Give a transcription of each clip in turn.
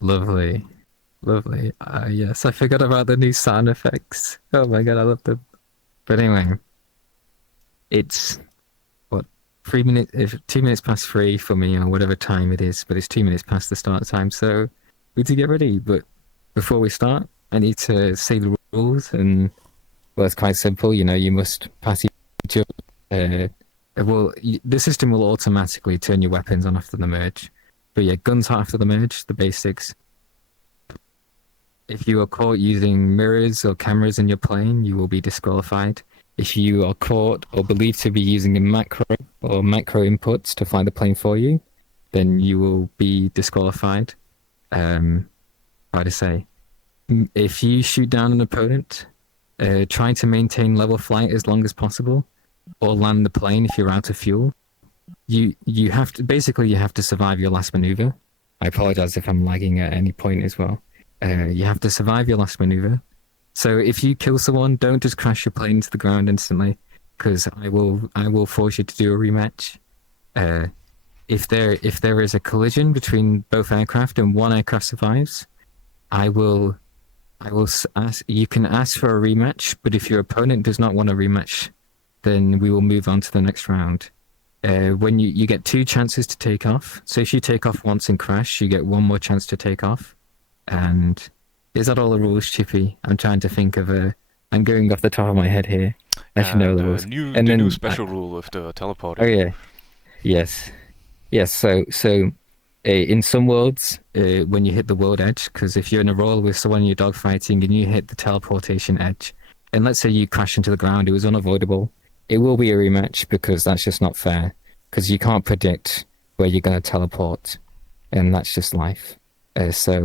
Lovely. Lovely. Yes, I forgot about the new sound effects. Oh my god, I love them. But anyway, it's what 3 minutes, if 2 minutes past three for me, or whatever time it is. But it's 2 minutes past the start time, so we need to get ready. But before we start, I need to say the rules, and well, it's quite simple. You know, you must pass each other. The system will automatically turn your weapons on after the merge. But yeah, guns hot after the merge, the basics. If you are caught using mirrors or cameras in your plane, you will be disqualified. If you are caught or believed to be using a macro or macro inputs to fly the plane for you, then you will be disqualified. How to say? If you shoot down an opponent, try to maintain level flight as long as possible, or land the plane if you're out of fuel. You have to basically you have to survive your last maneuver. I apologize if I'm lagging at any point as well. You have to survive your last maneuver. So if you kill someone, don't just crash your plane to the ground instantly, because I will force you to do a rematch. If there is a collision between both aircraft and one aircraft survives, I will ask. You can ask for a rematch, but if your opponent does not want a rematch, then we will move on to the next round. When you get 2 chances to take off. So if you take off once and crash, you get 1 more chance to take off. And is that all the rules, Chippy? I'm trying to think of I'm going off the top of my head here. I should know the rules. The new special rule with the teleporting. Oh yeah, yes. So in some worlds, when you hit the world edge, because if you're in a roll with someone you're dogfighting and you hit the teleportation edge, and let's say you crash into the ground, it was unavoidable. It will be a rematch because that's just not fair. Because you can't predict where you're going to teleport, and that's just life. So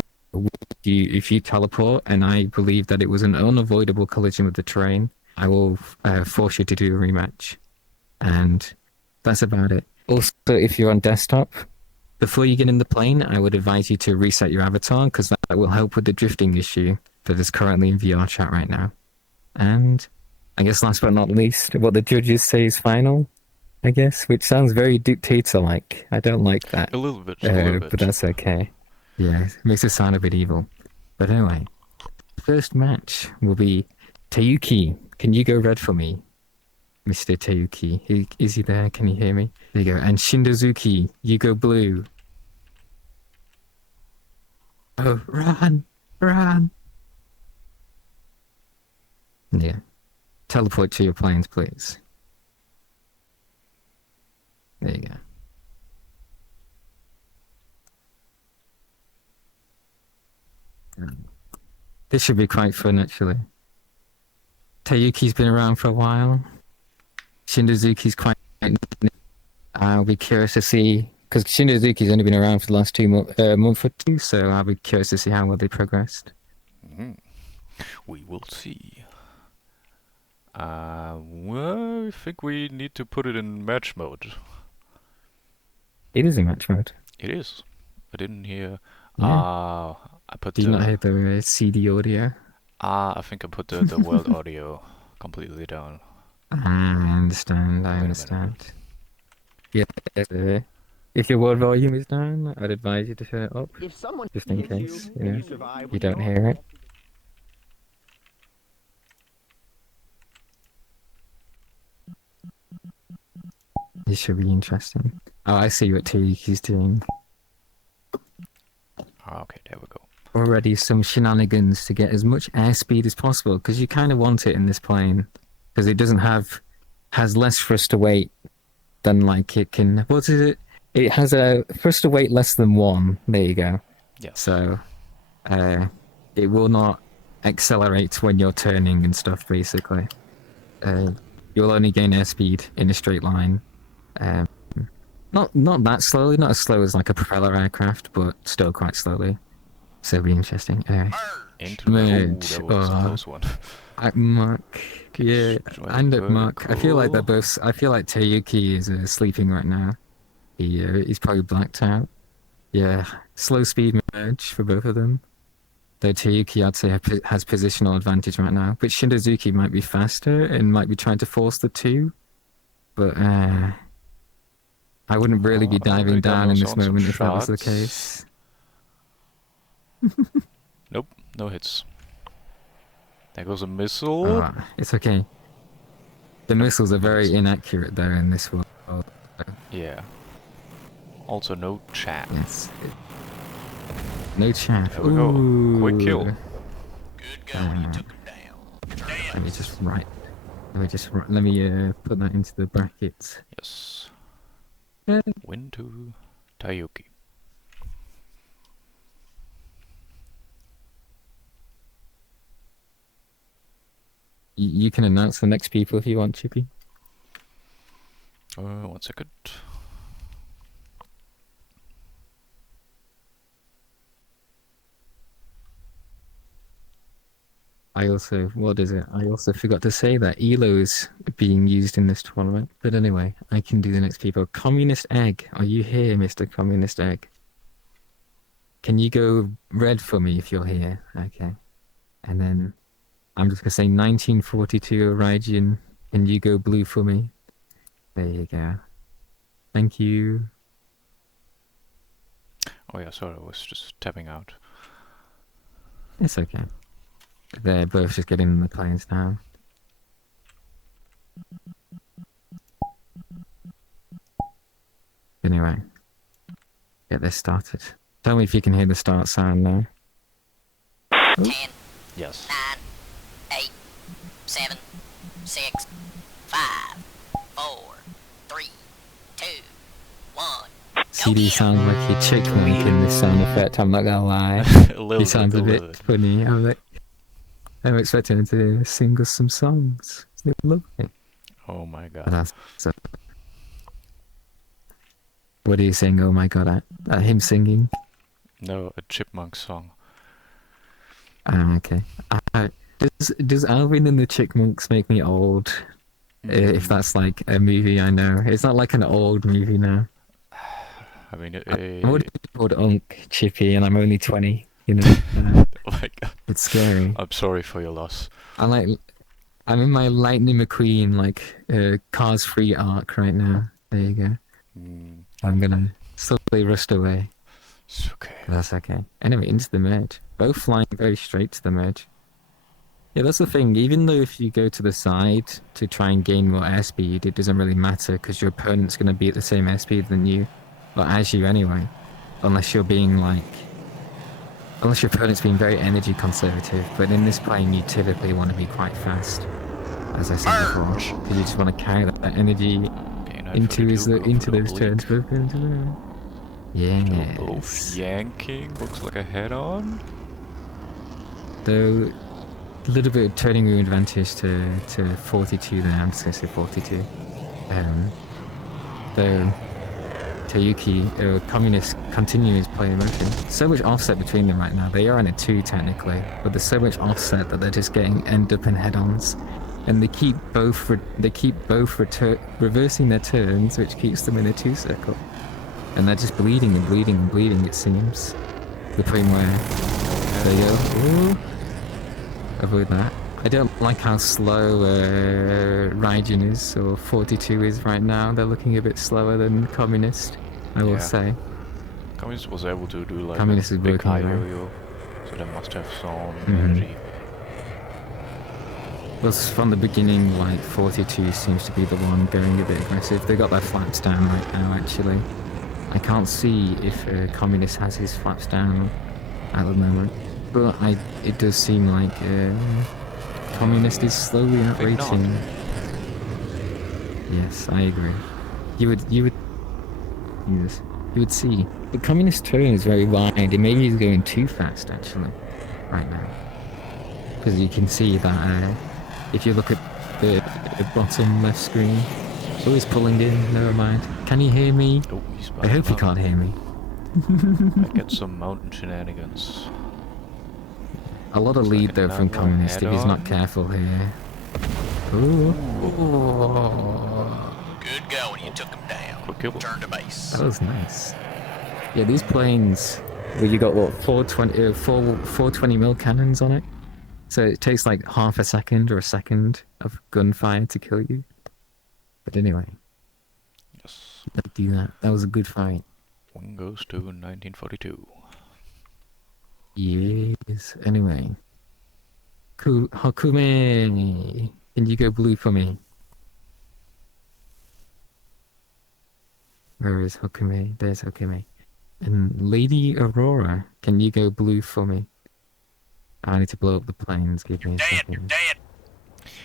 if you teleport, and I believe that it was an unavoidable collision with the terrain, I will force you to do a rematch. And that's about it. Also, if you're on desktop, before you get in the plane, I would advise you to reset your avatar, because that will help with the drifting issue that is currently in VR chat right now. And I guess last but not least, what the judges say is final, I guess, which sounds very dictator-like. I don't like that. A little bit. But that's okay. Yeah, it makes it sound a bit evil. But anyway, first match will be Teyuki. Can you go red for me, Mr. Teyuki? Is he there? Can you hear me? There you go. And Shindozuki, you go blue. Oh, run! Yeah. Teleport to your planes, please. There you go. This should be quite fun, actually. Teyuki's been around for a while. Shindozuki's quite... I'll be curious to see... Because Shindozuki's only been around for the last month or two, so I'll be curious to see how well they progressed. Mm-hmm. We will see. Well, I think we need to put it in match mode. It is in match mode. It is. I didn't hear... Yeah. Did you not hear the CD audio? I think I put the world audio completely down. I understand. Yeah, if your world volume is down, I'd advise you to turn it up, just in case you don't hear it. This should be interesting. Oh, I see what Tariki's doing. Okay, there we go. Already some shenanigans to get as much airspeed as possible, because you kind of want it in this plane, because it has less thrust to weight than like it can. What is it? It has a thrust to weight less than 1. There you go. Yeah. So, it will not accelerate when you're turning and stuff. Basically, you'll only gain airspeed in a straight line. Not that slowly, not as slow as like a propeller aircraft, but still quite slowly. So it'll be interesting. Anyway. Merge. That was a close one. At Mark, yeah, and at Mark. I feel like they're both. I feel like Teyuki is sleeping right now. He's probably blacked out. Yeah, slow speed merge for both of them. Though Teyuki, I'd say, has positional advantage right now. But Shindozuki might be faster and might be trying to force the 2. But I wouldn't really be diving we got down in this some moment if that was the shots. case. Nope, no hits. There goes a missile. Oh, it's okay. The missiles are very inaccurate though in this world. Yeah. Also no chat. Yes. No chat. There we go. Quick kill. Good going, you took him down. Let me just write. Let me put that into the brackets. Yes. Yeah. Win to Tayuki. You can announce the next people if you want, Chippy. 1 second. I also forgot to say that ELO is being used in this tournament. But anyway, I can do the next people. Communist Egg, are you here, Mr. Communist Egg? Can you go red for me if you're here? Okay. And then I'm just gonna say 1942 Origen. Can you go blue for me? There you go. Thank you. Oh yeah, sorry, I was just tapping out. It's okay. They're both just getting in the planes now. Anyway, get this started. Tell me if you can hear the start sound now. 10, Yes. 9, 8, 7, 6, 5, 4, 3, 2, 1. CD sounds like a chipmunk in this sound effect, I'm not gonna lie. He sounds a bit funny. I'm expecting him to sing us some songs. It's lovely. Oh my god. But that's so... What are you saying, oh my god, at him singing? No, a chipmunk song. Okay. Does Alvin and the Chipmunks make me old? If that's like a movie I know. It's not like an old movie now. I mean, I'm already called Unk Chippy and I'm only 20, you know. oh my god. It's scary. I'm sorry for your loss. I'm in my Lightning McQueen, like, Cars Free arc right now. There you go. I'm gonna slowly rust away. It's okay. That's okay. Anyway, into the merge. Both flying very straight to the merge. Yeah, that's the thing. Even though if you go to the side to try and gain more airspeed, it doesn't really matter because your opponent's going to be at the same airspeed than you. Or as you anyway. Unless you're being like... Unless your opponent's being very energy conservative. But in this plane, you typically want to be quite fast. As I said before. Because you just want to carry that energy Okay, into those turns. Both go into the... Both Yes. yanking. Looks like a head-on. Though... A little bit of turning room advantage to 42 there, I'm just going to say 42. Though Tayuki, Communist, continue his play motion. So much offset between them right now. They are in a 2 technically, but there's so much offset that they're just end up in head-ons. And they keep both reversing their turns, which keeps them in a 2 circle. And they're just bleeding and bleeding and bleeding, it seems. The point where they go, ooh. Avoid that. I don't like how slow Raijin is, or 42 is right now. They're looking a bit slower than Communist, I will say. Communist was able to do like Communist a is big working high well. yo-yo, so they must have some energy. Well, from the beginning, like 42 seems to be the one going a bit aggressive. They got their flaps down right now, actually. I can't see if Communist has his flaps down at the moment. But it does seem like Communist is slowly outrating. Yes, I agree. You would see. The Communist turn is very wide. It maybe he's going too fast actually, right now. Because you can see that if you look at the bottom left screen, oh, he's pulling in. Never mind. Can you hear me? Oh, he's I hope he can't hear me. I get some mountain shenanigans. A lot of lead though from Communist if he's not careful here. Ooh. Good going, you took him down. Quick kill. Turn to base. That was nice. Yeah, these planes where you got what 420 mil cannons on it, so it takes like half a second or a second of gunfire to kill you. But anyway, Yes. Let's do that. That was a good fight. One goes to 1942. Yes. Anyway. Hakume! Can you go blue for me? Where is Hakume? There's Hakume. And Lady Aurora, can you go blue for me? I need to blow up the planes. Give me a second. You're dead.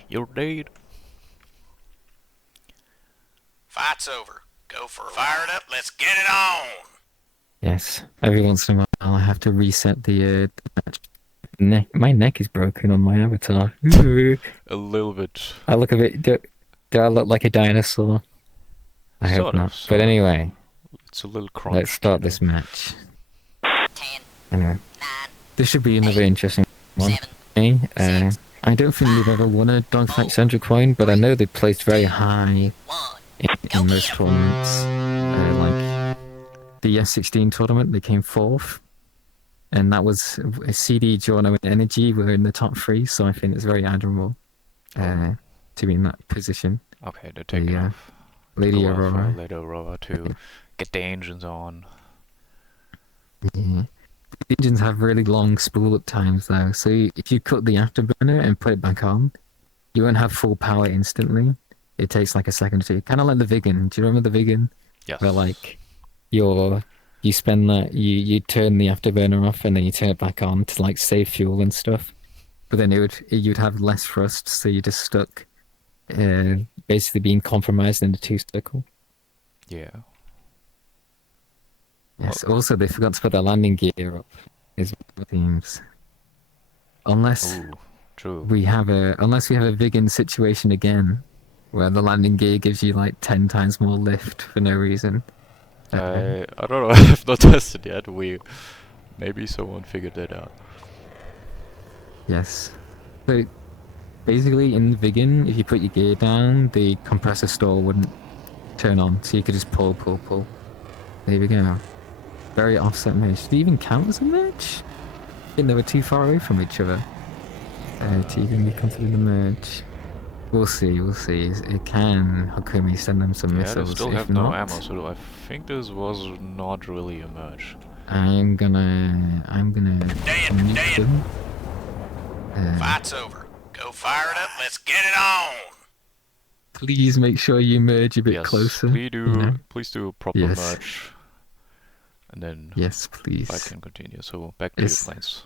You're dead. Fight's over. Go for it. Fire it up. Let's get it on. Yes. Every once in a while, I have to reset the neck. My neck is broken on my avatar. A little bit. I look a bit. Do I look like a dinosaur? I hope Sort of, not. sort But of. anyway, It's a little crunched. let's start you know. this match. 10, Anyway, 9, this should be another interesting one. 7, Okay? I don't think they've ever won a Dogfight Central coin, but I know they've placed very high 1. in most tournaments. Like the S16 tournament, they came 4th. And that was a CD, Jono, and Energy were in the top 3, so I think it's very admirable to be in that position. Okay, they're taking off. Lady Go off, Aurora. Lady Aurora to get the engines on. Yeah. The engines have really long spool up times though, so if you cut the afterburner and put it back on, you won't have full power instantly. It takes like a second or two. Kind of like the Vigan. Do you remember the Vigan? Yes. Where like you spend that you turn the afterburner off and then you turn it back on to like save fuel and stuff. But then you'd have less thrust, so you're just stuck basically being compromised in the 2-circle. Yeah. Yes. Also, they forgot to put the landing gear up. Is one of the themes. Unless Ooh, true. we have a Vigan situation again, where the landing gear gives you like 10 times more lift for no reason. I don't know. I've not tested yet. Maybe someone figured that out. Yes. So basically, in Vigan, if you put your gear down, the compressor stall wouldn't turn on, so you could just pull. There we go. Very offset merge. Did it even count as a merge? I think they were too far away from each other to even be considered a merge. We'll see. It can Hakumi send them some Yeah, they missiles. still If have no not, ammo, so I think this was not really a merge. I'm gonna nuke Dead. them. Fight's over. Go fire it up. Let's get it on. Please make sure you merge a bit Yes, closer. please do. you know? Please do a proper Yes. merge, and then Yes, please. fight can continue. So back to Yes. the planes.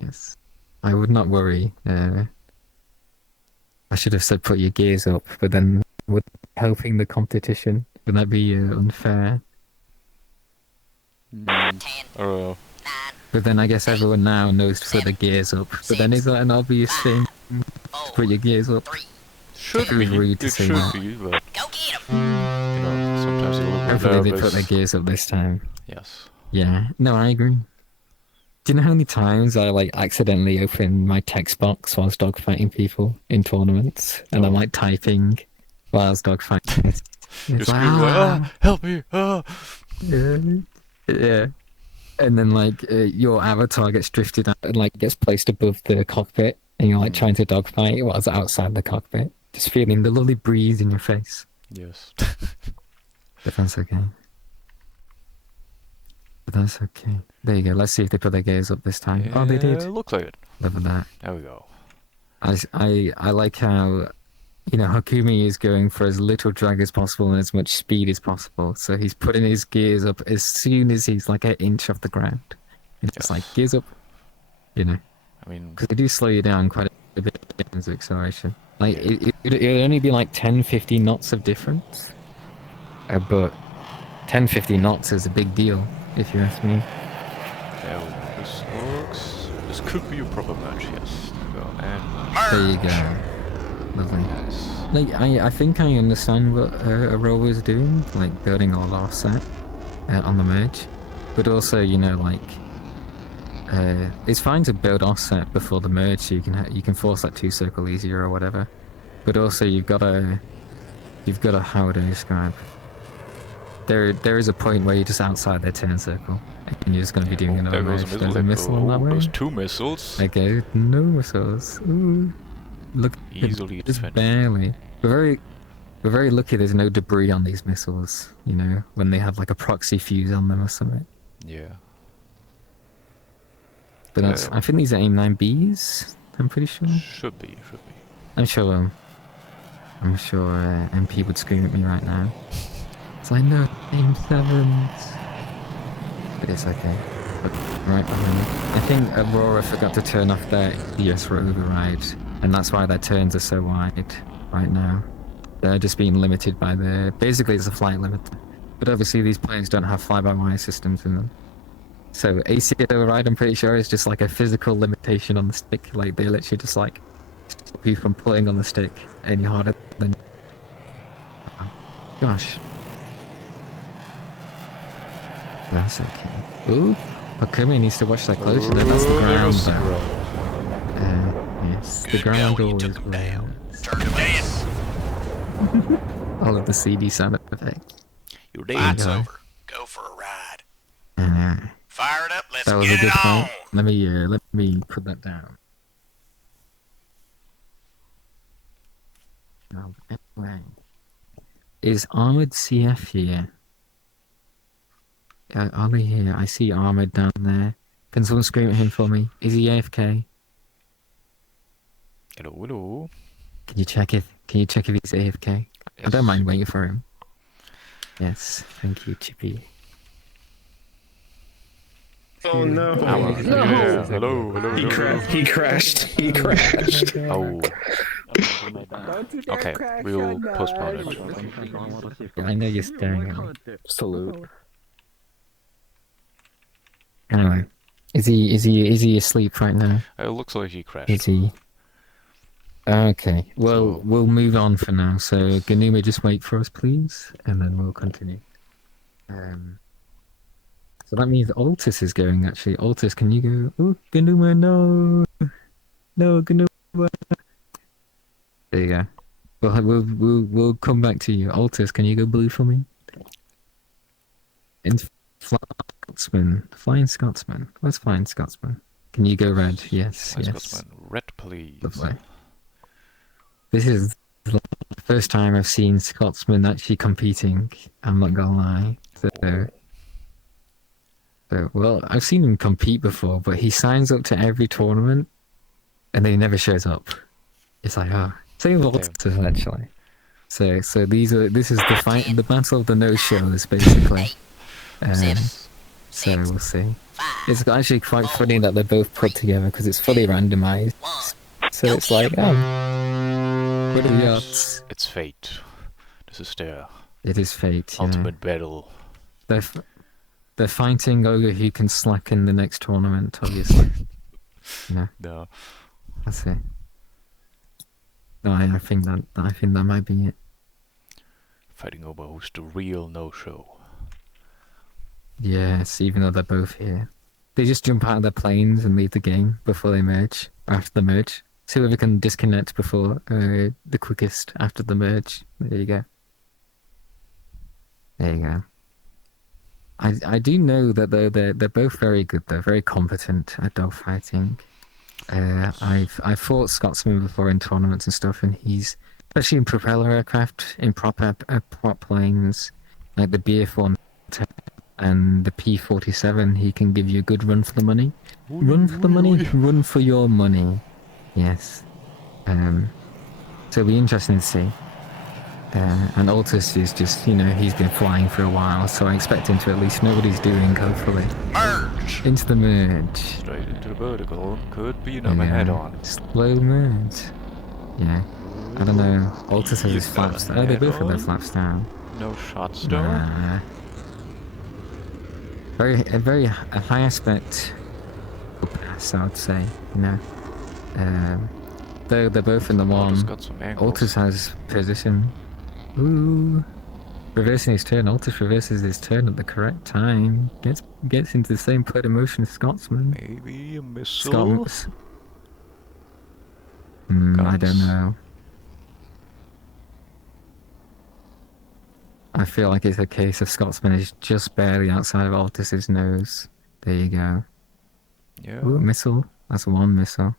Yes. I would not worry. I should have said put your gears up, but then would helping the competition. Would that be unfair? 10, I don't know. 9, But then I guess everyone now knows to put their gears up. But then is that an obvious thing? To 4, put your gears up? 3. Should It was be. rude to It say should that. be, but Go get him. you know, sometimes you're a little bit Hopefully they nervous. put their gears up this time. Yes. Yeah. No, I agree. Do you know how many times I like accidentally open my text box whilst dogfighting people in tournaments, and I'm Oh. like typing whilst dogfighting? You're It's like, screaming like, ah, help me, ah. yeah. And then like your avatar gets drifted out and like gets placed above the cockpit, and you're like trying to dogfight whilst outside the cockpit, just feeling the lovely breeze in your face. Yes. But that's okay. There you go. Let's see if they put their gears up this time. Oh, they did. Looks like it. Love that. There we go. I like how, Hakumi is going for as little drag as possible and as much speed as possible. So he's putting his gears up as soon as he's like an inch off the ground. It's just like gears up, I mean, because they do slow you down quite a bit in terms of acceleration. Like it'd only be like 10-15 knots of difference, but 10-15 knots is a big deal if you ask me. yeah, this looks. This could be a proper match. Yes. There we go. And There you go. Lovely. nice. Like I think I understand what Aurora was doing, like building all offset on the merge, but also it's fine to build offset before the merge, so you can force that 2-circle easier or whatever. But also you've got to how would I describe? There is a point where you're just outside their turn circle, and you're just going to be doing another There goes merge. a There's a missile on missile. that way. Those 2 missiles. Okay, no missiles. Ooh. Look, Easily just defended. barely. But We're very lucky there's no debris on these missiles, you know, when they have like a proxy fuse on them or something. Yeah. But that's, I think these are AIM-9Bs, I'm pretty sure. Should be. I'm sure MP would scream at me right now. So I know AIM-7s. But it's okay. Look, right behind me. I think Aurora forgot to turn off their ES override, and that's why their turns are so wide right now. They're just being limited by the... Basically, it's a flight limiter. But obviously, these planes don't have fly-by-wire systems in them. So ACS override, I'm pretty sure, is just like a physical limitation on the stick. Like, they literally just like stop you from pulling on the stick any harder than... Oh, gosh. That's okay. Ooh, Okumi needs to watch that closer. Then that's the ground. Yes, the ground always works. Turn to dance. All of the CD sound effects. Your fight's over. Go for a ride. Fire it up. Let's That was get a good it on. fight. Let me put that down. Oh, anyway, is Armored CF here? Ollie here. I see Armored down there. Can someone scream at him for me? Is he AFK? Hello. Can you check if he's AFK? Yes. I don't mind waiting for him. Yes, thank you, Chippy. Oh no! No. Yeah. Hello. He crashed. He crashed. Oh. Okay, we will postpone it. I know you're staring at me. Salute. Anyway, is he asleep right now? It looks like he crashed. Is he? Okay. Well, So- we'll move on for now. So Ganuma, just wait for us, please, and then we'll continue. So that means Altus is going. Actually, Altus, can you go? Oh, Ganuma, no, Ganuma. There you go. We'll come back to you. Altus, can you go blue for me? And Flying Scotsman. Where's Flying Scotsman? Can you go red? Yes, Let's yes. go, man. Red, please. Lovely. This is the first time I've seen Scotsman actually competing. I'm not gonna lie. Well, I've seen him compete before, but he signs up to every tournament, and then he never shows up. It's like, oh, same with Altus actually. So this is the fight, the battle of the no shows basically. So we'll see. It's actually quite funny that they're both put together because it's fully randomized. So it's like, oh, what are the odds? It's fate. This is their It is fate. Yeah. ultimate battle. They're fighting over who can slack in the next tournament, obviously. Yeah, No. that's it. No, I think that might be it. Fighting over who's the real no-show. Yes, even though they're both here. They just jump out of their planes and leave the game before they merge, or after the merge. So whoever can disconnect before the quickest after the merge. There you go. There you go. I do know that they're both very good. They're very competent at dogfighting. I've fought Scotsman before in tournaments and stuff, and he's especially in propeller aircraft, in prop planes like the BF-1 and the P-47. He can give you a good run for the money. Run for the money. Run for your money. Yes. So it'll be interesting to see. And Altus is just, he's been flying for a while, so I expect him to at least know what he's doing, hopefully. Merge. Into the merge. Straight into the vertical. Could be another head-on. Slow merge. Yeah. I don't know. Altus has his You flaps. got Oh, they both have their head-on? flaps down. No shots though. A very high aspect pass, I would say. They're both in the Altus one. got some angles. Altus has position. Ooh. Reversing his turn. Altus reverses his turn at the correct time. Gets into the same plate of motion as Scotsman. Maybe a missile. I don't Guns. know. I feel like it's a case of Scotsman is just barely outside of Altus's nose. There you go. Yeah. Ooh, missile. That's one missile.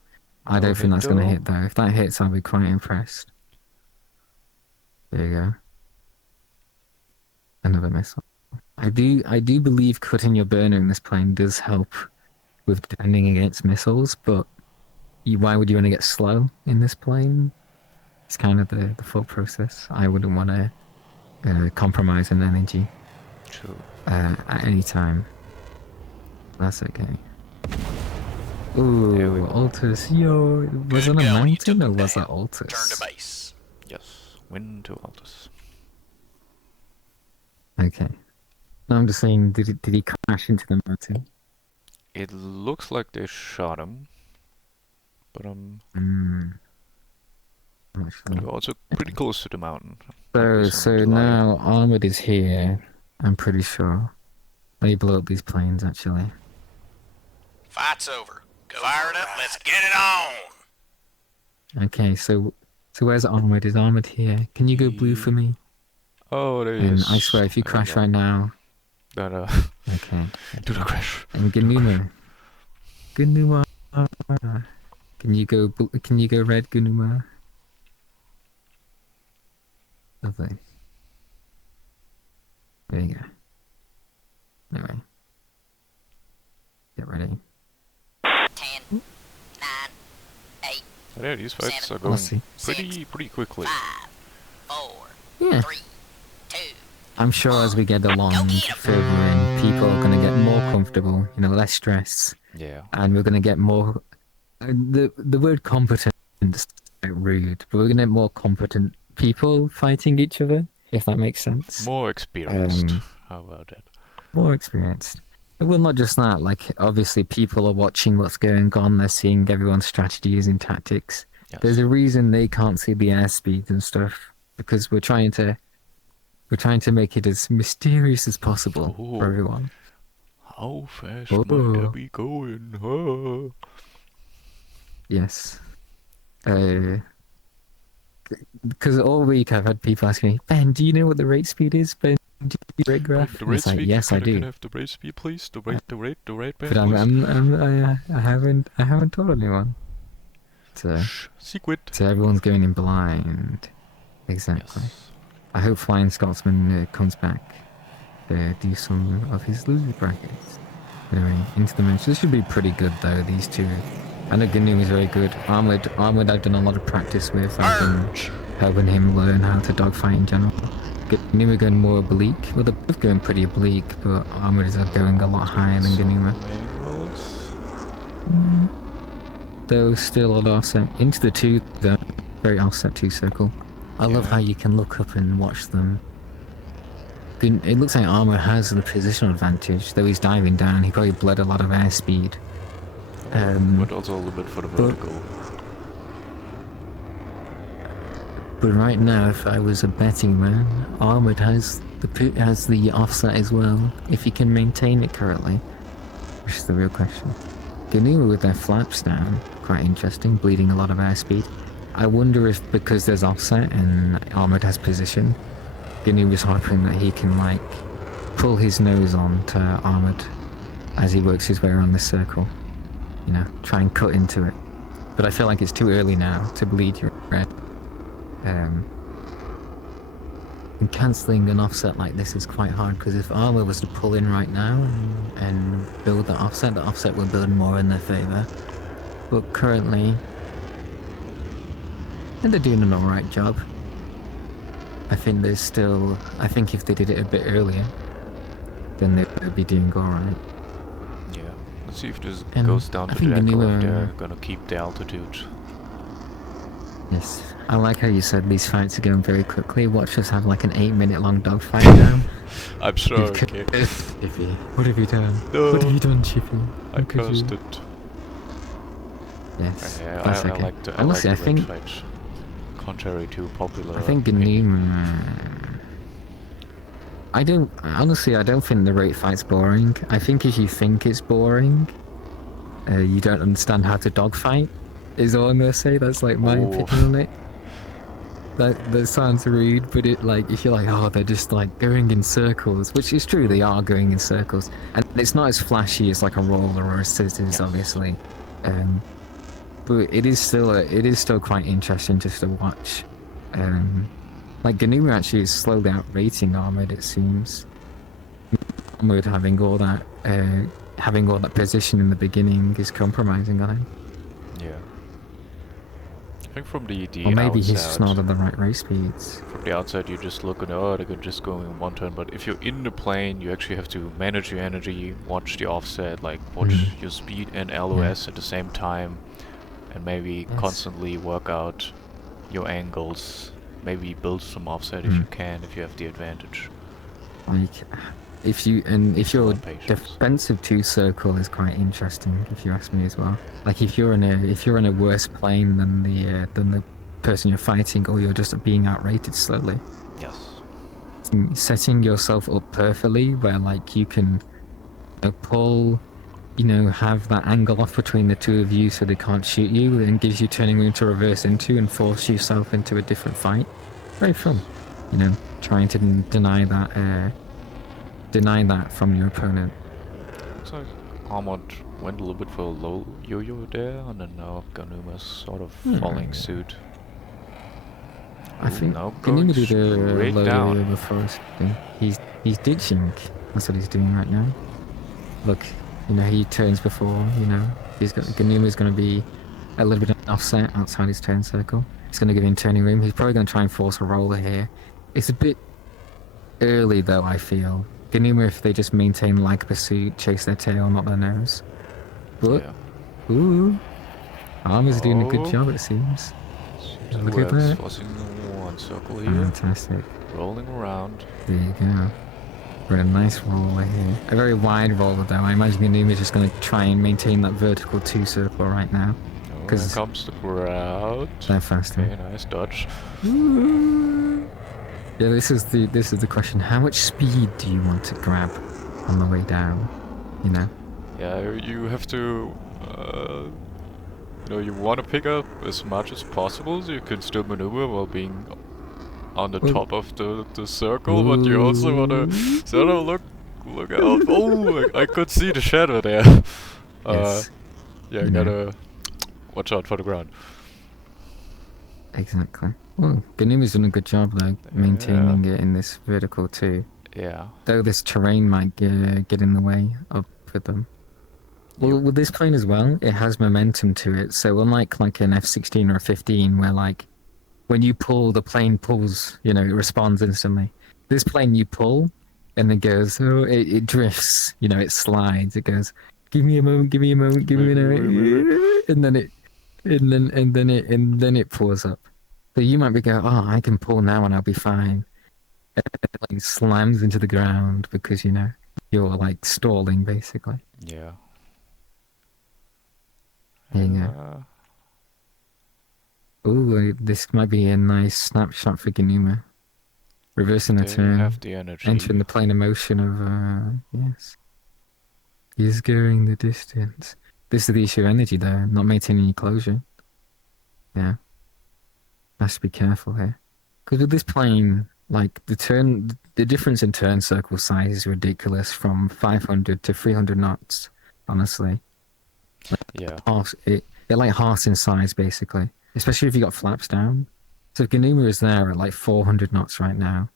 I No don't think hit that's going to though. hit though. If that hits, I'll be quite impressed. There you go. Another missile. I do believe cutting your burner in this plane does help with defending against missiles, but why would you want to get slow in this plane? It's kind of the thought process. I wouldn't want to compromise on energy True. at any time. That's okay. There we Ooh, go. Altus. Yo, was it a Good going, you mountain took or them was down. that Altus? Turn to base. Yes. Wind to Altus. Okay. No, I'm just saying, did he crash into the mountain? It looks like they shot him, but I'm not sure. we're also pretty close to the mountain. So now Armored is here, I'm pretty sure. Let me blow up these planes, actually. Fight's over. Go fire it up. Let's get it on. Okay, so where's Armored? Is Armored here? Can you go blue for me? Oh, there he And is. I swear, if you There we crash go. right now... That, Okay. do the crash. And Gunuma. Gunuma. Can you go red, Gunuma? Lovely. There you go. Anyway. Get ready. 10, 9, 8, Yeah, these fights are We'll going see. pretty quickly. 5, 4, Yeah. 3, 2. I'm sure as we get along further in, people are going to get more comfortable, less stress. Yeah. And we're going to get more... the word competent is rude, but we're going to get more competent people fighting each other, if that makes sense. More experienced. How about that? More experienced. Well, not just that, like, obviously people are watching what's going on, they're seeing everyone's strategies and tactics. Yes. There's a reason they can't see the airspeed and stuff, because we're trying to make it as mysterious as possible for Ooh. everyone. How fast Oh. might I be going? Huh? Yes. Because all week I've had people asking me, Ben, do you know what the rate speed is? Ben, do you rate graph? The And rate it's like, speed. yes, I Can I do. have the rate speed, please? The rate, But I haven't told anyone. So Secret. everyone's going in blind. Exactly. Yes. I hope Flying Scotsman comes back to do some of his loser brackets. Anyway, into the match. This should be pretty good though, these two. I know Gnu is very good. Armored I've done a lot of practice with. I've been helping him learn how to dogfight in general. Gnu are going more oblique. Well, they're both going pretty oblique, but Armored is going a lot higher than Gnu. Though still on offset. Into the 2, though. Very offset 2 circle. I love how you can look up and watch them. It looks like Armour has the positional advantage, though he's diving down. He probably bled a lot of airspeed. But also a little bit for the vertical. But right now, if I was a betting man, Armored has the offset as well, if he can maintain it correctly. Which is the real question. Gnu with their flaps down, quite interesting, bleeding a lot of airspeed. I wonder if because there's offset and Armored has position, Gnu was hoping that he can like pull his nose on to Armored as he works his way around this circle. Try and cut into it. But I feel like it's too early now to bleed your red. And cancelling an offset like this is quite hard, because if Armour was to pull in right now and build the offset will build more in their favour. But currently, they're doing an alright job. I think if they did it a bit earlier, then they would be doing alright. Yeah. Let's see if this And goes down I to think the the echo new, if they're gonna keep the altitude. Yes. I like how you said these fights are going very quickly. Watch us have like an 8-minute long dogfight now. I'm sure. Okay. Chippy. What have you done? No. What have you done, Chippy? I How could you? cursed it. Yes. Yeah, That's I okay. like the Honestly, I red think fight. Contrary to popular. I think opinion. I don't think the rate fight's boring. I think if you think it's boring, you don't understand how to dogfight, is all I'm gonna say. That's like my Oh. opinion on it. That sounds rude, but if you're like, oh, they're just like going in circles, which is true, they are going in circles, and it's not as flashy as like a roller or a scissors, obviously, but it is still quite interesting just to watch. Like Ganuma actually is slowly outrating Armored, it seems. Armored having all that position in the beginning is compromising on him. Yeah. I think from the Or maybe he's just outset, not at the right race speeds. from the outside you just look and oh, they're just going in one turn, but if you're in the plane, you actually have to manage your energy, watch the offset, like watch your speed and LOS at the same time, and maybe constantly work out your angles, maybe build some offset if you can, if you have the advantage. Like, if your Patience. defensive 2-circle is quite interesting, if you ask me as well. Like if you're in a worse plane than the person you're fighting, or you're just being outrated slowly, Yes. setting yourself up perfectly where like you can pull, have that angle off between the two of you so they can't shoot you, and gives you turning room to reverse into and force yourself into a different fight. Very fun, trying to deny that from your opponent. Looks like Armored went a little bit for a low yo-yo there, and then now Ganuma's sort of following suit. I think now Ganuma going did a straight low down. yo-yo before. He's ditching. That's what he's doing right now. Look, he turns before. Ganuma's going to be a little bit of an offset outside his turn circle. He's going to give him turning room. He's probably going to try and force a roller here. It's a bit early though, I feel. Ganuma, if they just maintain like pursuit, chase their tail, not their nose. But ooh, Armor's doing a good job, it seems. Look at that. Forcing one circle here, Fantastic. rolling around. There you go. We're in a nice roller here. A very wide roller though. I imagine Ganuma's just going to try and maintain that vertical 2-circle right now. Oh, Because here comes the crowd. they're faster. Okay, nice dodge. Yeah, this is the question. How much speed do you want to grab on the way down? Yeah, you have to, you want to pick up as much as possible so you can still maneuver while being on the top of the circle, but you also want to sort of look out. Oh, I could see the shadow there. Yes. Yeah, you gotta watch out for the ground. Exactly. Well, Ganuma's done a good job though, maintaining it in this vertical too. Yeah. Though this terrain might get in the way up with them. Well, with this plane as well, it has momentum to it. So unlike an F-16 or a 15, where like when you pull, the plane pulls, it responds instantly. This plane you pull, and it goes, it drifts, it slides. It goes, give me a moment, give me a moment, give me a moment, and then it pulls up. So you might be going, oh, I can pull now and I'll be fine. And it like slams into the ground because you're like stalling basically. Yeah. There you go. Ooh, this might be a nice snapshot for Ganuma. Reversing the They turn, have the energy. entering the plane of motion of, yes. He's going the distance. This is the issue of energy though, not maintaining your closure. Yeah. Has to be careful here. Because with this plane, like the difference in turn circle size is ridiculous from 500 to 300 knots, honestly. Yeah. They're like halves in size basically, especially if you got flaps down. So Ganuma is there at like 400 knots right now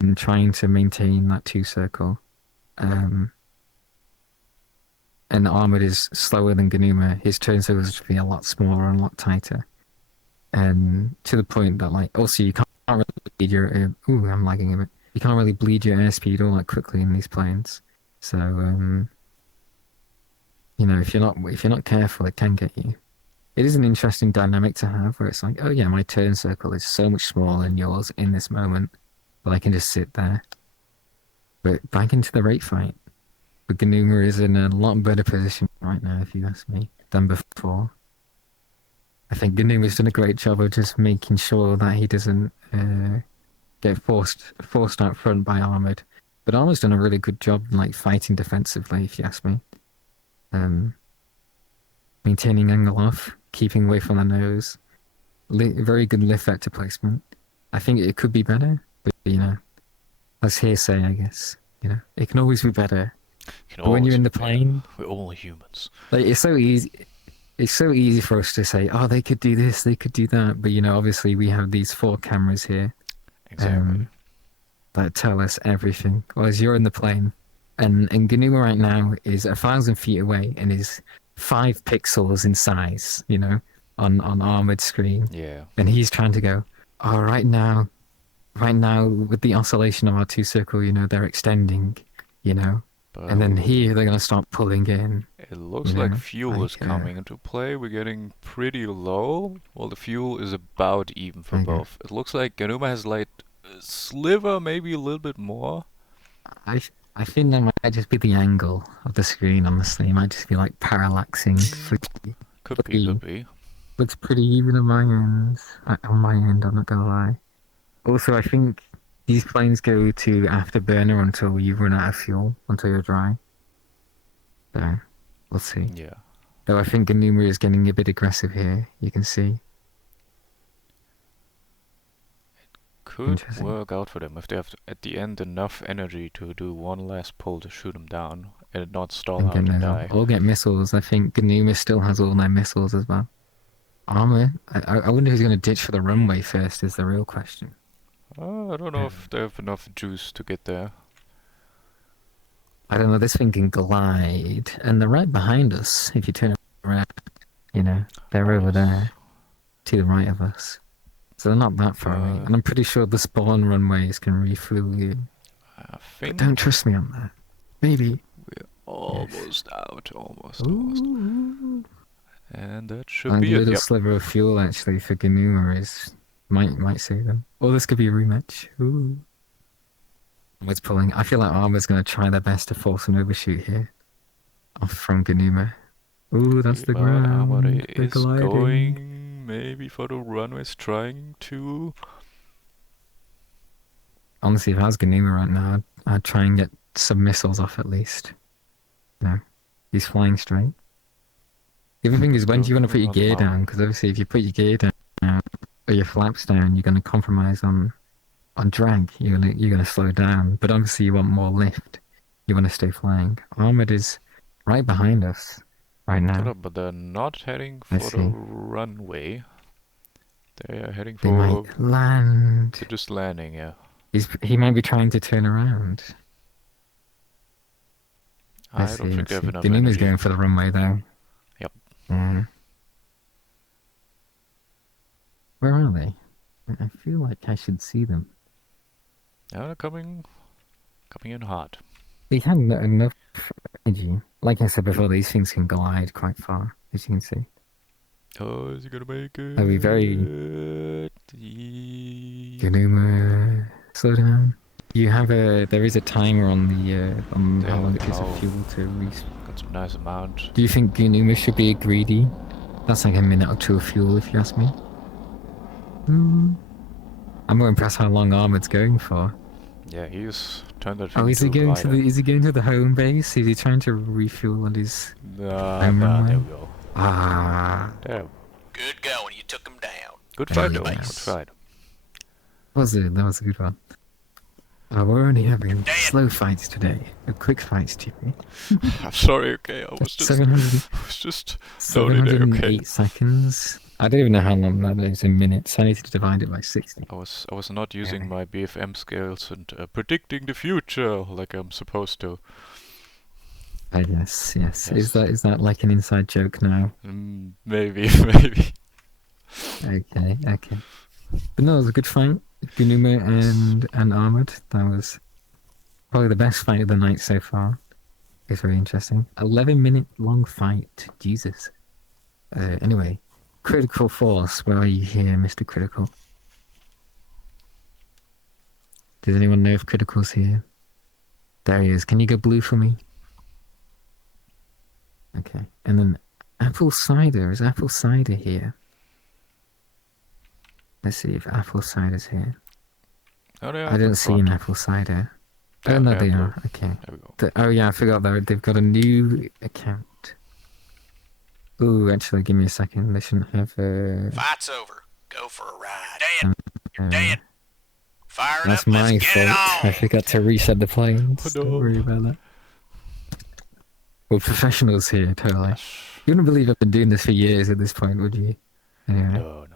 and trying to maintain that 2-circle. And Armored is slower than Ganuma. His turn circles should be a lot smaller and a lot tighter. And to the point that like also you can't really bleed your I'm lagging a bit. You can't really bleed your airspeed all that quickly in these planes. So if you're not careful, it can get you. It is an interesting dynamic to have where it's like, oh yeah, my turn circle is so much smaller than yours in this moment, but I can just sit there. But back into the rate fight. But Ganuma is in a lot better position right now, if you ask me, than before. I think Ganuma's done a great job of just making sure that he doesn't get forced out front by Armored. But Armored's done a really good job like fighting defensively, if you ask me. Maintaining angle off, keeping away from the nose. Very good lift vector placement. I think it could be better, but that's hearsay, I guess. It can always be better. But when you're in the plane, we're all humans. Like it's so easy. It's so easy for us to say, oh, they could do this, they could do that. But obviously we have these 4 cameras here. Exactly. that tell us everything. Whereas you're in the plane, and Ganuma right now is 1,000 feet away and is 5 pixels in size, you know, on armored screen, Yeah. and he's trying to go. Oh, right now, with the oscillation of our 2 circle, you know, they're extending, you know, But and then here they're gonna start pulling in. it looks you like know, fuel is like, coming into play. We're getting pretty low. Well, the fuel is about even for Okay. both. It looks like Ganuma has like a sliver, maybe a little bit more. I think that might just be the angle of the screen. Honestly, it might just be like parallaxing. Could be. Looks pretty even on my end. On my end, I'm not gonna lie. Also, I think these planes go to afterburner until you run out of fuel, until you're dry. So, we'll see. Yeah. Though I think Ganuma is getting a bit aggressive here. You can see. Could Interesting. work out for them if they have at the end enough energy to do one last pull to shoot them down and not stall out and die. Or get missiles. I think Ganuma still has all their missiles as well. Armor. I wonder who's gonna ditch for the runway first. Is the real question. I don't know if they have enough juice to get there. I don't know, this thing can glide, and they're right behind us. If you turn around, you know, they're over there, to the right of us. So they're not that far away. And I'm pretty sure the spawn runways can refuel you. I But think don't trust me on that. Maybe. we're almost out. Almost. Ooh. And that should And be a it. little Yep. sliver of fuel actually for Ganuma is might save them. Or this could be a rematch. Ooh. Armor's pulling. I feel like Armor's gonna try their best to force an overshoot here. Off from Ganuma. Ooh, that's the But ground. Armory They're is gliding. going maybe for the runways, trying to. Honestly, if I was Ganuma right now, I'd try and get some missiles off at least. No, he's flying straight. The other thing is, when do you want to put your gear down? Because obviously, if you put your gear down or your flaps down, you're going to compromise on drag. You're gonna slow down. But obviously, you want more lift. You want to stay flying. Armored is right behind us right now. But they're not heading I for see. the runway. They are heading They for. might land. They're just landing, yeah. He might be trying to turn around. I don't think they have enough Ganuma's energy. going for the runway though. Yep. Yeah. Where are they? I feel like I should see them. Now they're coming in hot. They had enough energy. Like I said before, these things can glide quite far, as you can see. Oh, is he gonna make it? Are we very- Ye- Ganuma, slow down. There is a timer on on how long it takes Oh. for fuel to reach. Got some nice amount. Do you think Ganuma should be greedy? That's like a minute or two of fuel, if you ask me. I'm more impressed how long Armored's going for. Yeah, he's turned that Oh, thing is he into a going to glider. is he going to the home base? Is he trying to refuel on his? Nah, home there runway? we go. Ah, There. Good going. You took him down. Good There fight we though. go. Good fight. that was a good one. We're only having Damn. slow fights today. Quick fights, TP. I'm sorry, okay, I was just 700, noting there, 708 okay. seconds. I don't even know how long that is in minutes. I need to divide it by 60. I was not using my BFM scales and predicting the future like I'm supposed to. Yes. Yes. Is that like an inside joke now? Maybe, maybe. Okay. But no, it was a good fight. Ganuma and Armored. That was probably the best fight of the night so far. It's very interesting. 11-minute long fight. Jesus. Anyway, Critical Force. Where are you here, Mr. Critical? Does anyone know if Critical's here? There he is. Can you go blue for me? Okay. And then Apple Cider. Is Apple Cider here? Let's see if Apple Cider's here. Oh, they are I up don't in see an front. Apple Cider. Yeah, Oh no, they're they blue. are. Okay. There we go. Oh yeah, I forgot they've got a new account. Ooh, actually, give me a second. They shouldn't have Fight's over. Go for a ride. Dead. You're uh, dead. Fire it That's up. Let's my get it fault. I on. forgot to reset the planes. Oh, no. Don't worry about that. We're professionals here, totally. Yes. You wouldn't believe I've been doing this for years at this point, would you? Anyway. No.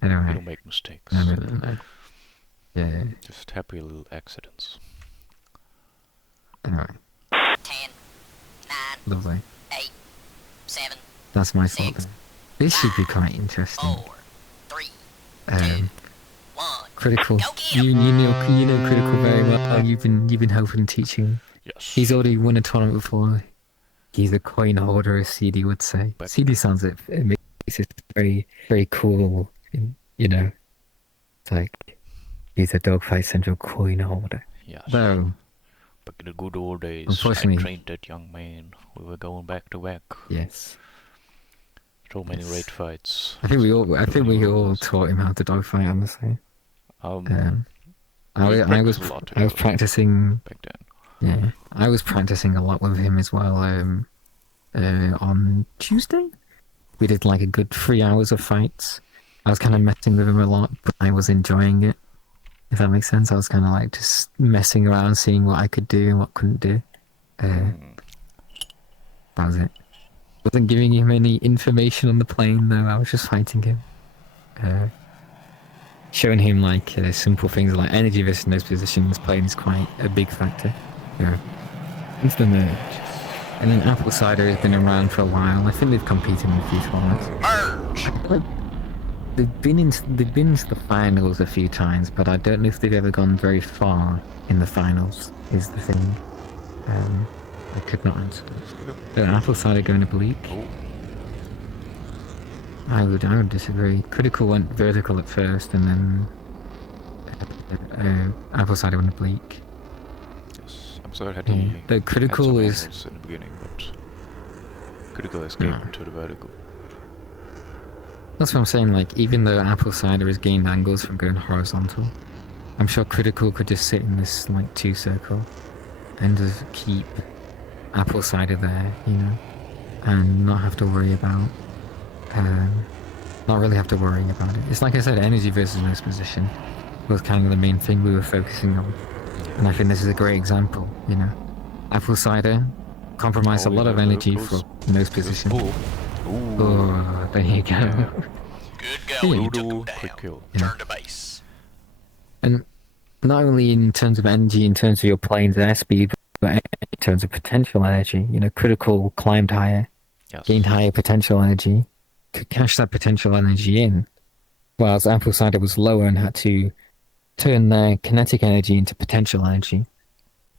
We Anyway. don't make mistakes. No. Yeah. Just happy little accidents. Anyway, 10, 9, lovely. 8, 7, That's my thought Six, there. This should be quite interesting. 4, 3, Um, 1. Critical. Go get You 'em. know Critical very well. You've been helping teaching. Yes. He's already won a tournament before. He's a coin holder, as CD would say. But- CD sounds it makes it very very cool. You know, it's like he's a Dogfight Central coin holder. Yes. Though, Back in the good old days, Unfortunately- I trained that young man. We were going back to back. yes, So many Yes. raid fights. I think we all taught him how to dogfight. Honestly, Um, I we was practiced a lot together practicing. back then. Yeah, I was practicing a lot with him as well. On Tuesday, we did like a good 3 hours of fights. I was kind of messing with him a lot, but I was enjoying it. If that makes sense, I was kind of like just messing around, seeing what I could do and what couldn't do. That was it. Wasn't giving him any information on the plane though. I was just fighting him, showing him like simple things like energy versus nose position. This plane is quite a big factor. Yeah. Into the merge. And then Apple Cider has been around for a while. I think they've competed in a few tournaments. Merge! They've been into the finals a few times, but I don't know if they've ever gone very far in the finals. Is the thing. I could not answer this. So Apple Cider going oblique. Oh, I would disagree. Critical went vertical at first, and then Apple Cider went oblique. yes. I'm sorry I had Yeah. the The had critical some is angles in the beginning, but critical escape Yeah. into the vertical. that's what I'm saying. Like even though Apple Cider has gained angles from going horizontal, I'm sure critical could just sit in this like 2 circle and just keep Apple Cider there, you know, and not have to worry about. Not really have to worry about it. It's like I said, energy versus nose position was kind of the main thing we were focusing on. And I think this is a great example, you know. Apple Cider compromised a Oh, lot of yeah, energy close. for nose position. Ooh. Oh, there you go. Yeah. Good going. You took Voodoo, him down. quick kill. Yeah. Turn to base. And not only in terms of energy, in terms of your plane's airspeed, but in terms of potential energy, you know, critical climbed higher, Yes. gained higher potential energy, could cash that potential energy in, whilst Apple Cider was lower and had to turn their kinetic energy into potential energy,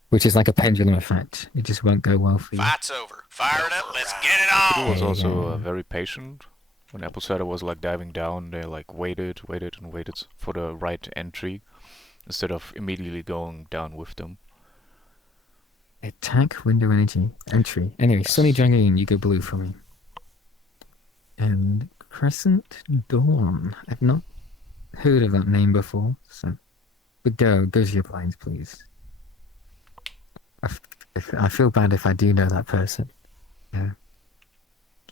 which is like a pendulum effect. It just won't go well for you. Fight's over. Fire it up. Let's get it Critical on. was also Yeah. very patient. When Apple Cider was like diving down, they like waited for the right entry instead of immediately going down with them. Attack window energy entry. Anyway, Sunny Dragoon, you go blue for me. And Crescent Dawn. I've not heard of that name before, so but go to your planes, please. I feel bad if I do know that person. Yeah.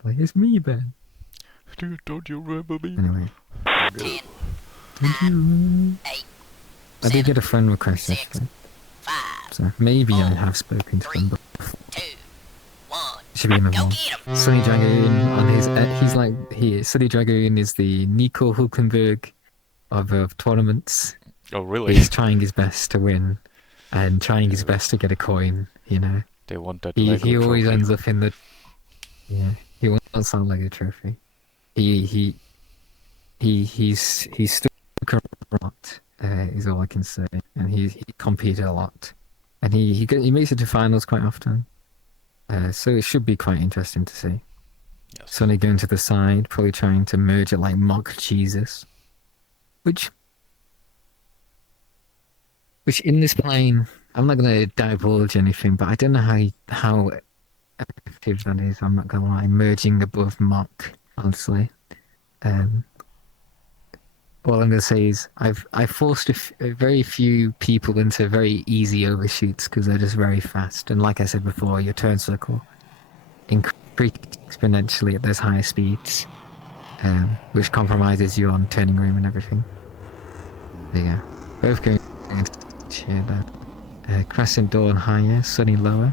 Like it's me, Ben. Dude, don't you remember me? Anyway, 10, don't you? 8, I did get a friend request Six. actually, 5, so maybe I Four, have spoken to them. But 2, 1. should be another Go one. get 'em. Sunny Dragoon on his he's like he Sunny Dragoon is the Nico Hulkenberg of tournaments. Oh, really? He's trying his best to win and trying his best to get a coin, you know. They want that He Lego always trophy. ends up in the he wants that Lego trophy. He's stuck a lot, is all I can say. And he competed a lot. And he makes it to finals quite often. So it should be quite interesting to see. Yes. Sonny going to the side, probably trying to merge it like mock Jesus. Which in this plane, I'm not going to divulge anything, but I don't know how effective that is. I'm not going to lie, merging above mock, honestly. All I'm going to say is I forced a very few people into very easy overshoots because they're just very fast. And like I said before, your turn circle increases exponentially at those higher speeds, which compromises you on turning room and everything. There you go. Both going into share that. Crescent Dawn higher, Sunny lower.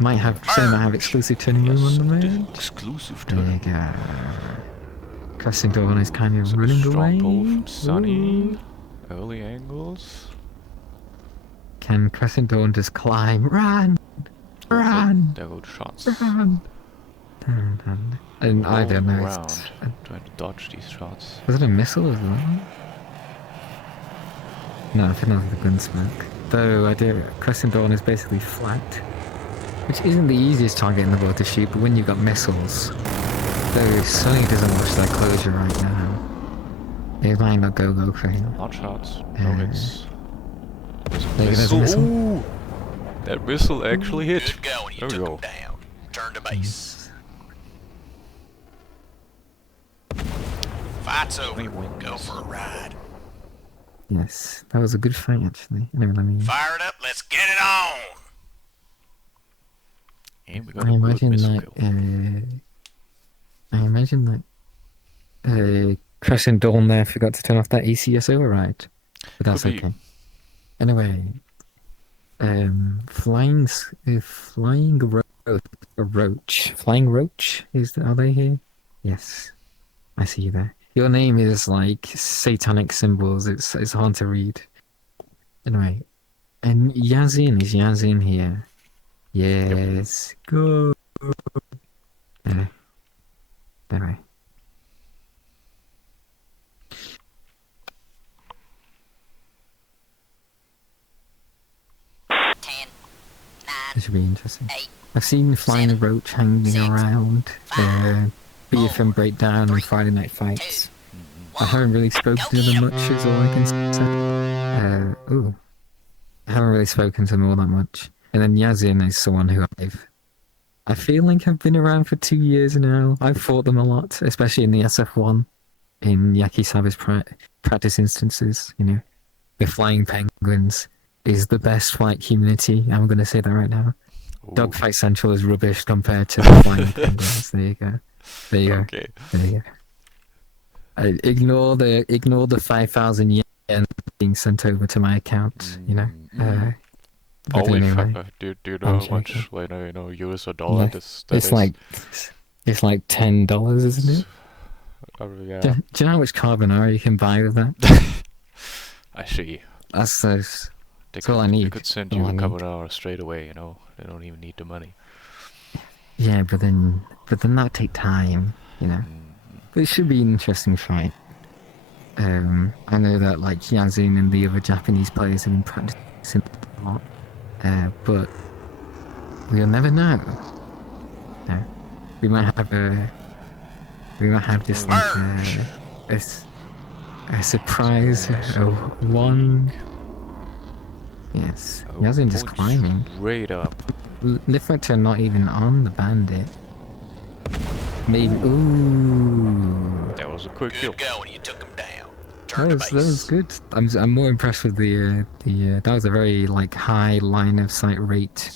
Sunny might have exclusive turning room on the merge. Exclusive There you turn. go. Crescent Dawn is kind of running Strong away. pull from Sunny. Ooh. Early angles. Can Crescent Dawn just climb? Run! Run! There go the shots. Run! Dun, dun. And I don't Rolling know. around, trying to dodge these shots. Was it a missile as well? No, I think that was the gunsmoke. Though I do. Crescent Dawn is basically flat, which isn't the easiest target in the world to shoot. But when you've got missiles, though Sonny doesn't watch that closure right now, it might not go for him. Not shots. No hits. There's a missile. Ooh! That missile actually hit. Good going. You There we took go. him down. Turn to base. Fight's over. Go for a ride. Yes, that was a good fight actually. Anyway, let me. Fire it up. Let's get it on. And we got I a good imagine missile that. kill. I imagine that. Crescent Dawn there forgot to turn off that ECS override, but that's Could be. okay. Anyway, flying roach. Flying roach are they here? Yes, I see you there. Your name is like satanic symbols. It's hard to read. Anyway, and Yazin, is Yazin here? Yes, go. Anyway. Ten, nine, This should be interesting. 8, I've seen Flying Roach hanging 6, around BFM 4, Breakdown and 3, Friday Night Fights. 2, I haven't really spoken to them much, is all I can say. I haven't really spoken to them all that much. And then Yazin is someone who I feel like I've been around for 2 years now. I've fought them a lot, especially in the SF1, in Yakisaba's practice instances, you know. The Flying Penguins is the best flight community. I'm going to say that right now. Ooh. Dogfight Central is rubbish compared to the Flying Penguins. There you go. There you go. Okay. There you go. Ignore the 5,000 yen being sent over to my account. You know. But Holy anyway, fuck! Do you I'm know how much, joking. like, US or dollar Yeah, that it's is? like $10, isn't it? Yeah. Do you know how much carbonara you can buy with that? I see. That's those. They That's all I They need. could send All you I a need. carbonara straight away, you know. They don't even need the money. Yeah, but then that'll take time, you know. But it should be an interesting fight. I know that like Yazin and the other Japanese players have been practicing a lot, but we'll never know. No. We might have this like a surprise one. Yes, Yazin just Going climbing. Straight up. Lifter not even on the bandit. Maybe. Ooh. That was a quick kill. Good going. You took him down. Turn to That base. was good. I'm more impressed with the that was a very like high line of sight rate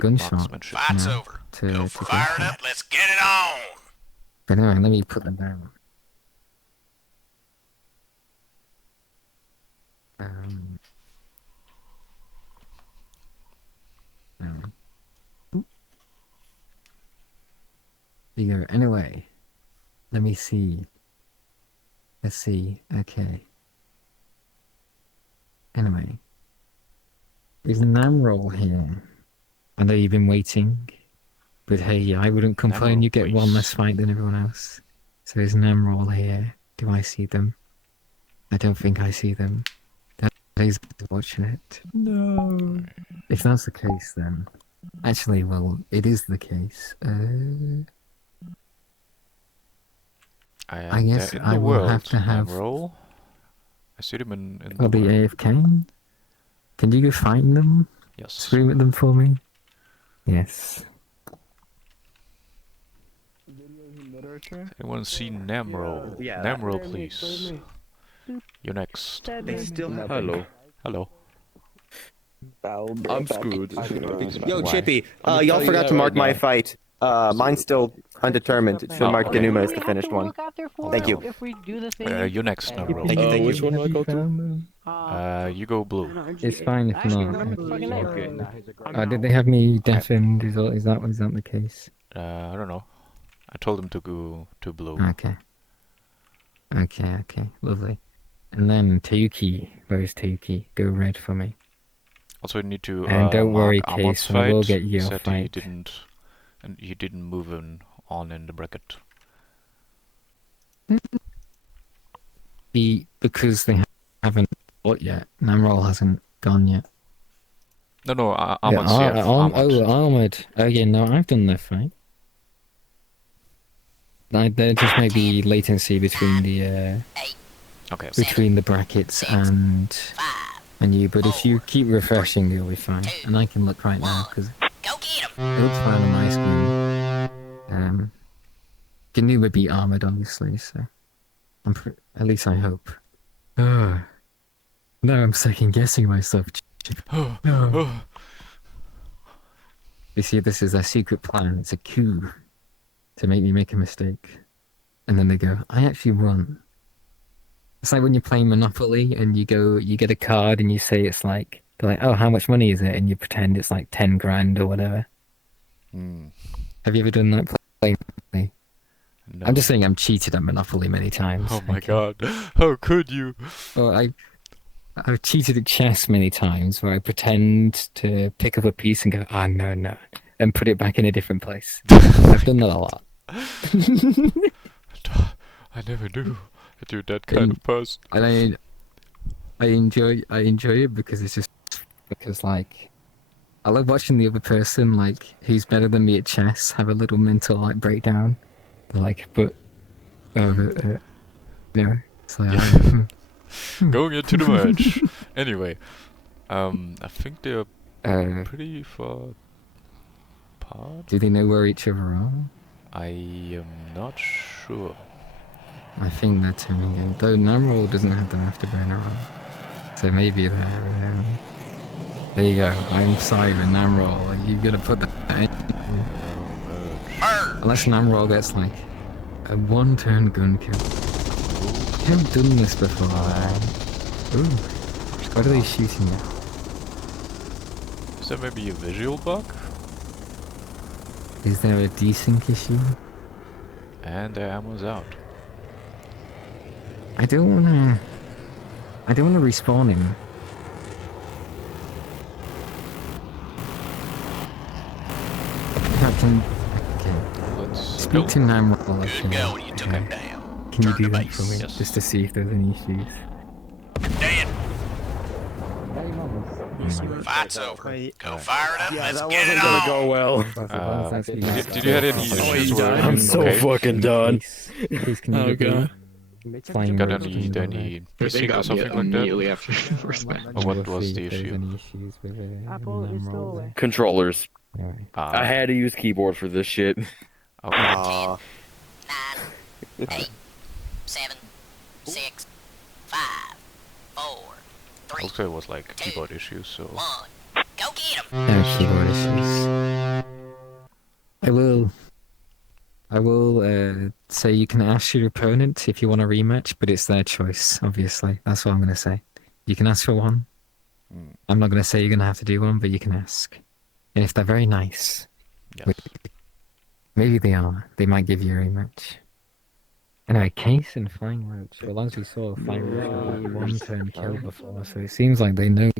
gunshot. Marksmanship. Fight's Yeah, over. to Go go fire it for. up. Let's get it on. But anyway, let me put them down. There you go. Anyway, let me see. Let's see. Okay. Anyway, is Namroll here? I know you've been waiting, but hey, I wouldn't complain. Namroll, You get one please. less fight than everyone else. So is Namroll here? Do I see them? I don't think I see them. That is unfortunate. No. If that's the case, then actually, well, it is the case. I guess in I the will world, have to have. Namroll. I see them in Oh, the world. AFK? Can you go find them? Yes. Scream at them for me? Yes. Anyone see Namroll? Yeah. Namroll, please. You're next. They still have. Hello. Hello. I'm screwed. Yo, Why? Chippy, I'm y'all telling forgot you to that mark right my now. fight. Mine's still undetermined. It should mark okay. Ganuma as the finished one. Thank you. If we do the thing, You're next, Namroll. Thank you, thank Which you. one do I go to? You go blue. It's fine if I actually not. remember the fucking name. Okay. Did they have me deafened? Is that the case? I don't know. I told him to go to blue. Okay. Okay, lovely. And then Tayuki. Where is Tayuki? Go red for me. Also, you need to And don't mark worry, Amon's Case, I will fight. get He your said he fight. didn't, and he didn't move on in the bracket. Because they haven't fought yet. Namrol hasn't gone yet. No, Amon's yeah, Amon. Armored. Oh yeah, no, I've done that fight. There just might be latency between the Okay. between the brackets and you, but if you keep refreshing, you'll be fine. And I can look right now because Go get him. it looks fine on my screen. Gnu would be armored, obviously, so at least I hope. No, I'm second guessing myself. No. You see, this is their secret plan. It's a coup to make me make a mistake. And then they go, I actually won. It's like when you're playing Monopoly and you get a card and you say it's like, they're like, oh, how much money is it? And you pretend it's like 10 grand or whatever. Have you ever done that playing Monopoly? No. I'm just saying I'm cheated at Monopoly many times. Oh my god. How could you? Well, I've cheated at chess many times where I pretend to pick up a piece and go, no, and put it back in a different place. I've done that a lot. I never do. I do that kind of person. And I enjoy it because it's just because like I love watching the other person like who's better than me at chess have a little mental like breakdown. They're like, but you know, it's like Going into the match. Anyway, I think they're pretty far apart. do they know where each other are? I am not sure. I think they're turning in. Though Namrol doesn't have the afterburner on. So maybe they're... There you go. I'm sorry with Namrol. You're gonna put that in. Unless Namrol gets like a one-turn gun kill. I haven't done this before. Ooh. What are they shooting at? Is that maybe a visual bug? Is there a desync issue? And their ammo's out. I don't wanna respawn him. Let's Speak go. to Namrol. Good going. You took him down. Can you Turn do to that for base. me? Yes. Just to see if there's any issues. Dan, fight's over. Go fire it up. Yeah, Let's that get wasn't it gonna on. go well. Did you have any issues where I'm so fucking done. Please, can you God. flying got roach any can go any They missing or got me something like that? immediately after the first match. Or what We'll was see the if there's issue? any issues with Apple is still Controllers. Alright. I had to use keyboard for this shit. Okay. 9, 8, 7, 6, 5, 4, 3, Also, it was like keyboard issues, so 1. Go get him. Keyboard issues. I will say you can ask your opponent if you want a rematch, but it's their choice, obviously. That's what I'm going to say. You can ask for one. I'm not going to say you're going to have to do one, but you can ask. And if they're very nice, yes. maybe they are, they might give you a rematch. Anyway, Case and Flying Roach. Well, as we saw, Flying Roach got that one-turn kill before, so it seems like they know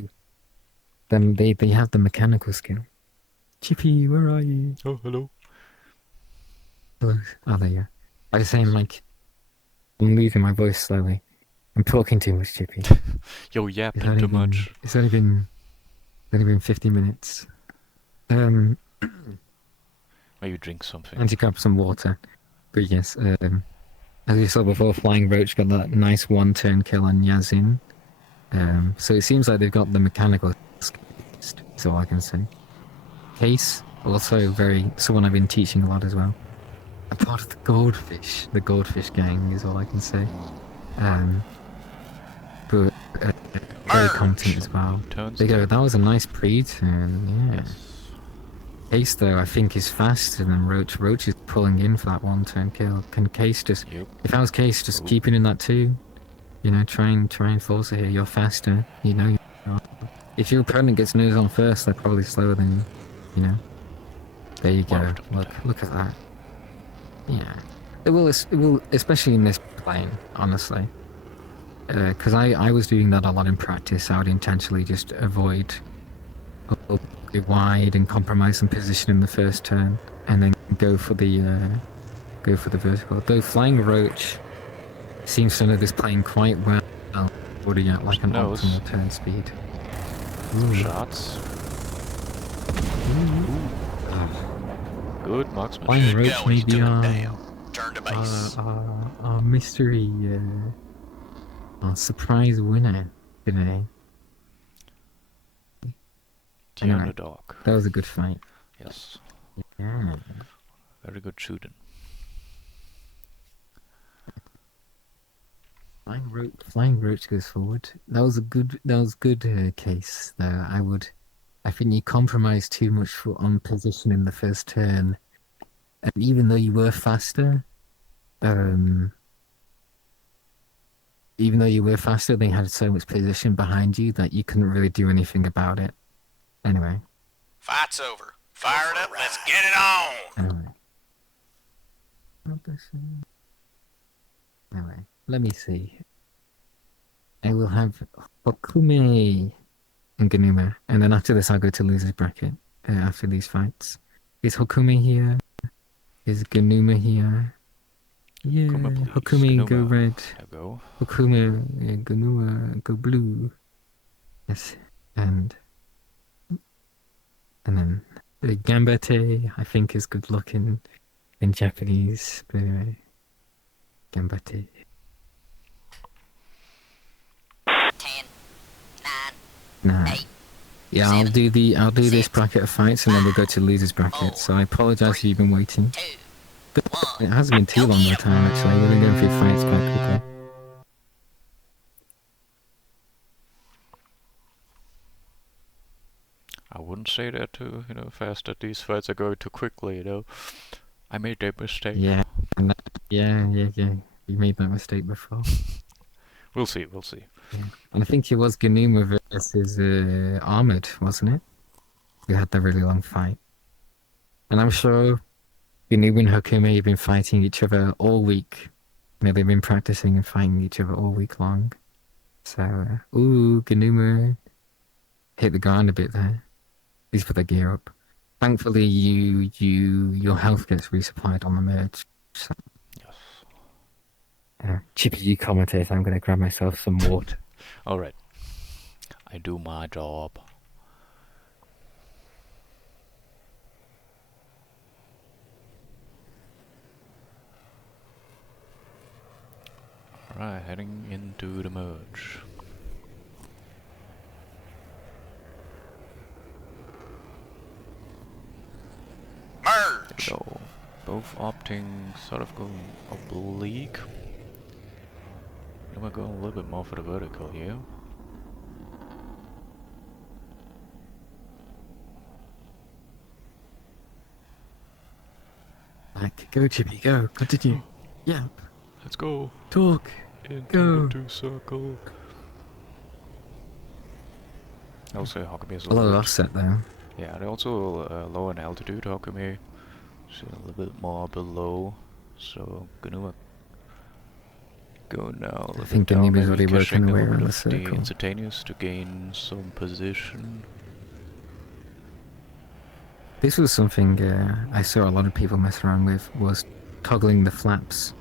them. They have the mechanical skill. Chippy, where are you? Oh, hello. Hello. Oh, there you are. I was saying, like, I'm losing my voice slowly. I'm talking too much, Chippy. Yo, yapping too much. It's only been 50 minutes. Maybe drink something. I need to grab some water. But yes, as we saw before, Flying Roach got that nice one-turn kill on Yazin. So it seems like they've got the mechanical skills, is all I can say. Case, also someone I've been teaching a lot as well. A part of the Goldfish gang is all I can say. But very competent as well. There you go, that was a nice pre-turn, yeah. Yes. Case, though, I think is faster than Roach. Roach is pulling in for that one-turn kill. Can Case just... Yep. If I was Case, just keep it in that 2. You know, try and force it here. You're faster. You know you are. If your opponent gets nose on first, they're probably slower than you know. There you go. Look at that. Yeah. It will, especially in this plane, honestly. because I was doing that a lot in practice. I would intentionally just avoid a little bit wide and compromise some position in the first turn, and then go for the vertical. Though Flying Roach seems to know this plane quite well, already at like an Nose. optimal turn speed. Some Ooh. shots. Good marksmanship. Flying Good Roach going, may he's be doing our, damn. Turn to base. our mystery our surprise winner today. The Anyway. underdog. That was a good fight. Yes. Yeah. Very good shooting. Flying Roach goes forward. That was good case though. I think you compromised too much on position in the first turn, and even though you were faster, they had so much position behind you that you couldn't really do anything about it. Anyway. Fight's over. Fire it up. Let's get it on. Anyway, let me see. I will have Hokume and Ganuma, and then after this I'll go to losers bracket after these fights. Is Hokume here? Is Ganuma here? Yeah, Please. Hokume go red. There go. Hokume, Ganuma go blue. Yes, and then the Gambate I think is good looking in Japanese, but anyway, Gambate. 10, 9, Nah. 8. Yeah, I'll do this bracket of fights and then we'll go to losers bracket. So I apologise if you've been waiting. 2, It hasn't been too long of a time actually. We've been going through fights quite quickly. I wouldn't say that too, fast that these fights are going too quickly, I made that mistake. Yeah, yeah. You made that mistake before. We'll see. Yeah. And I think it was Ganuma versus Armored, wasn't it? We had that really long fight. And I'm sure Ganuma and Hokume have been fighting each other all week. They've been practicing and fighting each other all week long. So, Ganuma hit the ground a bit there. Please put their gear up. Thankfully, your health gets resupplied on the merge. So. Yes. Chippy, you commentate. I'm going to grab myself some water. Alright. I do my job. Alright, heading into the merge. Merge. So, both opting sort of going oblique. And we're going a little bit more for the vertical here. Like, go Chippy, go. Continue. Yeah. Let's go. Talk. Into Go. the two circle. Also, Hokume is a A lot little of bit, offset there. yeah, they're also low in altitude, Hokume. So a little bit more below. So Ganuma go now. I think Ganuma's already working away around the the circle. instantaneous to gain some position. This was something I saw a lot of people mess around with, was toggling the flaps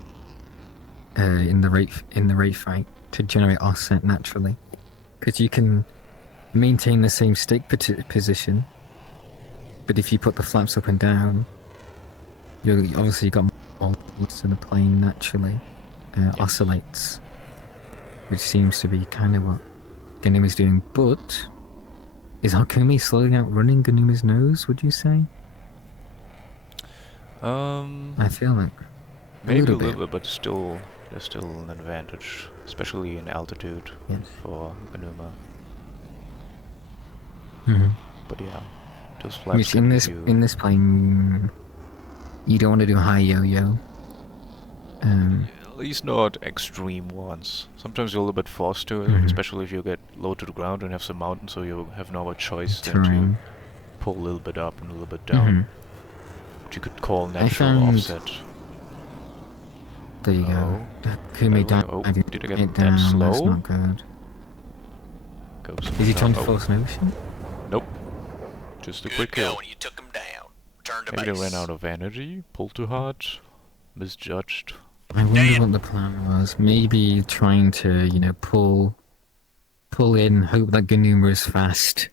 in the rate fight to generate offset naturally, because you can maintain the same stick position, but if you put the flaps up and down, you obviously got more so the plane naturally oscillates, which seems to be kind of what Ganuma's doing. But is Hokume slowly outrunning Ganuma's nose, would you say? I feel like Maybe a little little bit. bit, but still, there's still an advantage, especially in altitude Yes. for Ganuma. Mm-hmm. But yeah, those flaps Which can in give you this plane, you don't want to do high yo-yo. at least not extreme ones. Sometimes you're a little bit forced to, especially if you get low to the ground and have some mountain, so you have no other choice than to Terrain. pull a little bit up and a little bit down. Which you could call natural found- offset. There you No. go. Kumi died. Oh, did I get it that down. That's slow? not good. Goes Is he down. trying to Oh, force an ocean? nope. Just a Good quick kill. going. You took him down. Return to Maybe they base. ran out of energy, pulled too hard, misjudged. I wonder Damn. what the plan was. Maybe trying to, you know, pull in, hope that Ganuma is fast,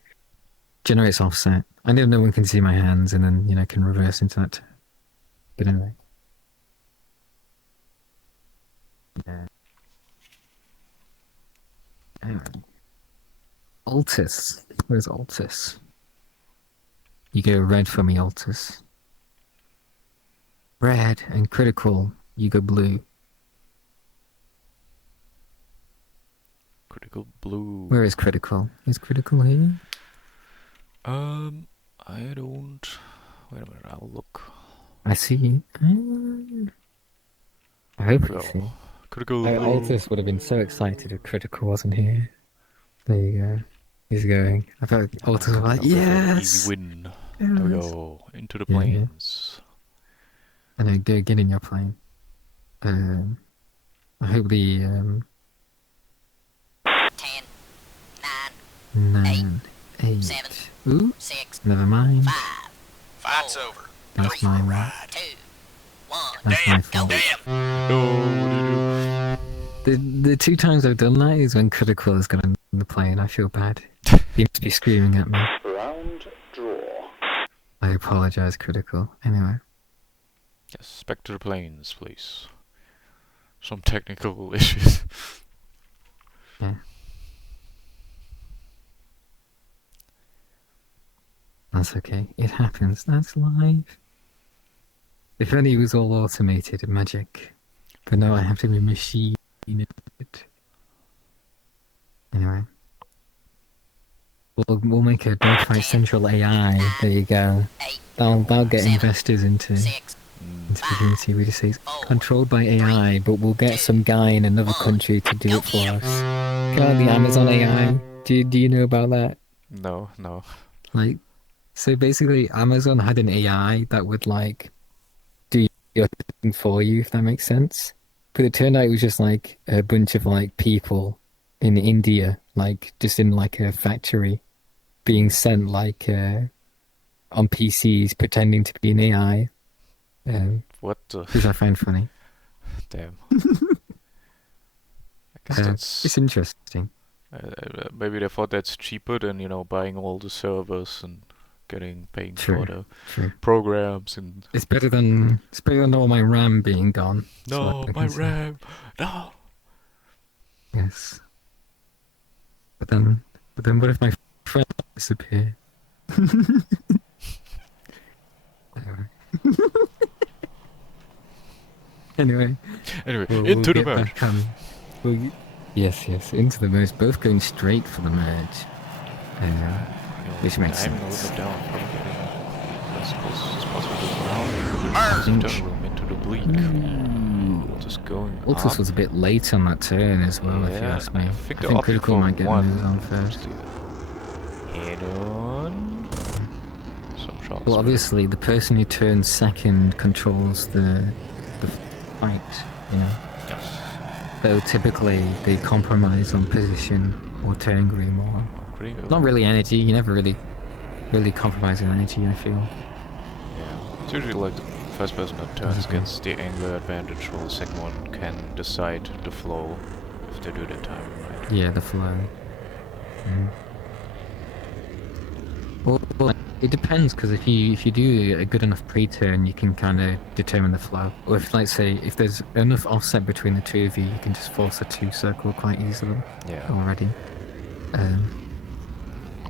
generates offset. I know no one can see my hands, and then, you know, can reverse into that. But anyway. Yeah. Anyway. Altus. Where's Altus? You go red for me, Altus. Red and critical. You go blue. Critical blue. Where is critical? Is critical here? I don't... Wait a minute, I'll look. I see. I hope Go. I see. Critical Oh, blue. Altus would have been so excited if critical wasn't here. There you go. He's going. I felt Altus was like, yes! Easy win. There we Yes. go. Into the Yeah, yeah. plains. I know, go get in your plane. I hope the 10, 9, 9, 8. 7, Ooh, 6, never mind. 5, Fight's over. That's Go for a mine. ride. 2, 1. That's my fault. Damn. No, what do you do? The 2 times I've done that is when critical has gone in the plane. I feel bad. He must be screaming at me. Round draw. I apologize, critical. Anyway. Yes, back to the plains, please. Some technical issues. Yeah. That's okay. It happens. That's life. If only it was all automated and magic. But no, I have to be machine it. Anyway. We'll make a Dogfight Central AI. There you go. 8, That'll get investors into 6, the community. We just say it's controlled by AI, but we'll get some guy in another country to do it for us. God, the Amazon AI. Do you know about that? No, no. Like, so basically, Amazon had an AI that would like do your thing for you, if that makes sense. But it turned out it was just like a bunch of like people in India, like just in like a factory, being sent like on PCs, pretending to be an AI. What the... Which I find funny. Damn. I guess that's... It's interesting. maybe they thought that's cheaper than, you know, buying all the servers and paying for the programs and... It's better than all my RAM being gone. No, my RAM! No! Yes. But then what if my friend disappear? Anyway. Into the merge. Yes, into the merge. Both going straight for the merge. Which makes I'm sense. going down, probably getting as close as possible to the ground. Merge. Turn room into the bleak. Just going Altus up. was a bit late on that turn as well, if you Yeah, ask me. I I think think, they're opting critical for might get one. moves on first. Head on. Some shots. Well, obviously, the person who turns second controls the fight, you know. Yes. Though typically they compromise on position or turning green more. Not really energy. You never really compromise on energy, I feel. Yeah. It's usually like the first person that turns gets the angular advantage, while the second one can decide the flow if they do that time, right? Yeah, the flow. Well, it depends, because if you do a good enough pre-turn, you can kind of determine the flow. Or if, like, say, if there's enough offset between the two of you, you can just force a 2 circle quite easily. Yeah. Already.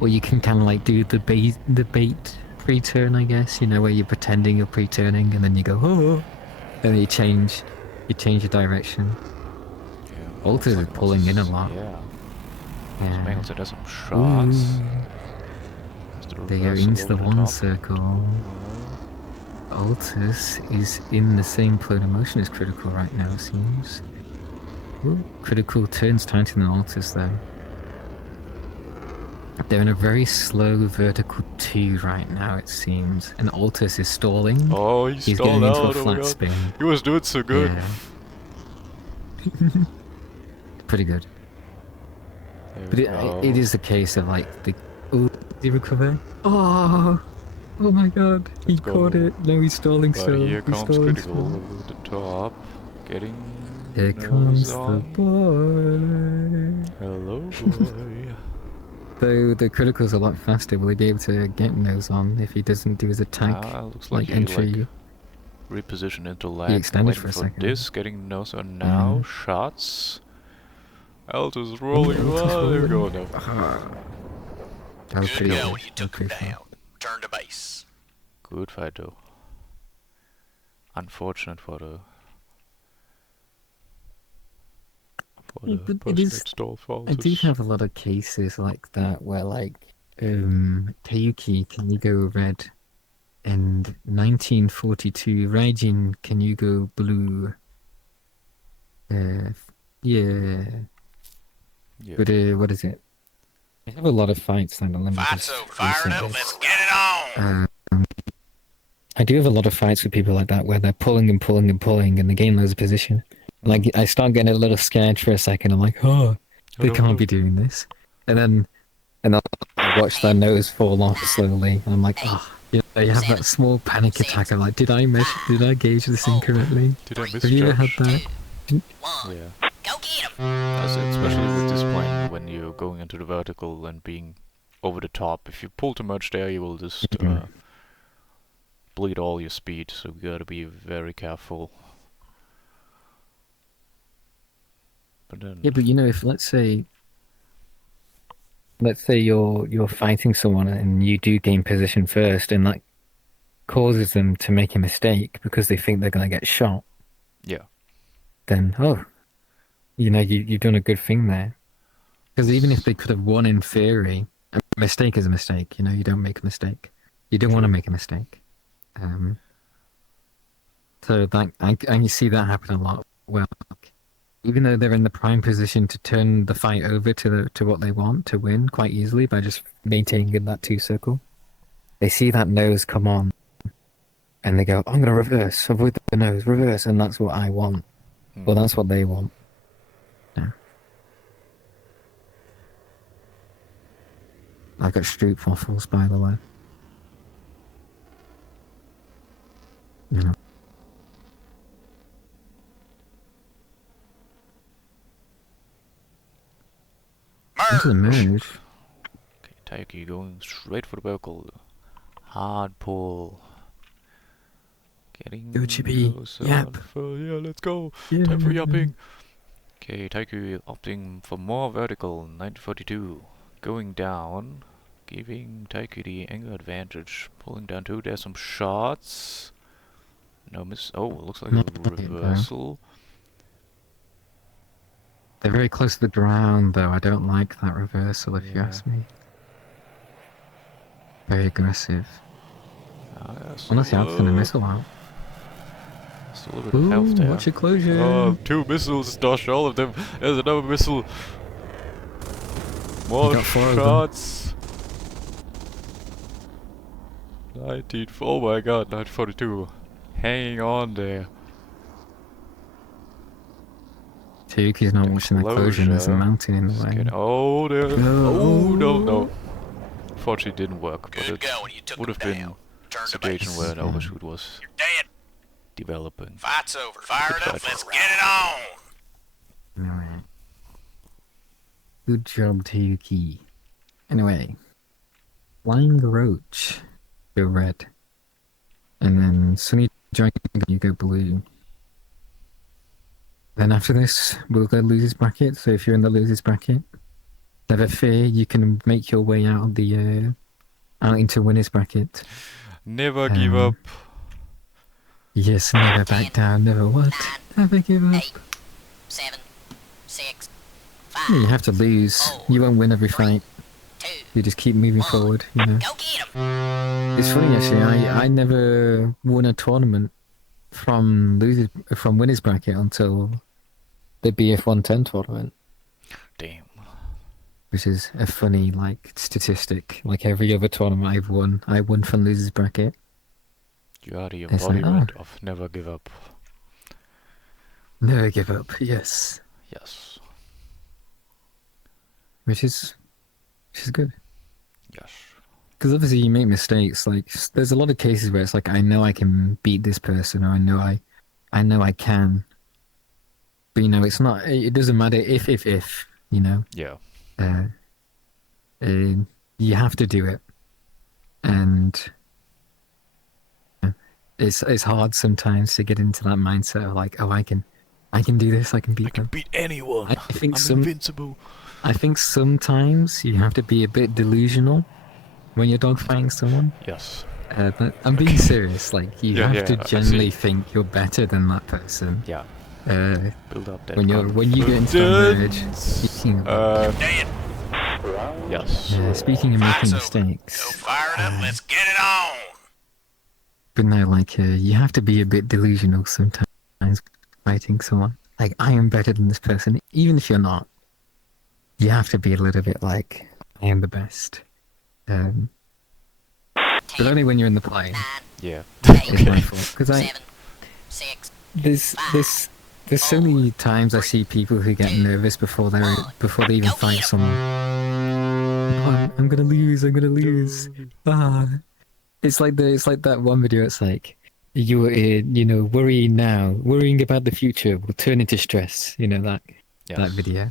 Or you can kind of like do the bait pre-turn, I guess. You know, where you're pretending you're pre-turning, and then you go, oh, and then you change your direction. Yeah. Altus is pulling in a lot. Yeah. Yeah. Mangleton does some shots. They go into the 1 circle. Altus is in the same plane of motion as critical right now, it seems. Ooh, critical turns tighter than Altus though. They're in a very slow vertical 2 right now, it seems. And Altus is stalling. Oh, He's stalled going into out. a flat spin. He was doing so good. Yeah. Pretty good. There But we go. it is a case of like the. Oh, did he recover? Oh! Oh my god, he Let's go. caught it. No, he's stalling But still. here He's comes stalling critical still. over the top. Getting Here nose comes the on. boy. Hello, boy. Though the critical's a lot faster, will he be able to get nose on if he doesn't do his attack? Looks like he entry. reposition into He land. extended Waiting for a for second. this. Getting nose on now. Shots. Alto's rolling. Alto's There we go. rolling. No. That was Good pretty going. good. You took him down. Turn to base. Good fight though. Unfortunate for the But person it is. that stole for I do Altus. have a lot of cases like that where, like, Teyuki, can you go red? And 1942, Raijin, can you go blue? Yeah. Yeah. But what is it? I have a lot of fights that let me Fight's just over. Fire it up. reset Let's this. get it on. I do have a lot of fights with people like that where they're pulling and pulling and pulling and they gain loads of position. Like, I start getting a little scared for a second. I'm like, oh, they can't be doing this. And then I watch their nose fall off slowly. And I'm like, oh, you have that small panic attack of like, did I gauge this incorrectly? Did I Have you ever had misjudge? that? One. Yeah. Go get him. Especially with this plane, when you're going into the vertical and being over the top. If you pull too much there, you will just bleed all your speed. So you gotta be very careful. But then, Yeah, but if let's say you're fighting someone and you do gain position first, and that causes them to make a mistake because they think they're gonna get shot. yeah, Then you've done a good thing there. Because even if they could have won in theory, a mistake is a mistake. You don't make a mistake. You don't want to make a mistake. So that I see that happen a lot. Well, even though they're in the prime position to turn the fight over to what they want to win quite easily by just maintaining in that 2-circle, they see that nose come on, and they go, "I'm gonna reverse, avoid the nose, reverse," and that's what I want. Well, that's what they want. Yeah. I got street waffles, by the way. Into the merge. Okay, Taiki going straight for the vertical. Hard pull. Getting Go, Chippy. Yap. Yeah, let's go. Yeah. Time for yapping. Okay, Taiki opting for more vertical. 1942. Going down. Giving Taiki the angle advantage. Pulling down too. There's some shots. No miss. Oh, looks like a reversal. They're very close to the ground, though. I don't like that reversal, if you ask me. Very aggressive. Unless you have to send a missile out. Still a little bit of health there. Watch your closure. Oh, 2 missiles, dodged all of them. There's another missile. More got 4 of them. shots. 19. Oh my god, 1942. Hanging on there. Teyuki's not watching that closure, and there's a mountain in the way. Oh, there. Oh, no. Fortunately, it didn't work, but Good it going. You took would him have been down. Turn a to situation base. where an overshoot was You're dead. developing. Fight's over. Fire it up. fight. Let's get it on. Alright. Good job, Teyuki. Anyway. Flying Roach. Go red. And then Sunny Dragon, you go blue. Then after this, we'll go losers bracket. So if you're in the losers bracket, never fear, you can make your way out of the out into winners bracket. Never give up. Yes, never back down, never what? Never give up. 8, 7, 6, Yeah, you 5, have to lose. You won't win every fight. 2. You just keep moving forward, Go get him. It's funny actually, I never won a tournament from winners bracket until the BF110 tournament, Damn. which is a funny statistic. Like every other tournament I won from losers bracket. You are the It's like, embodiment of never give up. Never give up. Yes, Yes. which is good. Yes. Because obviously you make mistakes. Like there's a lot of cases where it's like I know I can beat this person, or I know I can. But you know, it's not. It doesn't matter if you know. Yeah. Uh, you have to do it, and it's hard sometimes to get into that mindset of like, oh, I can do this. I can beat them. Beat anyone. I think I'm invincible. I think sometimes you have to be a bit delusional when you're dogfighting someone. Yes. But I'm being serious. Like you have to I generally see. think you're better than that person. Yeah. Uh, Build up that when you get into the merge, speaking of Dead. yes. speaking of making Fight's over. mistakes, Go fire it up. Let's get it on. but no, like you have to be a bit delusional sometimes fighting someone. Like I am better than this person, even if you're not. You have to be a little bit like I am the best. But only when you're in the plane. Yeah. It's my fault because 7, 6, there's so many times I see people who get nervous before they even fight someone. Oh, I'm gonna lose. Ah, it's like that one video. It's like worrying about the future will turn into stress. You know that video.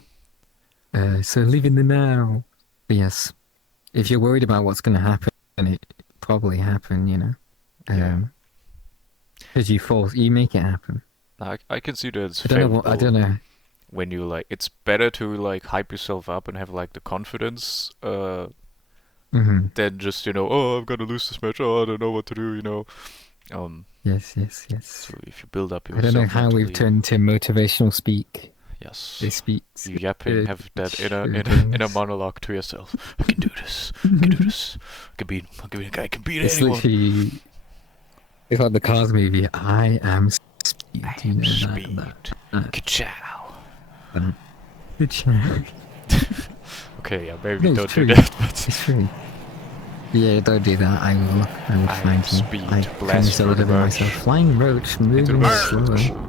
So live in the now. But yes, if you're worried about what's gonna happen, it probably happen. You know, because you make it happen. I can see that it's I don't know. when you like, it's better to like hype yourself up and have like the confidence than just, you know, oh, I'm gonna lose this match, oh, I don't know what to do, you know. Yes. So if you build up I yourself don't know how we've turned to motivational speak. Yes. They speak. You yapping, have that inner monologue to yourself. I can do this. I can do this. I can beat him. I can beat It's anyone. literally. It's like the Cars movie. I am speed. I You am know, speed. that. Ka-chow. Good job. Okay, yeah, maybe No, don't it's do true. that, but It's true. Yeah, don't do that. I will I find am you. speed, I blast promised a through the little bit merge. myself. Flying roach, Into the moving merge. slower.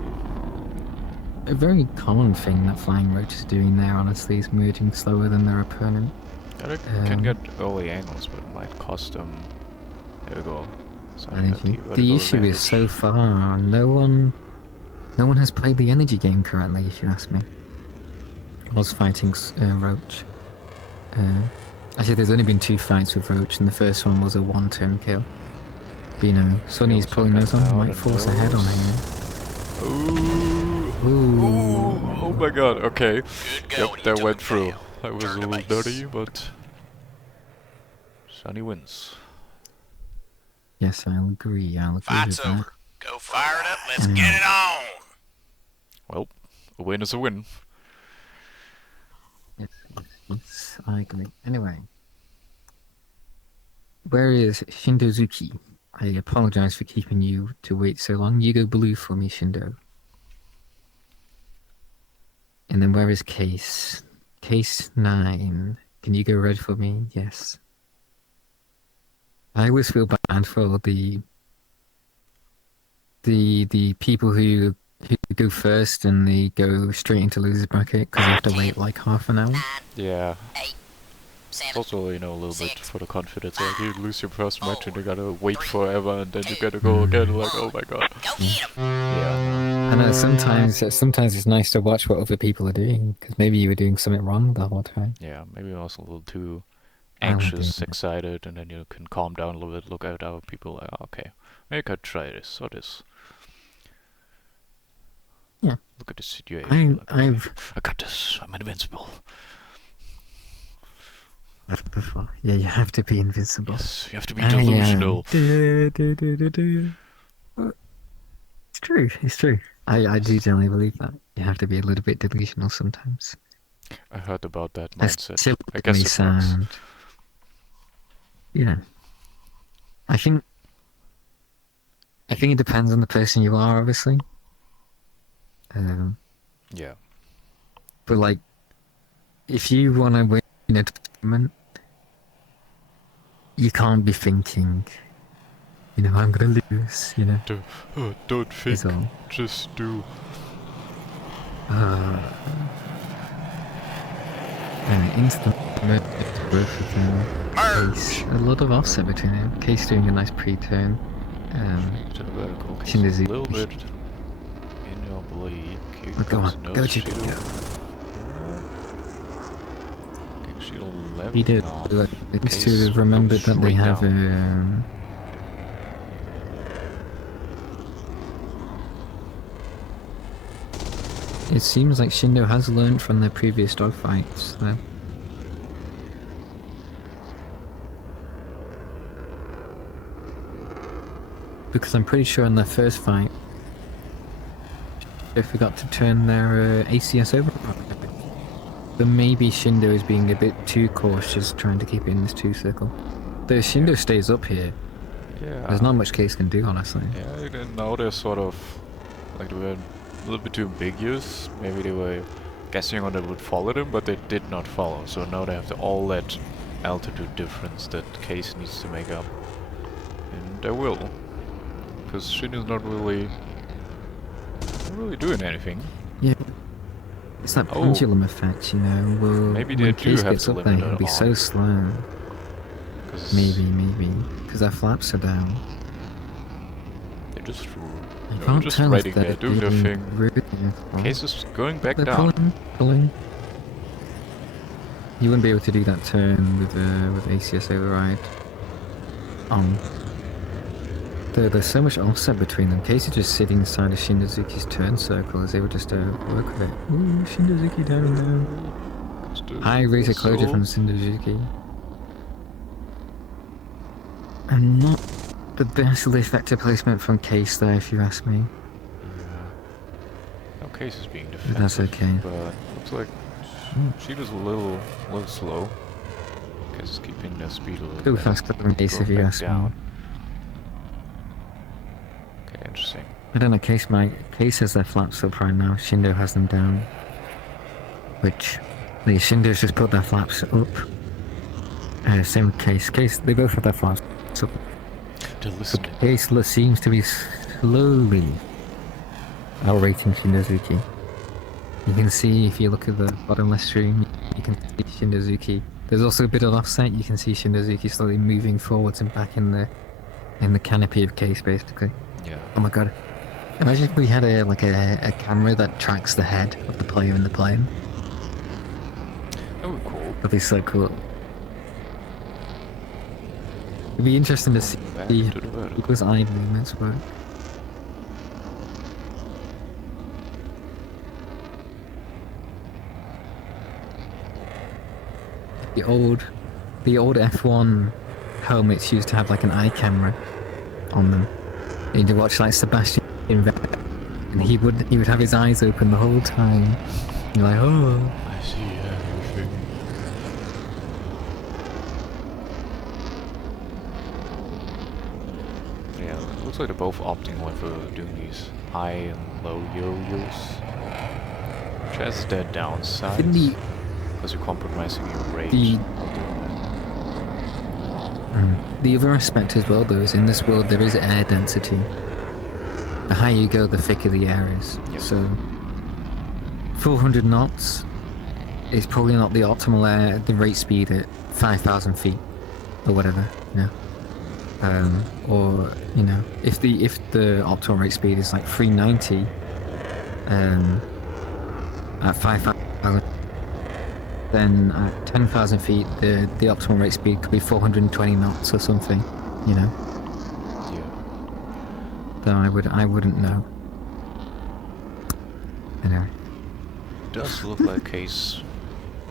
A very common thing that flying roach is doing there, honestly, is moving slower than their opponent. Yeah, they can get early angles, but it might cost them. There we go. So I got The vertical issue is advantage. so far, no one has played the energy game currently, if you ask me. I was fighting Roach. Actually, there's only been 2 fights with Roach, and the first one was a 1-turn kill. But, you know, Sonny's pulling those on, might force ahead on him. Ooh. Oh my god, okay. Good going. Yep, He that took went the through. kill. That was a Turn to little base. dirty, but Sonny wins. Yes, I'll agree with Fight's that. over. Go fire it up. Let's get it on. Well, a win is a win. Yes, I agree. Anyway. Where is Shindozuki? I apologize for keeping you to wait so long. You go blue for me, Shindo. And then where is Case? Case 9. Can you go red for me? Yes. I always feel bad for the people who go first and they go straight into losers bracket because you have to wait like half an hour. Yeah. 8, It's 7, also, you know, a little bit 6, for the confidence. Like, you lose your first match and you gotta wait 3, forever and then you gotta go again, like, oh my god. go get him. Yeah. I know sometimes it's nice to watch what other people are doing because maybe you were doing something wrong the whole time. Yeah, maybe I was a little too I like anxious, doing that. excited, and then you can calm down a little bit, look at other people, like, oh, okay, maybe I could try this or this. Yeah. Look at the situation. Like, I've I got this. I'm invincible. before. Yeah, you have to be invincible. Yes, you have to be delusional. It's true. It's true. I do generally believe that you have to be a little bit delusional sometimes. I heard about that That's mindset. silly I guess it works. sound. Yeah. I think it depends on the person you are, obviously. Yeah. But like, if you want to win a tournament, you can't be thinking, I'm gonna lose. Don't think, Is all. just do. Instant merge to both of them. Case, a lot of offset between them. Case doing a nice pre-turn. To the vertical. Case Shindezu. a little bit in your oblique. Here Oh, go comes on, no go shield. Chico. Okay, shield level. He did. off. It needs Case to remember goes that they straight have down. It seems like Shindo has learned from their previous dogfights, though. Because I'm pretty sure in their first fight, they forgot to turn their ACS over. But maybe Shindo is being a bit too cautious, trying to keep it in this 2 circle. Though Shindo stays up here, Yeah. there's not much Case can do, honestly. Yeah, and now they're sort of like they were a little bit too ambiguous. Maybe they were guessing on they would follow them, but they did not follow. So now they have all that altitude difference that Case needs to make up, and they will, because Shin is not really doing anything. Yeah. It's that Oh. pendulum effect, you know. Well, Maybe they when do Case have gets to up limit there, it he'll be on. so slow. 'Cause Maybe. Because their flaps are down. they're just I they're can't just tell if riding they're there, doing their being thing. rude or- Case is going back They're down. pulling. You wouldn't be able to do that turn with ACS override on. There's so much offset between them. Case is just sitting inside of Shindozuki's turn circle as they would just work with it. Ooh, Shindozuki down. Just do High rate of closure from so. Shindozuki. And not the best lift vector placement from Case there, if you ask me. Yeah. No, Case is being But defensive. that's okay. But looks like she was a little slow. Case is keeping their speed a little Go bit. faster than Case if Going you back ask me. down. Okay, interesting. I don't know, Case has their flaps up right now, Shindo has them down. Which, the Shindo's just put their flaps up. Same with Case, they both have their flaps up. They're But listening. Case seems to be slowly outrating Shindozuki. You can see, if you look at the bottom left stream, you can see Shindozuki. There's also a bit of offset, you can see Shindozuki slowly moving forwards and back in the canopy of Case, basically. Yeah. Oh my god. Imagine if we had a camera that tracks the head of the player in the plane. That would be cool. That'd be so cool. It'd be interesting to see Back to the vertical. people's eye movements work. The old F1 helmets used to have like an eye camera on them. You'd watch like Sebastian Vettel, and he would have his eyes open the whole time. You're like, oh. I see everything. Yeah, it looks like they're both opting for doing these high and low yo-yos. Which has their downsides. In the Because you're compromising your range. The- while doing The other aspect as well, though, is in this world there is air density. The higher you go, the thicker the air is. Yep. So, 400 knots is probably not the optimal air, the rate speed at 5,000 feet, or whatever. You know, or you know, if the optimal rate speed is like 390, at 5,000. Then at 10,000 feet, the optimal rate speed could be 420 knots or something, you know. that. Yeah. Though I wouldn't know. Anyway, It does look like Case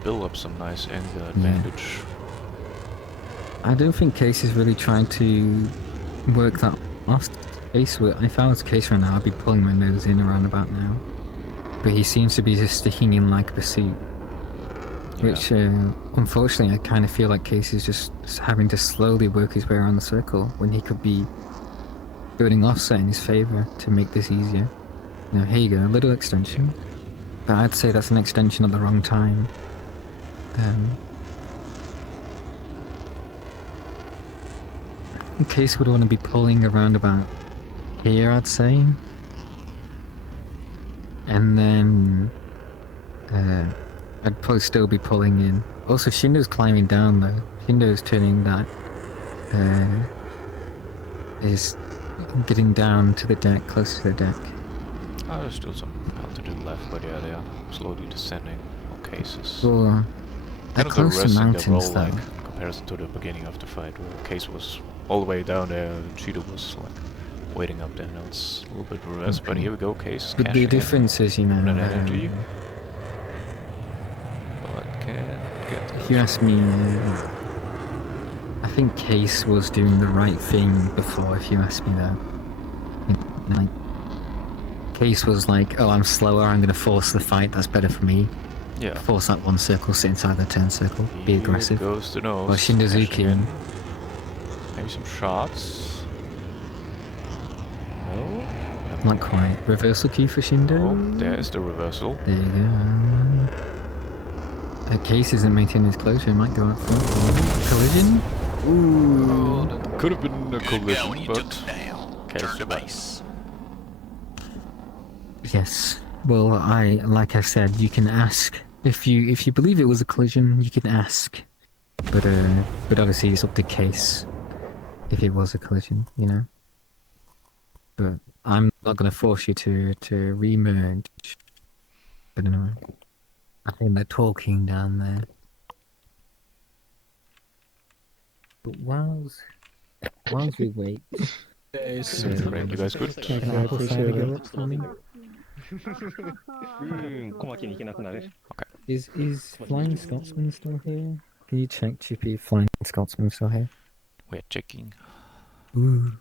build up some nice angular advantage. I don't think Case is really trying to work that off. If I was Case right now, I'd be pulling my nose in around about now. But he seems to be just sticking in like pursuit. Which, unfortunately, I kind of feel like Case is just having to slowly work his way around the circle when he could be building offset in his favor to make this easier. Now, here you go, a little extension. But I'd say that's an extension at the wrong time. Case would want to be pulling around about here, I'd say. And then I'd probably still be pulling in. Also, Shindo's climbing down though. Shindo's turning that. Is getting down to the deck, close to the deck. There's still some altitude left, but yeah, they are slowly descending on cases. Well, they're Kind of close to reversing their mountains role, though. like, in comparison to the beginning of the fight, where Case was all the way down there, and Cheetah was like waiting up there. Now it's a little bit reversed, but here we go, Case. But the difference is, you know, that energy. But can't get if you ask me, I think Case was doing the right thing before, if you ask me that. Like, Case was like, oh, I'm slower, I'm gonna force the fight, that's better for me. Yeah. Force that 1 circle, sit inside the 10 circle, be aggressive. Here goes the nose. Well, Shindozuki and... Maybe some shots. No. Not quite. Reversal key for Shindo. Oh, there is the reversal. There you go. Case isn't maintaining his closure, it might go up front. Collision? Ooh. That could have been a collision, You but took him down. Case Turn to survived. base. Yes. Well, like I said, you can ask. If you believe it was a collision, you can ask. But obviously it's up to Case if it was a collision, you know. But I'm not gonna force you to remerge. But anyway, I think they're talking down there. But whilst we wait, Great, you guys good? can Apple Cider go up for me? Is Flying Scotsman still here? Can you check, Chippy, if Flying Scotsman still here? We're checking. Ooh.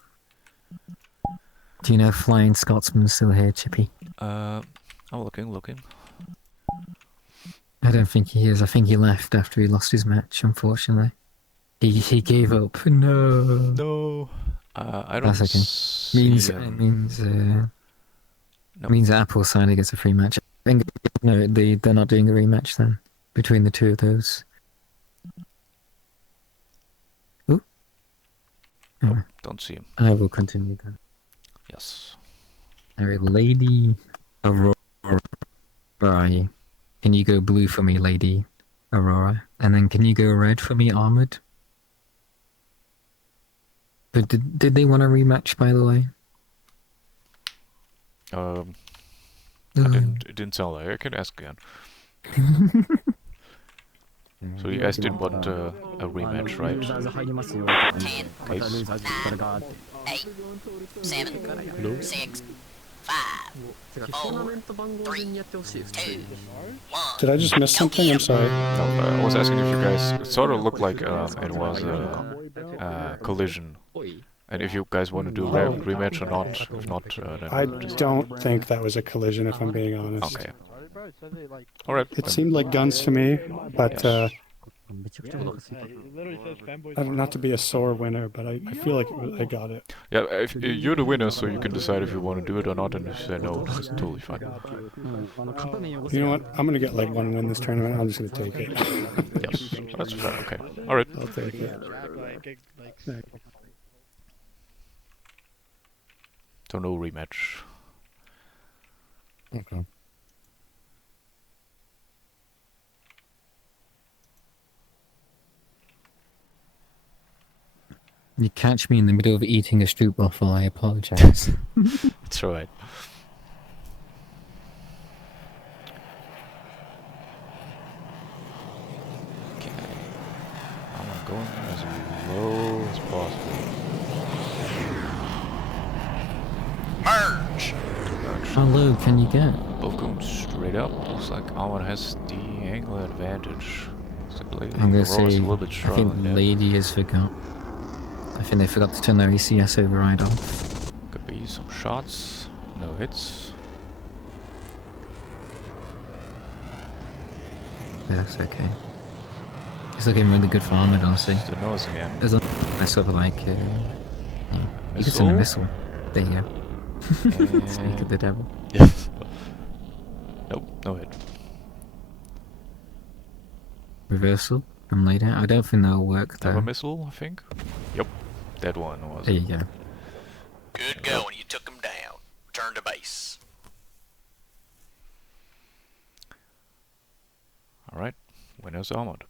Do you know if Flying Scotsman's still here, Chippy? I'm looking. I don't think he is. I think he left after he lost his match, unfortunately. He gave up. No. No. I don't That's okay. see Means Apple Cider gets a free match. I think no, they're not doing a rematch then between the two of those. Ooh. Oh, don't see him. I will continue then. Yes. Alright, Lady Aurora, where are you? Can you go blue for me, Lady Aurora? And then can you go red for me, Armored? But did they want a rematch, by the way? It didn't sound like. I can ask again. So you guys didn't want a rematch, right? 10, Case. 9, 8, 7, 6, 5, 4, 3, 2, 1. Did I just miss something? I'm sorry. No, I was asking if you guys. It sort of looked like it was a collision. And if you guys want to do a rematch or not. If not, then I we'll just... don't think that was a collision, if I'm being honest. Okay. Alright. It seemed like guns to me, but Yes. not to be a sore winner, but I feel like I got it. Yeah, if, you're the winner, so you can decide if you want to do it or not, and if you say no, it's totally fine. You know what? I'm gonna get like 1 win this tournament. I'm just gonna take it. Yes, that's fair, okay. Alright. I'll take it. So no rematch. Okay. You catch me in the middle of eating a stroop waffle, I apologize. It's alright. Okay. I'm going as low as possible. Merge. How low can you get? Both going straight up. Looks like Almond has the angle advantage. I'm gonna Aurora's say, a little bit I stronger think than that. Lady has forgot. I think they forgot to turn their ECS override off. Could be some shots. No hits. That's okay. It's looking really good for Armored, honestly. The nose again. There's a sort of like, yeah. You can send a missile. There you go. Speak of the devil. Yes. Nope, no hit. Reversal from Lady. I don't think that'll work though. Have a missile, I think. Yep, that one was. There you go. Good going. You took him down. Return to base. Winners armored.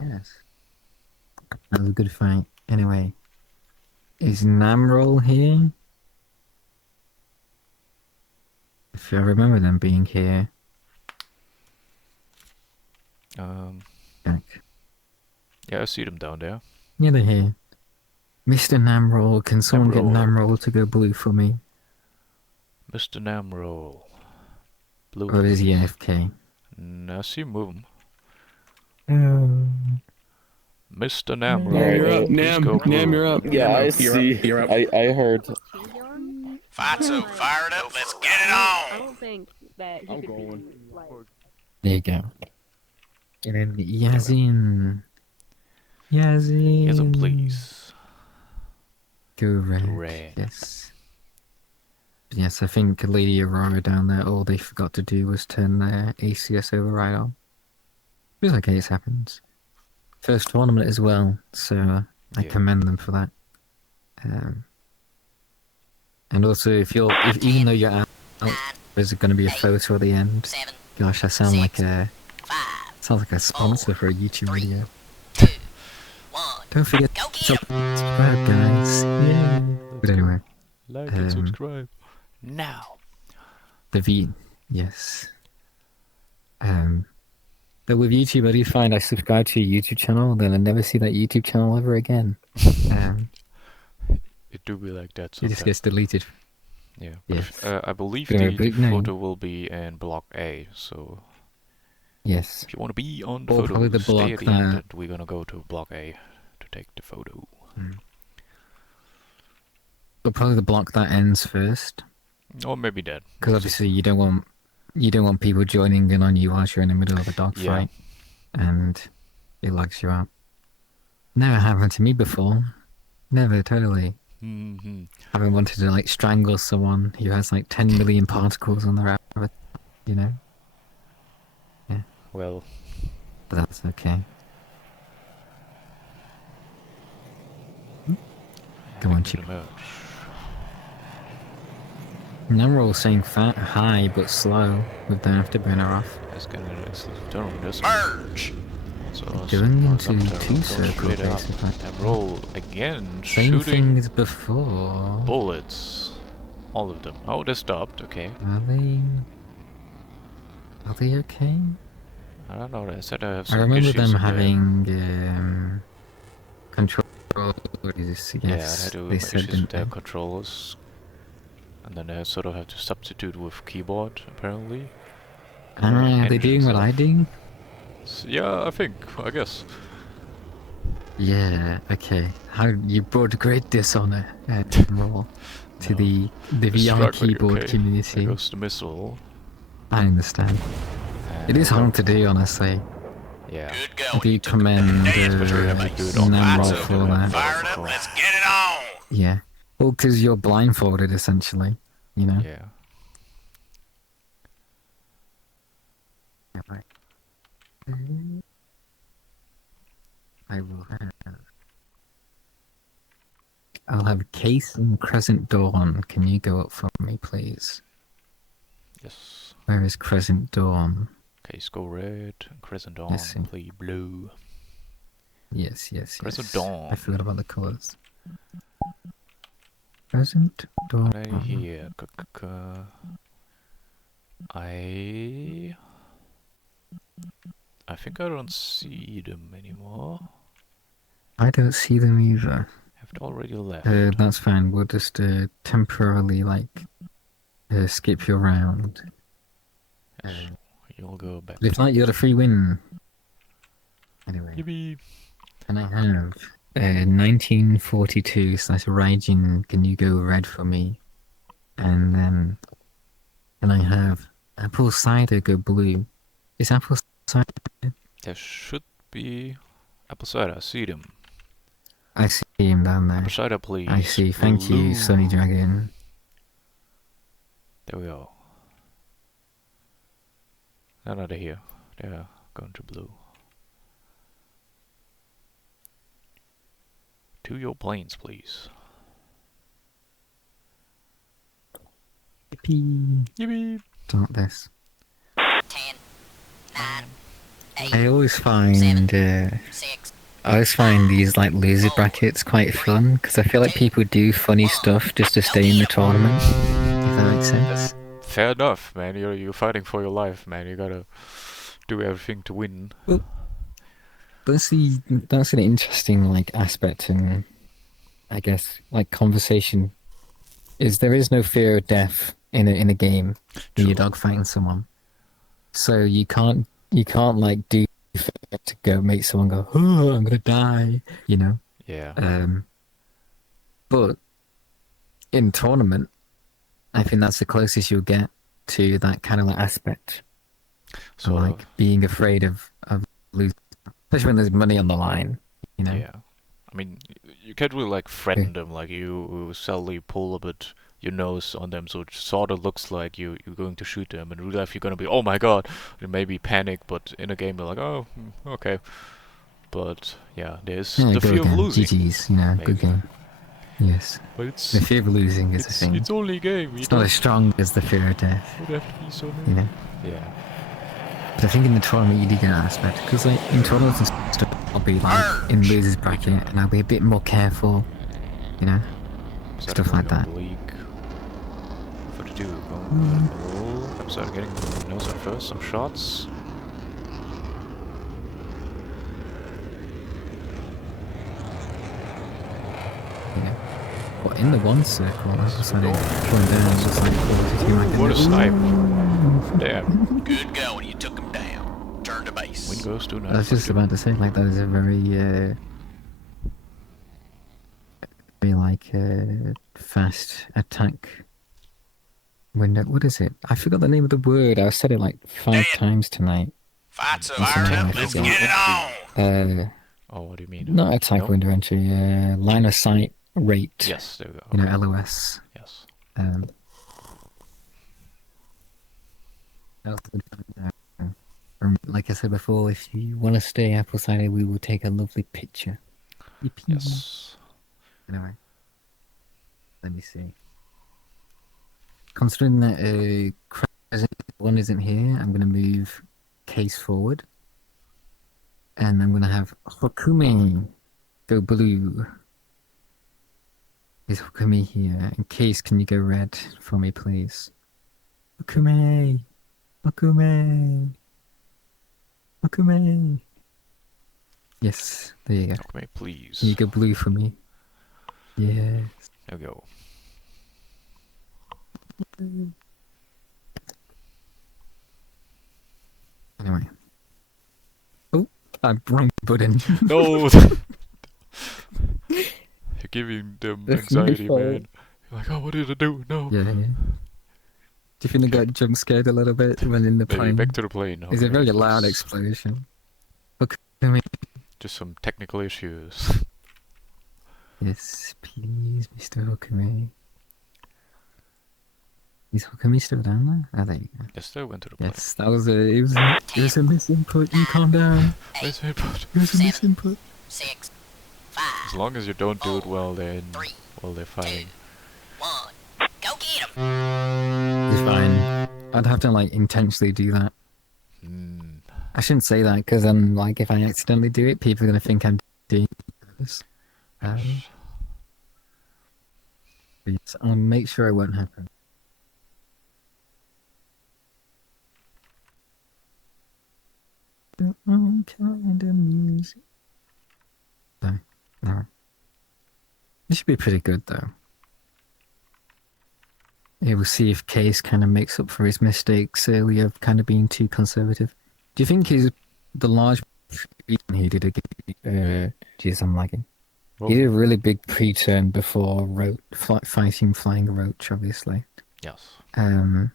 Yes. That was a good fight. Anyway, is Namroll here? If I remember them being here. Jack. Yeah, I see them down there. Yeah, they're here. Mr. Namroll, can someone get Namroll to go blue for me? Mr. Namroll. Blue. Or is he AFK? I see him moving. Um, Mr. Namroll. Alright, You're up, please Nam. go blue. Nam, you're up. Yeah, I You're see. Up. You're up. I heard. Fight's over. Fired up. Let's get it I on. don't think that he I'm could going. be like. there you go. And then Yazin. Yazin. Yes, please. Go red. Red. Yes. Yes, I think Lady Aurora down there, all they forgot to do was turn their ACS override on. It was okay, it happens. First tournament as well, so I Yeah. commend them for that. And also, even though you're out, there's going to be a photo at the end. 7, Gosh, I sound like 5, a sponsor for a YouTube video. 2, 1. Don't forget Go to get 'em. subscribe, guys. Yay! But anyway, Like and Um, subscribe. Now. the V, yes. But with YouTube, I do find I subscribe to a YouTube channel, then I never see that YouTube channel ever again. It do be like that It sometimes. just gets deleted. Yeah. Yes. I believe Very the big name. photo will be in block A, so Yes. if you want to be on the Or photo, probably the stay block at the end, that- and we're gonna go to block A to take the photo. But probably the block that ends first, Or maybe that. because obviously you don't want people joining in on you whilst you're in the middle of a dogfight, and it lags you out. Never happened to me before. Never, totally. Mm-hmm. Haven't wanted to like strangle someone who has like 10 million particles on their avatar, you know. Well, But that's okay. Go on, to Chip. the merge. Namroll saying high but slow with the afterburner off. Let's get an exclusive tournament. This Merge. So Going into some two tournament, circle, straight up. basically. And roll again, Same shooting thing as before. bullets. All of them. Oh, they stopped. Okay. Are they okay? I don't know. They said I have I some remember issues them in there. having controllers. Yeah, they Yes, had they issues said, with didn't their they? controllers. And then they sort of have to substitute with keyboard, apparently. Ah, are they doing what I do? Yeah, I guess. Yeah, okay. How you brought great dishonor, Admiral, to No. the VR Struggling, keyboard okay. community. There goes the missile. I understand. It is hard to do, honestly. Yeah. Good I going. do commend Especially when you do it on Namroll Fight's for over. that. Fired up. Let's get it on. Yeah. Well, because you're blindfolded, essentially. You know? Yeah. Yeah, right. I will have. I'll have Case and Crescent Dawn. Can you go up for me, please? Yes. Where is Crescent Dawn? Case go red, Crescent Dawn, Yes, sir. play blue. Yes, yes, Crescent yes. Dawn. I forgot about the colours. Crescent Dawn. Are they here? I think I don't see them anymore. I don't see them either. Have they already left? That's fine. We'll just temporarily skip your round. Yes. You'll go back. But if not, you got a free win. Anyway, Yippee! and I have 1942 / Raijin. Can you go red for me? And then, and I have Apple Cider go blue. Is Apple Cider? There should be apple cider. I see them. I see him down there. Apple cider, please. I see. Thank you, Blue. Sunny Dragon. There we go. No, no, they're here. They're going to blue. To your planes, please. Yippee. Yippee! Start this. 10, I always find I always find these like loser brackets quite fun because I feel like people do funny stuff just to stay in the tournament. If that makes sense. Fair enough, man. You're fighting for your life, man. You gotta do everything to win. Well, that's an interesting like aspect in, I guess, like conversation. There is no fear of death in a game when you're dogfighting someone, so you can't like do to go make someone go, oh, I'm gonna die, you know. Yeah. But in tournament, I think that's the closest you'll get to that kind of like aspect. So like being afraid of losing, especially when there's money on the line, you know. Yeah. I mean, you can't really like threaten them, like you suddenly pull a bit your nose on them, so it sort of looks like you're going to shoot them. In real life, you're gonna be, oh my god, and maybe panic. But in a game, they're like, oh, okay. But yeah, there's the fear of losing. GG's, you know, maybe. Good game. Yes. But it's the fear of losing is a thing. It's only a game. It's not as strong as the fear of death. It would have to be so you know. Yeah. But I think in the tournament you do get an aspect, because like in tournaments and stuff, I'll be like in losers bracket, and I'll be a bit more careful, you know, stuff like that. What to do? I'm starting getting the nose at first. Some shots. Yeah. Well, in the one circle, I was like going down, just like what a snipe! Damn. Good going. You took him down. Turn to base. Win goes to 9. I was just about to say, like, that is a very like fast attack window. What is it? I forgot the name of the word. I said it like 5 times tonight. Fights are fired up. Let's get it on. Oh, what do you mean? Not attack window entry. Line of sight rate. Yes, there we go. You know, LOS. Yes. Like I said before, if you want to stay apple cider, we will take a lovely picture. Yes. Anyway, let me see. Considering that one isn't here, I'm going to move Case forward. And I'm going to have Hokume go blue. Is Hokume here? In Case, can you go red for me, please? Hokume! Hokume! Hokume! Yes, there you go. Hokume, please. Can you go blue for me? Yes. There we go. Anyway. Oh, wrong button. No! You're giving them anxiety, man. You're like, oh, what did I do? No. Yeah. Do you think they got jump scared a little bit when in the plane? Maybe back to the plane. It's a very loud explosion. Hokume. Just some technical issues. Yes, please, Mr. Hokume. Is Hokume still down there? Oh, there you go. Yes, they went to the plane. Yes, that was it was a misinput. You calm down. Misinput. It was a misinput. 6, 5. As long as you don't do it while they're fighting. 1. Go get him. It's fine. I'd have to like intentionally do that. I shouldn't say that because then, like, if I accidentally do it, people are gonna think I'm doing this. Yes, I'll make sure it won't happen. Kind of music. No. This should be pretty good though. Yeah, we'll see if Case kind of makes up for his mistakes earlier of kind of being too conservative. Do you think the large he did a geez, I'm lagging. He did a really big pre-turn before fighting Flying Roach, obviously. Yes. Do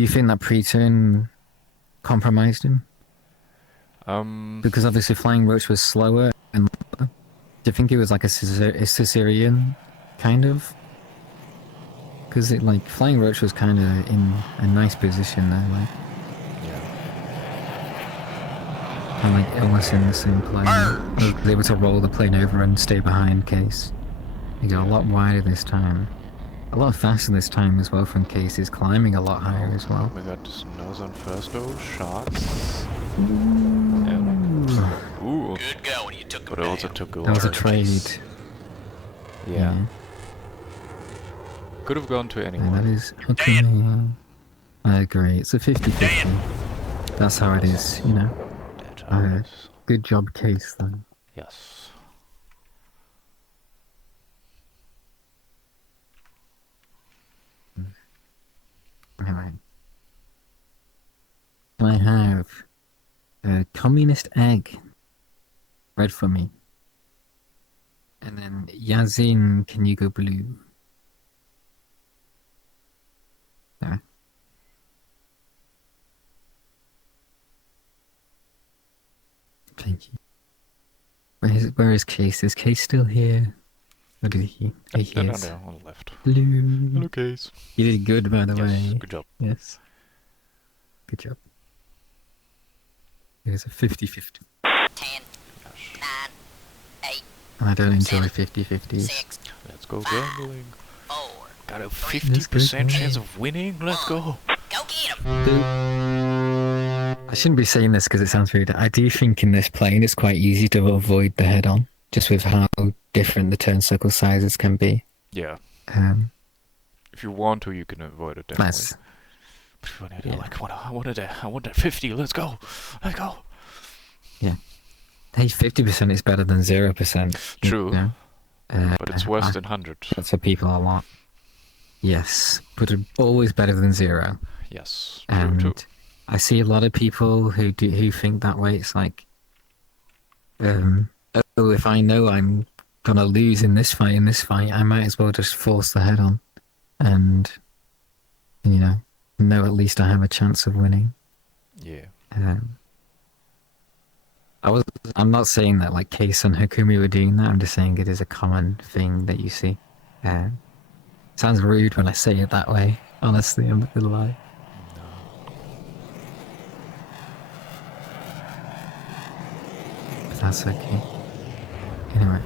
you think that pre-turn compromised him? Because obviously Flying Roach was slower and lower. Do you think it was like a Caesarean kind of? Because like Flying Roach was kind of in a nice position there, like. And like Illness in the same plane. I was able to roll the plane over and stay behind Case. He got a lot wider this time. A lot faster this time as well from Case. He's climbing a lot higher as well. We got this nose on first though. Shots. Ooh. Good going. You took him But it also down. took a That was a lot. trade. Yeah. Could have gone to And anyone. that is okay. I agree. It's a 50-50. That's how it is, you know. That's how it is. Good job, Case, though. Yes. Alright. Can I have a communist egg read for me? And then Yazin, can you go blue? There. Thank you. Where is Case? Is Case still here? Or did he? He No, is. on the left. Blue. Hello, Case. You did good, by the Yes, way. good job. Yes. Good job. It was a 50-50. 10, 9, 8, And I don't enjoy 7, 50-50s. 6, Let's go 5, gambling. 4. Got a Let's 50% go. chance of winning? Let's go. Go get him. I shouldn't be saying this because it sounds rude. I do think in this plane it's quite easy to avoid the head-on, just with how different the turn circle sizes can be. Yeah. Um, If you want to, you can avoid it, definitely. that's But if you want to, yeah. like, I want that 50, let's go. Let's go. Hey, 50% is better than 0%. True. You know? But it's worse than 100. That's for people a lot. Yes, but it's always better than 0. Yes, And true. I see a lot of people who think that way. It's like, oh, if I know I'm gonna lose in this fight, I might as well just force the head on, and you know at least I have a chance of winning. Yeah. I'm not saying that like Case and Hakumi were doing that. I'm just saying it is a common thing that you see. Sounds rude when I say it that way. Honestly, I'm not gonna lie. But that's okay. Anyway.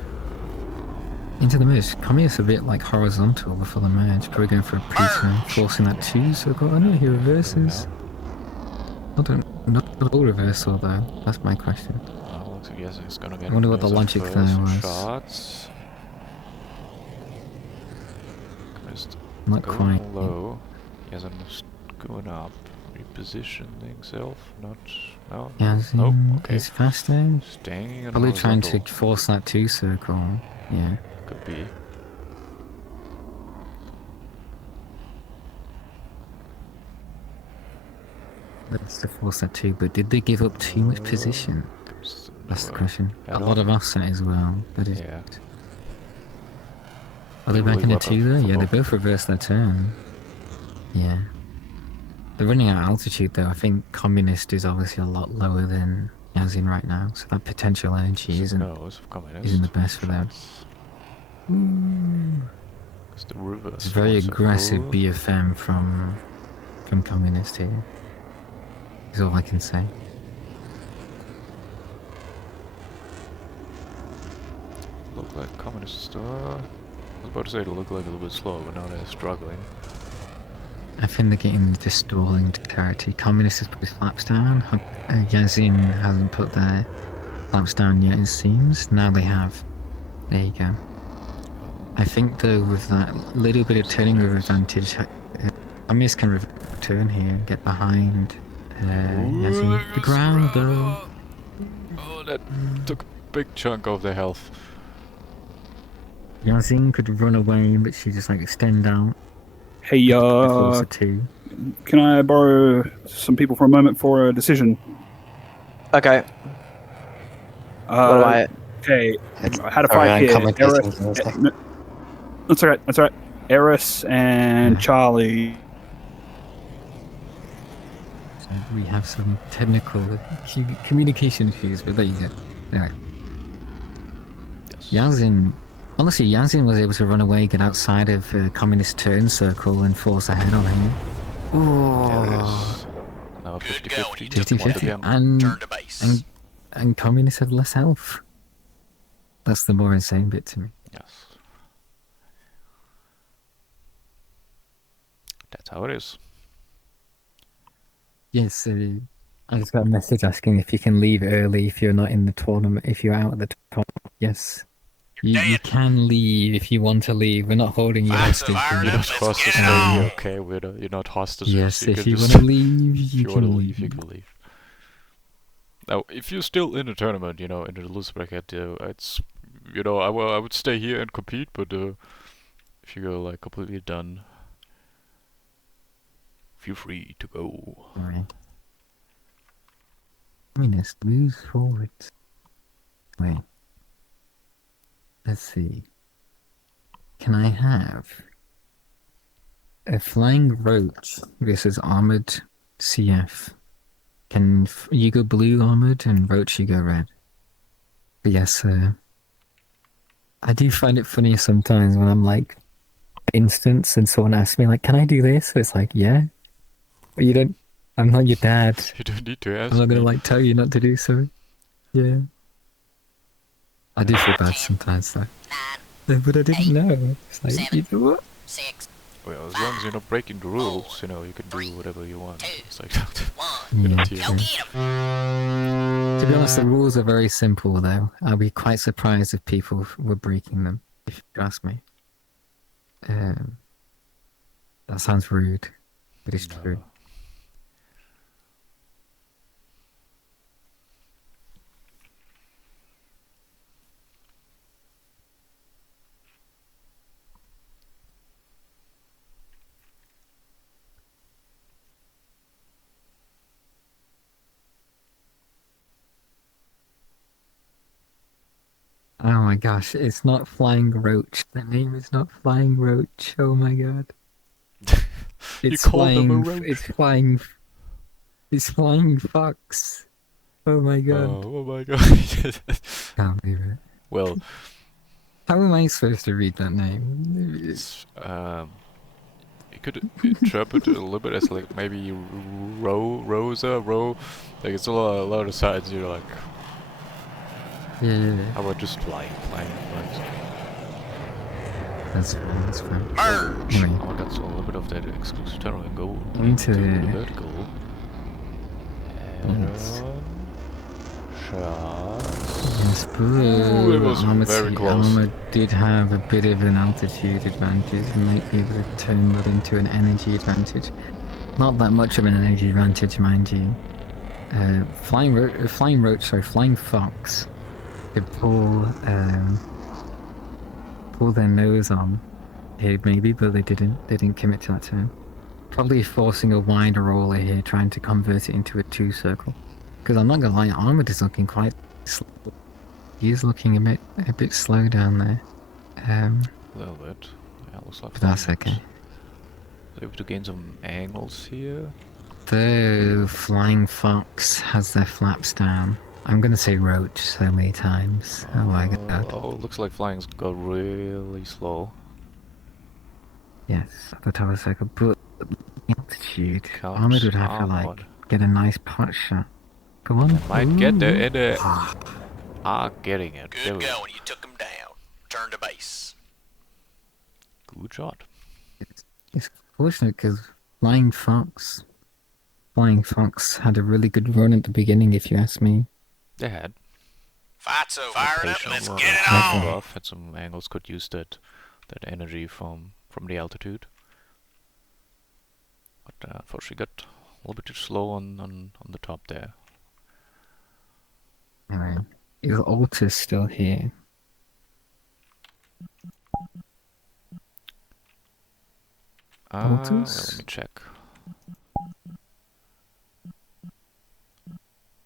Into the merge. Kami's a bit like horizontal before the merge. Probably going for a pre-turn, forcing that 2 circle. I know he reverses. Not a full reversal though. That's my question. Looks like yes, he's gonna get I wonder what the some logic there first was. shots. Just Not go quite. low. Yes, I'm just going up. Repositioning himself. Not. No. Yeah, Oh, okay. he's faster. Staying in Probably trying to horizontal. force that 2 circle. Yeah. Could be. That's to force that 2, but did they give up too much position? That's the question. A lot of offset as well. That is. Yeah. Are they back Really in a what 2 there? for Yeah, they both. both reversed their turn. Yeah. They're running out of altitude though. I think Communist is obviously a lot lower than Yazin right now, so that potential energy isn't the best for them. It's the reverse. It's very aggressive BFM from Communist here. Is all I can say. Look like communist. I was about to say it looked like a little bit slow, but now they're struggling. I think they're getting into stalling clarity. Communist has put his flaps down. Yazin hasn't put their flaps down yet, it seems. Now they have. There you go. I think though with that little bit of turning over advantage, Communist can return here and get behind Yazin. The ground though. Oh, that took a big chunk of their health. Yazin could run away, but she just like extend out. Hey, Force a 2. can I borrow some people for a moment for a decision? Okay. What do I? Okay, I had a fight here. That's alright, that's alright. Eris and Charlie. So we have some technical communication issues, but there you go. Anyway. Yazin, honestly, Yazin was able to run away, get outside of Communist turn circle and force ahead on him. Oh, Now Good 50-50. going. 50-50. Turn to base. And Communist had less health. That's the more insane bit to me. Yes. That's how it is. Yes, I just got a message asking if you can leave early if you're not in the tournament, if you're out of the tournament. Yes. You can leave if you want to leave. We're not holding you Fight's hostage. fired You're up. not Let's forced to get it stay here, on. okay? You're not hostages. Yes, You if can you just, want to leave, if you you want to can leave, you leave. can leave. Now, if you're still in the tournament, you know, in the loser bracket, it's, you know, I would stay here and compete, but if you go like completely done, feel free to go. Alright. Communist, move forward. Wait. Let's see. Can I have a flying roach versus armored CF? Can you go blue armored and roach you go red? But yes, I do find it funny sometimes when I'm like instance and someone asks me like, "Can I do this?" So it's like, yeah, but you don't. I'm not your dad. You don't need to ask I'm not gonna me. like tell you not to do so. Yeah. I do feel bad sometimes though. But I didn't know. It's like, you know what? 6, Well, as long as you're not breaking the rules, you know, you can do whatever you want. It's like that. 1. You're Yeah. not here. Go get 'em. To be honest, the rules are very simple though. I'll be quite surprised if people were breaking them, if you ask me. That sounds rude, but it's true. Oh my gosh, it's not Flying Roach. The name is not Flying Roach. Oh my god. It's called them a flying. roach. It's flying. It's Flying Fox. Oh my god. Oh my god. Can't believe it. Well, How am I supposed to read that name? it's, you could interpret it a little bit as like maybe Rosa, like it's a lot of sides. You're like, Yeah. how about just flying? That's fine. That's fine. Merge. Anyway, Oh, that's a little bit of that exclusive tournament goal. Into the it. vertical. Yes. And shots. yes, Ooh, it was Armor, very close. Armor did have a bit of an altitude advantage. You might be able to turn that into an energy advantage. Not that much of an energy advantage, mind you. Flying Fox could pull their nose on here maybe, but they didn't. They didn't commit to that turn. Probably forcing a wider roller here, trying to convert it into a 2 circle. Because I'm not gonna lie, Armored is looking quite slow. He is looking a bit slow down there. A little bit. Yeah, looks like But that's Flying okay. Fox able to gain some angles here. The Flying Fox has their flaps down. I'm gonna say Roach so many times. Oh my god. Oh, looks like Flying's got really slow. Yes, at the top of the circle, but altitude. Counts Armored would have to Armored. like get a nice pot shot. Come on. Might get there Ooh. and are getting it. There Good we go. going. You took him down. Return to base. Good shot. It's fortunate because Flying Fox had a really good run at the beginning, if you ask me. They had. Fight's over. Fire it up. Rotation Let's on get it the on. above. Had some angles, could use that energy from the altitude. But unfortunately got a little bit too slow on the top there. Anyway, is Altus still here? Well, Altus? let me check.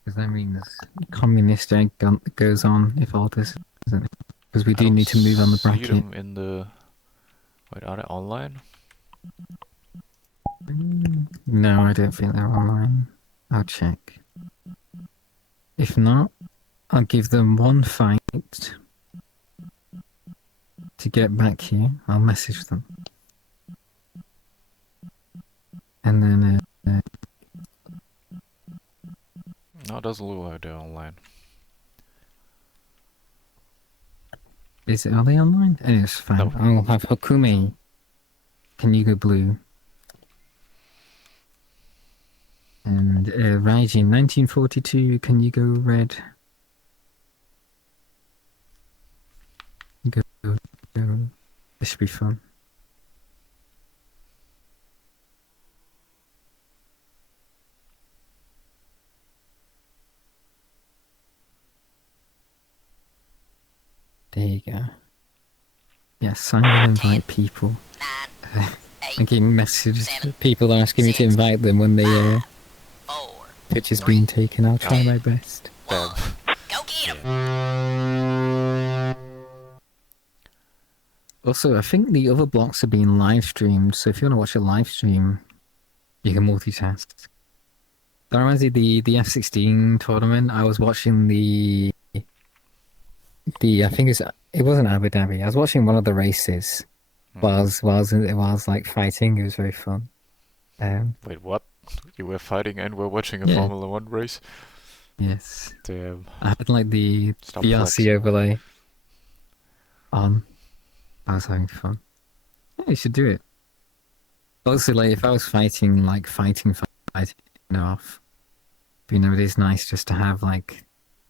Because that means communist egg goes on if Altus isn't. Because we I do don't need to move on the see bracket. them in the. Wait, are they online? No, I don't think they're online. I'll check. If not, I'll give them one fight to get back here. I'll message them. And then, No, it doesn't look like they're online. are they online? It's fine. No. I'll have Hakume. Can you go blue? And Raijin, 1942, can you go red? Go, go. This should be fun. There you go. Yes, I'm gonna invite people. I'm getting messages. People are asking me to invite them when the picture's being taken. I'll try my best. Damn. Go get him. Also, I think the other blocks are being live streamed, so if you want to watch a live stream, you can multitask. That reminds me of the F-16 tournament. I was watching I think it wasn't Abu Dhabi. I was watching one of the races whilst like fighting. It was very fun. Wait, what? You were fighting and were watching a Yeah. Formula 1 race? Yes. Damn. I had like the Stop VRC flexing. overlay on. I was having fun. Yeah, you should do it. Also, like, if I was fighting off, it is nice just to have, like,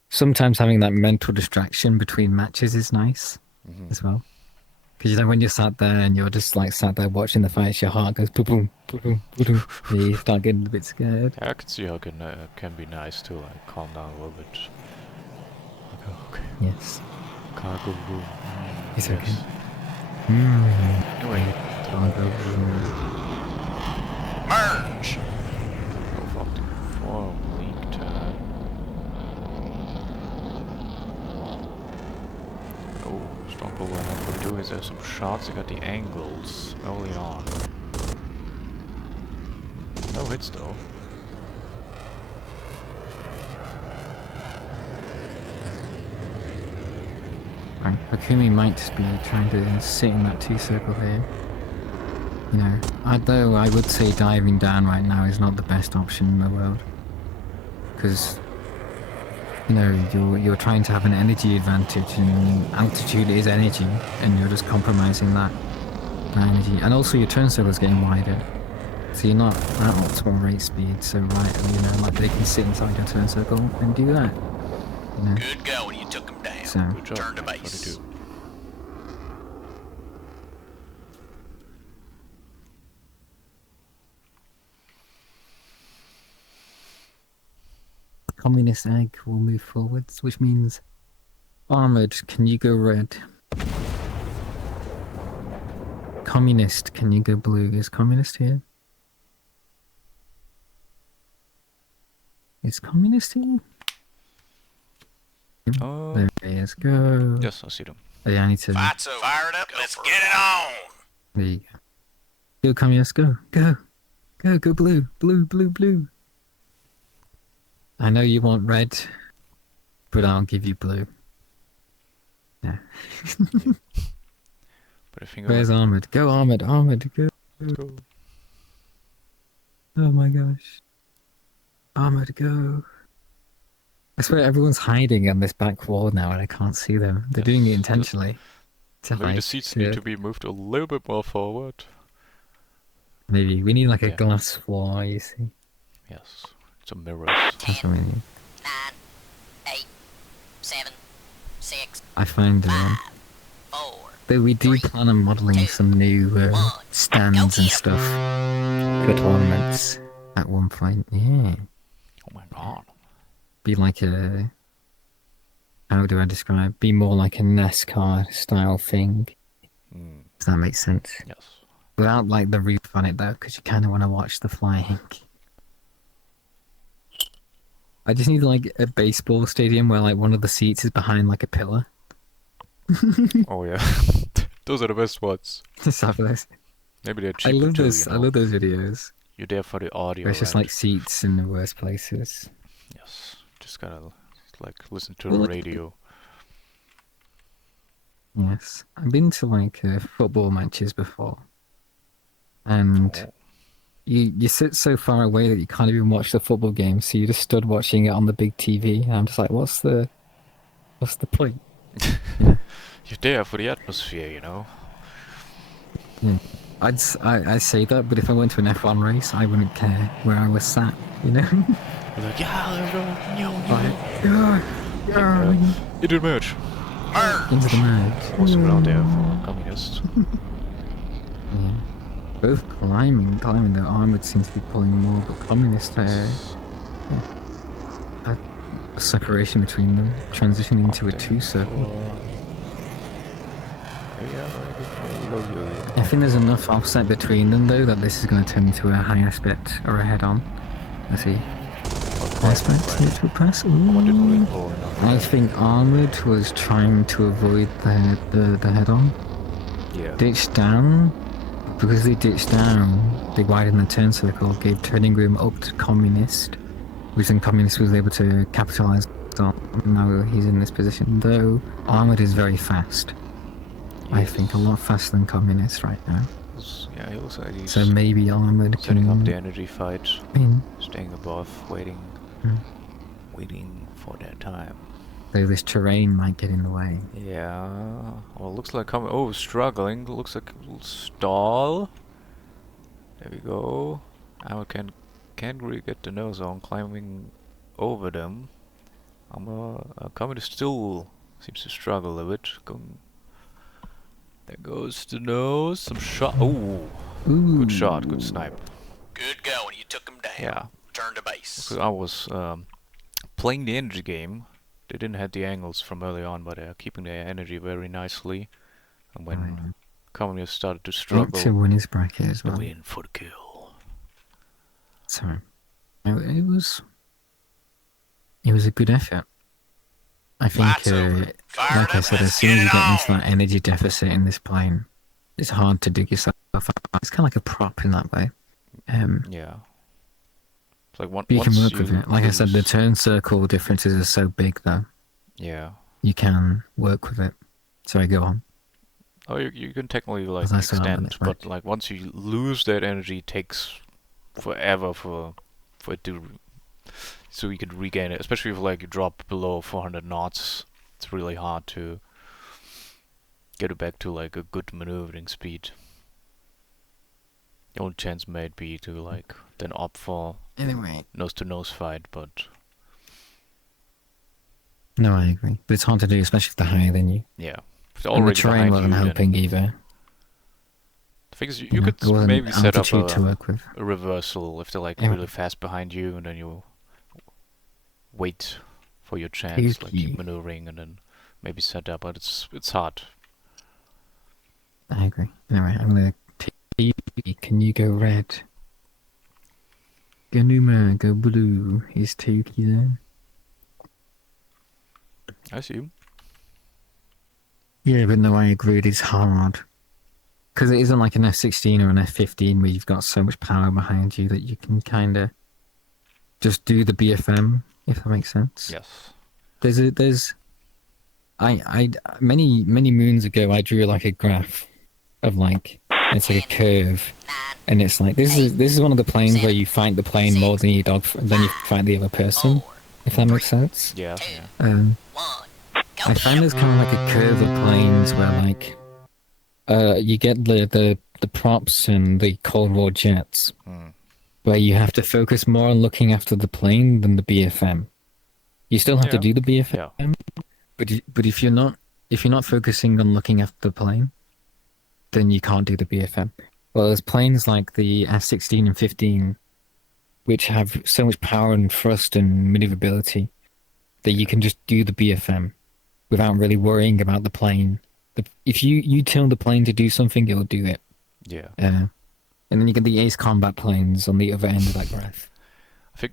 sometimes having that mental distraction between matches is nice as well. Because, when you're sat there and you're just, like, sat there watching the fights, your heart goes boom, boom, boom, boom, boom. You start getting a bit scared. Yeah, I can see how it can be nice to like calm down a little bit. Okay. Yes. Cargo room. It's yes. okay. Anyway, Merge. go fuck the form link tab. Oh, Strongbow, what I'm gonna do is there's some shots. I got the angles early on. No hits though. Right. Akumi might just be trying to sit in that 2-circle here. Although I would say diving down right now is not the best option in the world. Because, you're trying to have an energy advantage, and altitude is energy, and you're just compromising that energy. And also your turn circle is getting wider. So you're not at optimal rate speed, so like they can sit inside your turn circle and do that. Good going. You took him down. So, Good job. Turn to base. 22. communist egg will move forwards, which means armored, can you go red? Communist, can you go blue? Is communist here? Is communist here? There he is. Go. Yes, I see them. Oh, yeah, I need to. Fight's over. Fire it up. Let's get it on. There you go. Go, communist, go. Go. Go blue. Blue, blue, blue. I know you want red, but I'll give you blue. Yeah. But I think Where's armored? Go armored, go. let's go. Oh my gosh. Armored, go. I swear everyone's hiding on this back wall now and I can't see them. They're doing it intentionally. To Maybe the hide. seats need to be moved a little bit more forward. Maybe. We need like a Yeah. glass floor, you see. Yes, some mirrors. That's what we need. 9, 8, 7, 6, I find 4, though we do plan on modelling some new stands and stuff for tournaments at one point. Yeah. Oh my god. Be like a... How do I describe? Be more like a NASCAR style thing. Does that make sense? Yes. Without like the roof on it though, because you kind of want to watch the flying. I just need like a baseball stadium where like one of the seats is behind like a pillar. Oh yeah. Those are the best ones. Fabulous. Maybe they're I cheaper love too, this. you I know? love those videos. You're there for the audio. Where it's just and- like seats in the worst places. Yes. Just gotta like listen to Well, the like- radio. Yes, I've been to like football matches before, and Oh. you sit so far away that you can't even watch the football game. So you just stood watching it on the big TV, and I'm just like, what's the point? You're there for the atmosphere, you know? I say that, but if I went to an F1 race, I wouldn't care where I was sat. You know. You're like, yeah, Like, yeah, it did merge. into the merge. Was around there for communists. Yeah. Both climbing the armored seems to be pulling more, but communist a separation between them, transitioning into a two-circle. I think there's enough offset between them though that this is going to turn into a high aspect or a head-on. Let's see. Aspect neutral pass. Ooh. I think armored was trying to avoid the head-on. Yeah. Ditched down. Because they ditched down, they widened the turn circle, gave turning room up to communist, which then communist was able to capitalize on. Now he's in this position. Though armored is very fast. I think a lot faster than communist right now. Yeah, he looks like he's So maybe armored setting can up the energy fight, win. staying above, waiting for their time. Though this terrain might get in the way. Yeah. Well, looks like coming. Oh, struggling. Looks like a little stall. There we go. I can't really get the nose on climbing over them. Coming still seems to struggle a bit. There goes the nose. Some shot. Oh, good shot. Good snipe. Good going. You took him down. Yeah. Return to base. So I was playing the energy game. They didn't have the angles from early on, but they're keeping their energy very nicely. And when communists started to struggle, to win his bracket as well. win for the kill. So it was a good effort. I think, like I said, as soon as you get into that energy deficit in this plane, it's hard to dig yourself out. It's kind of like a prop in that way. Yeah. It's like you can work with it. Like I said, the turn circle differences are so big, though. Yeah. You can work with it. Sorry, go on. Oh, you can technically like As I said, extend, but like once you lose that energy, it takes forever for it to, so you can regain it. Especially if like you drop below 400 knots, it's really hard to get it back to like a good maneuvering speed. The only chance might be to like then opt for nose to nose fight, but no, I agree. But it's hard to do, especially if they're higher than you. yeah. If And the terrain wasn't helping either. The thing is, you could maybe set up to work with. a reversal if they're like really fast behind you, and then you wait for your chance, like keep maneuvering, and then maybe set up. But it's hard. I agree. Anyway, I'm gonna take you. Can you go red? Ganuma, go blue. Is Teuki there? I see you. Yeah, but no, I agree. It is hard. Because it isn't like an F-16 or an F-15 where you've got so much power behind you that you can kind of just do the BFM, if that makes sense. Yes. Many moons ago, I drew like a graph of like, it's like a curve. And it's like, this is one of the planes where you fight the plane more than you fight the other person, if that makes sense. Yeah. I find there's kind of like a curve of planes where like you get the props and the Cold War jets, where you have to focus more on looking after the plane than the BFM. You still have to do the BFM, but if you're not focusing on looking after the plane, then you can't do the BFM. Well, there's planes like the F-16 and 15, which have so much power and thrust and maneuverability that you can just do the BFM without really worrying about the plane. If you tell the plane to do something, it'll do it. Yeah. And then you get the ace combat planes on the other end of that graph. I think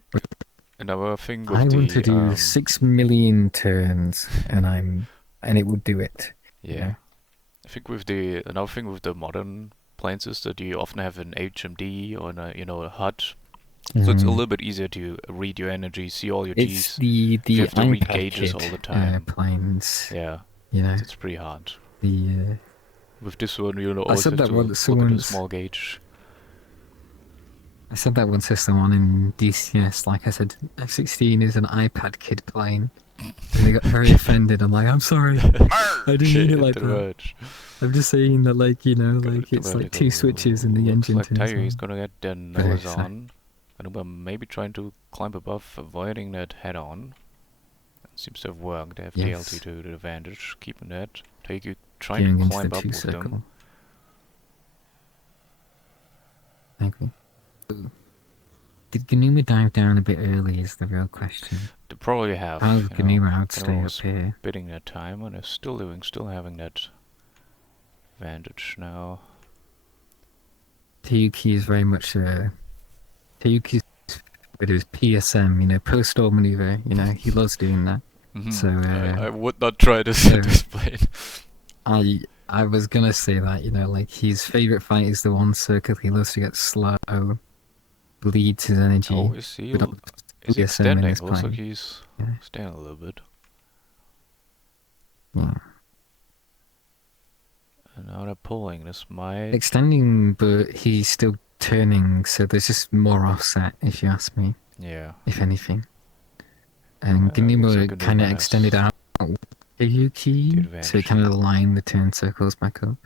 another thing with I want to do 6 million turns, and it would do it. Yeah. You know? I think another thing with the modern planes is that you often have an HMD or a HUD. So it's a little bit easier to read your energy, see all your Gs. It's the you have to read iPad gauges all the time. Planes. Yeah. You know. It's pretty hard. With this one, you always have to look at the small gauge. I said that once to someone in DCS. Like I said, F-16 is an iPad kid plane. And they got very offended. I'm like, I'm sorry. I didn't mean it like that. Merge. I'm just saying that, like, you know, Got like it it's like vertical. 2 switches in the Looks engine like turns Tiger is on. gonna get their Very nose exciting. on. Ganuba maybe trying to climb above, avoiding that head-on. Seems to have worked. They have Yes. TLT to the advantage, keeping that. Tiger trying to Gearing into climb the up 2 with them. circle. I agree. Did Ganuma dive down a bit early is the real question. They probably have. How you did know, Ganuma outstay Ganuba up was here? bidding that time, and they're still having that advantage now. Tayuki is very much Tayuki's with his PSM, you know, post-door maneuver, you know, he loves doing that. So I would not try this so in this plane. I was gonna say that, you know, like his favorite fight is the one circle he loves to get slow, bleeds his energy. Oh, is he with is he PSM in extending? his Looks like plane. he's Yeah. staying a little bit. Yeah. And now they're pulling. This might... Extending, but he's still turning, so there's just more offset, if you ask me, Yeah. if anything. And looks Ganuma like kind Ganuma of has extended out Tayuki, so advantage it kind of here. aligned the turn circles back up.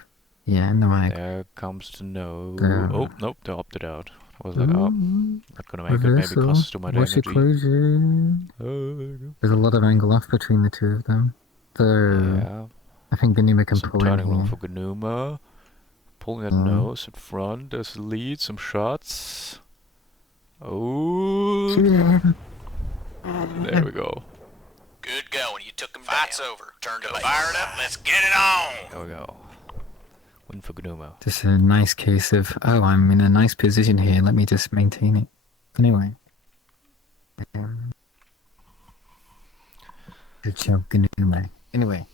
Yeah, no, I agree. There comes the no. There. Oh, nope, they opted out. I was like, oh, Ooh, not gonna make it. Maybe reversal. costs too much Watch your energy. closure. Oh, there you go. There's a lot of angle off between the two of them. So Yeah. I think Ganuma can Some pull in turning room here. for Ganuma. Pulling that Mm. nose in front. There's the lead. Some shots. Oh. There we go. Good going. You took him Fight's over. Turn to fire it up. Let's get it on. There we go. Win for Ganuma. Just a nice case of, oh, I'm in a nice position here, let me just maintain it. Anyway. Good job, Ganuma. Anyway.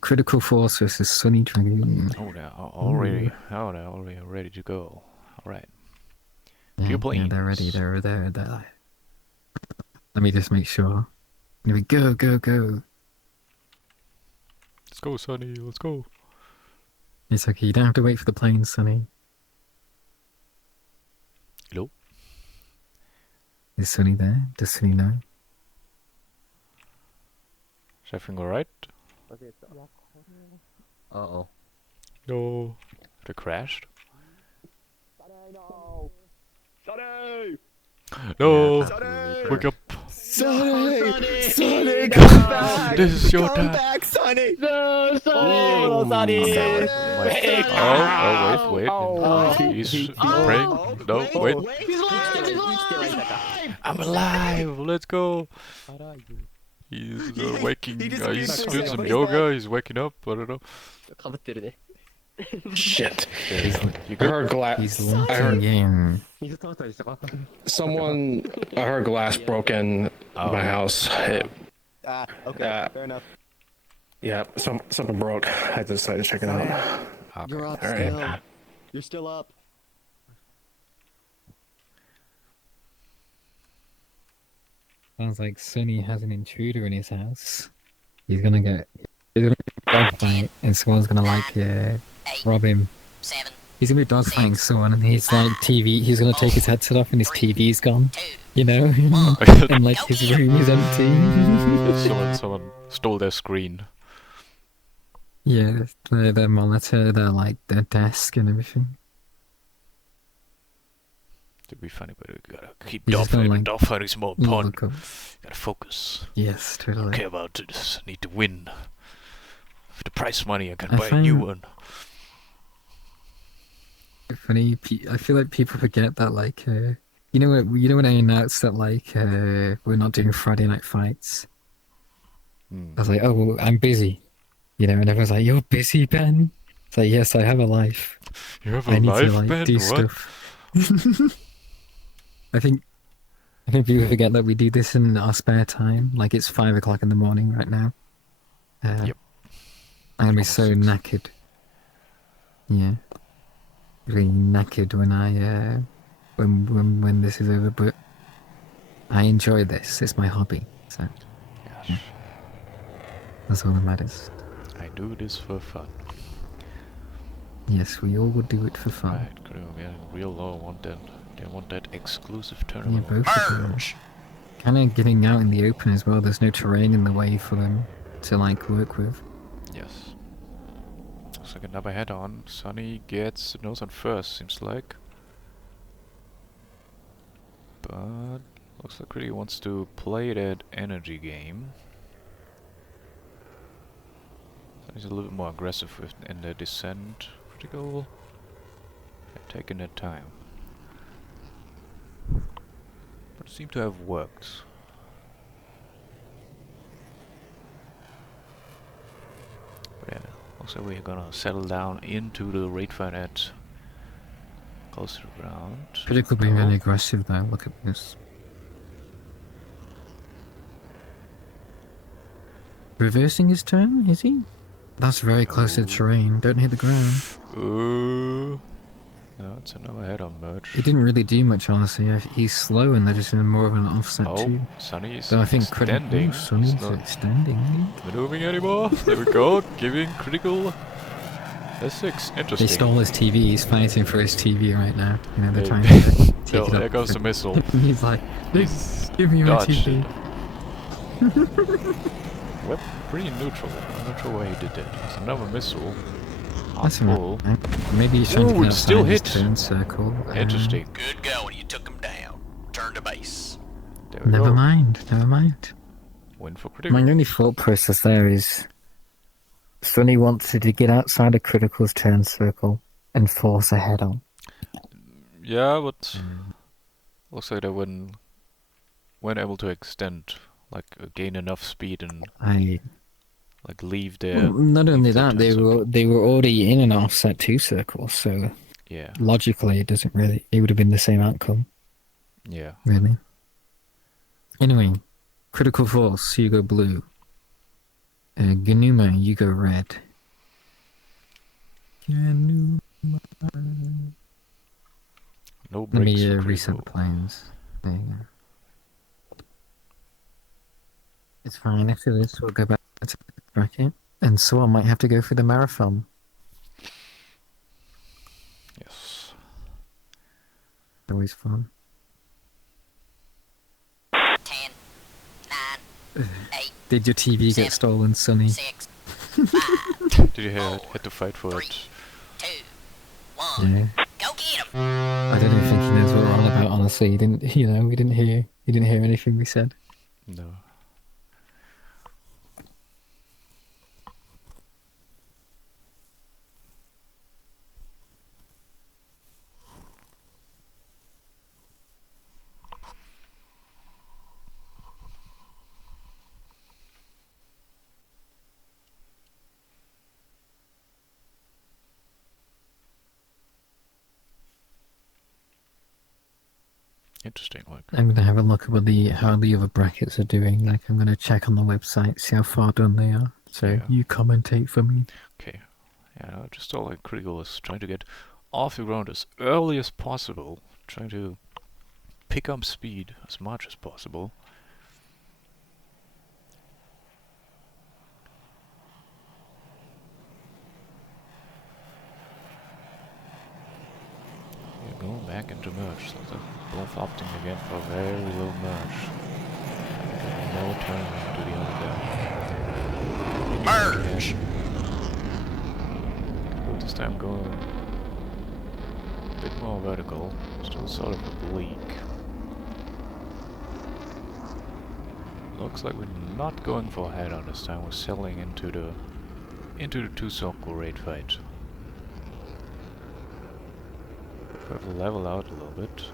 Critical Force versus Sunny Dragoon. Oh, they're already. Oh, they're already ready to go. All right. Yeah, Your planes. they're ready. They're there. Let me just make sure. Here we go, go, go. Let's go, Sonny. Let's go. It's okay. You don't have to wait for the plane, Sonny. Hello. Is Sonny there? Does Sonny know? Is everything all right? Uh-oh. No. They crashed. No. Wake up. Sonny, come back! This is your Come time. back, Sonny! No, Sonny! No, Sonny! Oh, wait. He's praying. No, wait. He's alive! I'm alive. Let's go. He's waking. he just He's screamed doing for some his yoga. He's waking up. I don't know. Shit. You I good? heard glass. He's launching in. Someone. I heard glass broke in my house. Okay, fair enough. Yeah, something broke. I decided to check it out. Okay. You're up All right. still. You're still up. Sounds like Sonny has an intruder in his house. He's gonna get a dogfight, and someone's gonna rob him. He's gonna be dogfighting someone, and he's like he's gonna take his headset off, and his TV's gone. You know, and like his room is empty. Someone stole their screen. Yeah, their monitor, their desk and everything. It'd be funny, but we gotta keep You just don't dogfighting. like Dogfighting's more important. Look up. Gotta focus. Yes, Don't totally. care about this. Need to win. For the prize money, I can I buy a new find- one. Funny, I feel like people forget that you know when I announced that we're not doing Friday night fights. I was like, oh, well, I'm busy, you know, and everyone's like, you're busy, Ben. It's like, yes, I have a life. You have I a need life, to man? do What? stuff. I think people forget that we do this in our spare time. Like it's 5 o'clock in the morning right now. Yep. I'm gonna be Almost so 6. knackered. Yeah. Really knackered when I when this is over, but I enjoy this. It's my hobby. So Yes. that's all that matters. I do this for fun. Yes, we all would do it for fun. Right, good. Yeah, real low want that. They want that exclusive Yeah, tournament. both of them. Merge. kind of getting out in the open as well. There's no terrain in the way for them to like work with. Yes. Looks like another head-on. Sonny gets the nose on first, seems like. But looks like Critical wants to play that energy game. He's a little bit more aggressive in the descent. Critical taking their time. But it seemed to have worked. But yeah, also we're gonna settle down into the raid fight at close to the ground. Critical being really aggressive though, look at this. Reversing his turn, is he? That's very close to the terrain. Don't hit the ground. No, it's another head-on merge. It didn't really do much, honestly. He's slow and they're just in more of an offset too. Sonny is So I think extending. Sonny's He's not extending. maneuvering anymore. There we go. Giving Critical a 6. Interesting. They stole his TV. He's fighting for his TV right now. You know, they're Hey. trying to take Oh, it there up. goes the missile. He's like, He's give me my dodged TV. Well, pretty neutral. I'm not sure why he did that. It's another missile. That's Full. right. Maybe he's trying to Ooh, get it still outside his hits. turn circle. Interesting. Good going. You took him down. Turn to base. There we Never go. mind. Never mind. Win for Critical. My only thought process there is Sonny wanted to get outside of Critical's turn circle and force a head on. Yeah, but looks like they weren't able to extend, like gain enough speed and like leave their. Well, not only leave their that, turn they were already in an offset 2 circle, so yeah, logically it would have been the same outcome, yeah. really. Anyway, Critical Force, you go blue. Ganuma, you go red. Ganuma. No Let breaks me for reset the Critical. planes. There you go. It's fine. After this, we'll go back to the bracket. And so I might have to go for the marathon. Yes. Always fun. 10, 9, 8, Did your TV 7, get stolen, Sonny? 6, 5, Did you had to fight for it? 2, 1. Yeah. Go get him! I don't even think he knows what we're all about, honestly. He didn't, he didn't hear anything we said. No. Interesting. Like, I'm gonna have a look at how the other brackets are doing. Like, I'm gonna check on the website, see how far done they are. So Yeah. you commentate for me. okay. Yeah, just all like Critical is trying to get off the ground as early as possible, trying to pick up speed as much as possible. We're going back into merge, so they're both opting again for very low merge. No turning to the other guy. Merge. This time going a bit more vertical, still sort of oblique. Looks like we're not going for a head-on this time, we're settling into the 2-circle raid fight. We'll level out a little bit.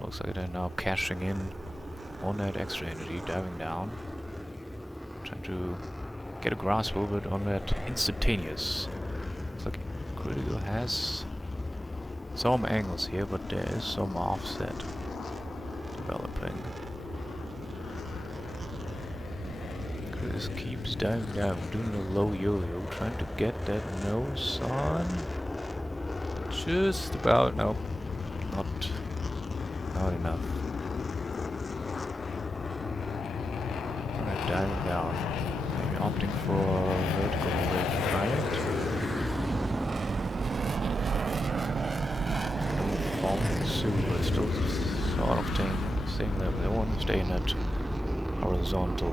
Looks like they're now cashing in on that extra energy, diving down. Trying to get a grasp a little bit on that instantaneous. Looks like Critical has some angles here, but there is some offset developing. Chris keeps diving down, doing a low yo-yo, trying to get that nose on. Just about, no, not enough. Alright, diving down. Maybe opting for vertical rate fight. Falling soon, but still sort of taking Same level. They want to stay in that horizontal.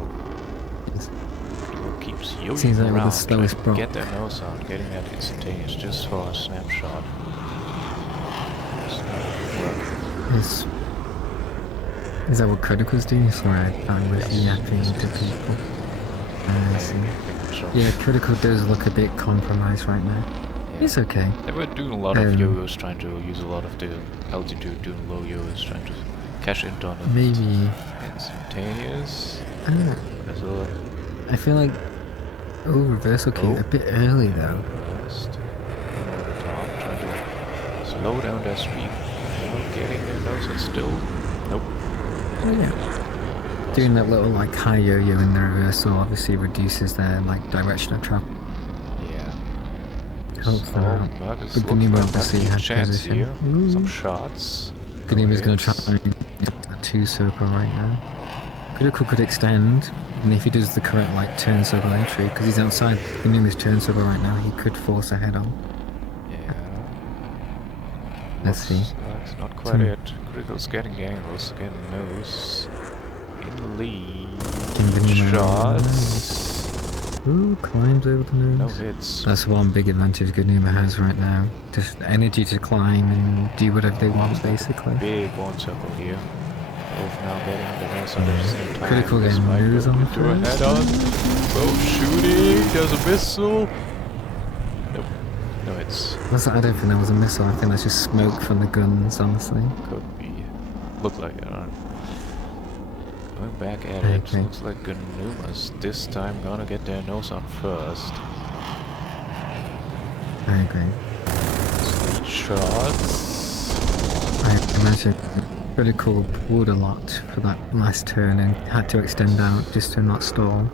Keeps yo-yoing Seems like we're the around, slowest trying to Brock. get their nose out, getting that instantaneous just for a snapshot. It's not working. Is that what Critical's doing? Sorry, I was yapping to people. I see. Yeah, Critical does look a bit compromised right now. Yeah. It's okay. They were doing a lot of yo-yos, trying to use a lot of the altitude, doing low yo-yos, trying to cash in on it. Maybe. Instantaneous. As well. I feel like reversal key a bit early though. Reversed. Over the top, trying to slow down their speed. Not getting their nose and still. Nope. Oh yeah. Doing that little like high yo-yo in the reversal obviously reduces their like direction of travel. Yeah. Helps them out. Marcus But looks Ganima like obviously a had chance position. here. Ooh. Some shots. Ganima's gonna try and get a 2 circle right now. Critical could extend, and if he does the correct like turn circle entry, because he's outside Ganima's turn circle right now, he could force a head on. Yeah. Let's see. That's not quite it. Critical's getting angles, getting nose. In the lead. Ganima. Shots. Ooh, climbs over the nose. No hits. That's one big advantage Ganima has right now. Just energy to climb and do whatever they want, basically. Big one circle here. Both now getting the nose at the same time. Critical This getting might nose go on into a first. head on. Both shooting. There's a missile. Nope. No hits. I don't think that was a missile. I think that's just smoke from the guns, honestly. Could be. Look like it. Going back at it. Okay. Looks like Ganima's this time gonna get their nose on first. I agree. Sweet shots. I imagine Critical pulled a lot for that last turn and had to extend out just to not stall.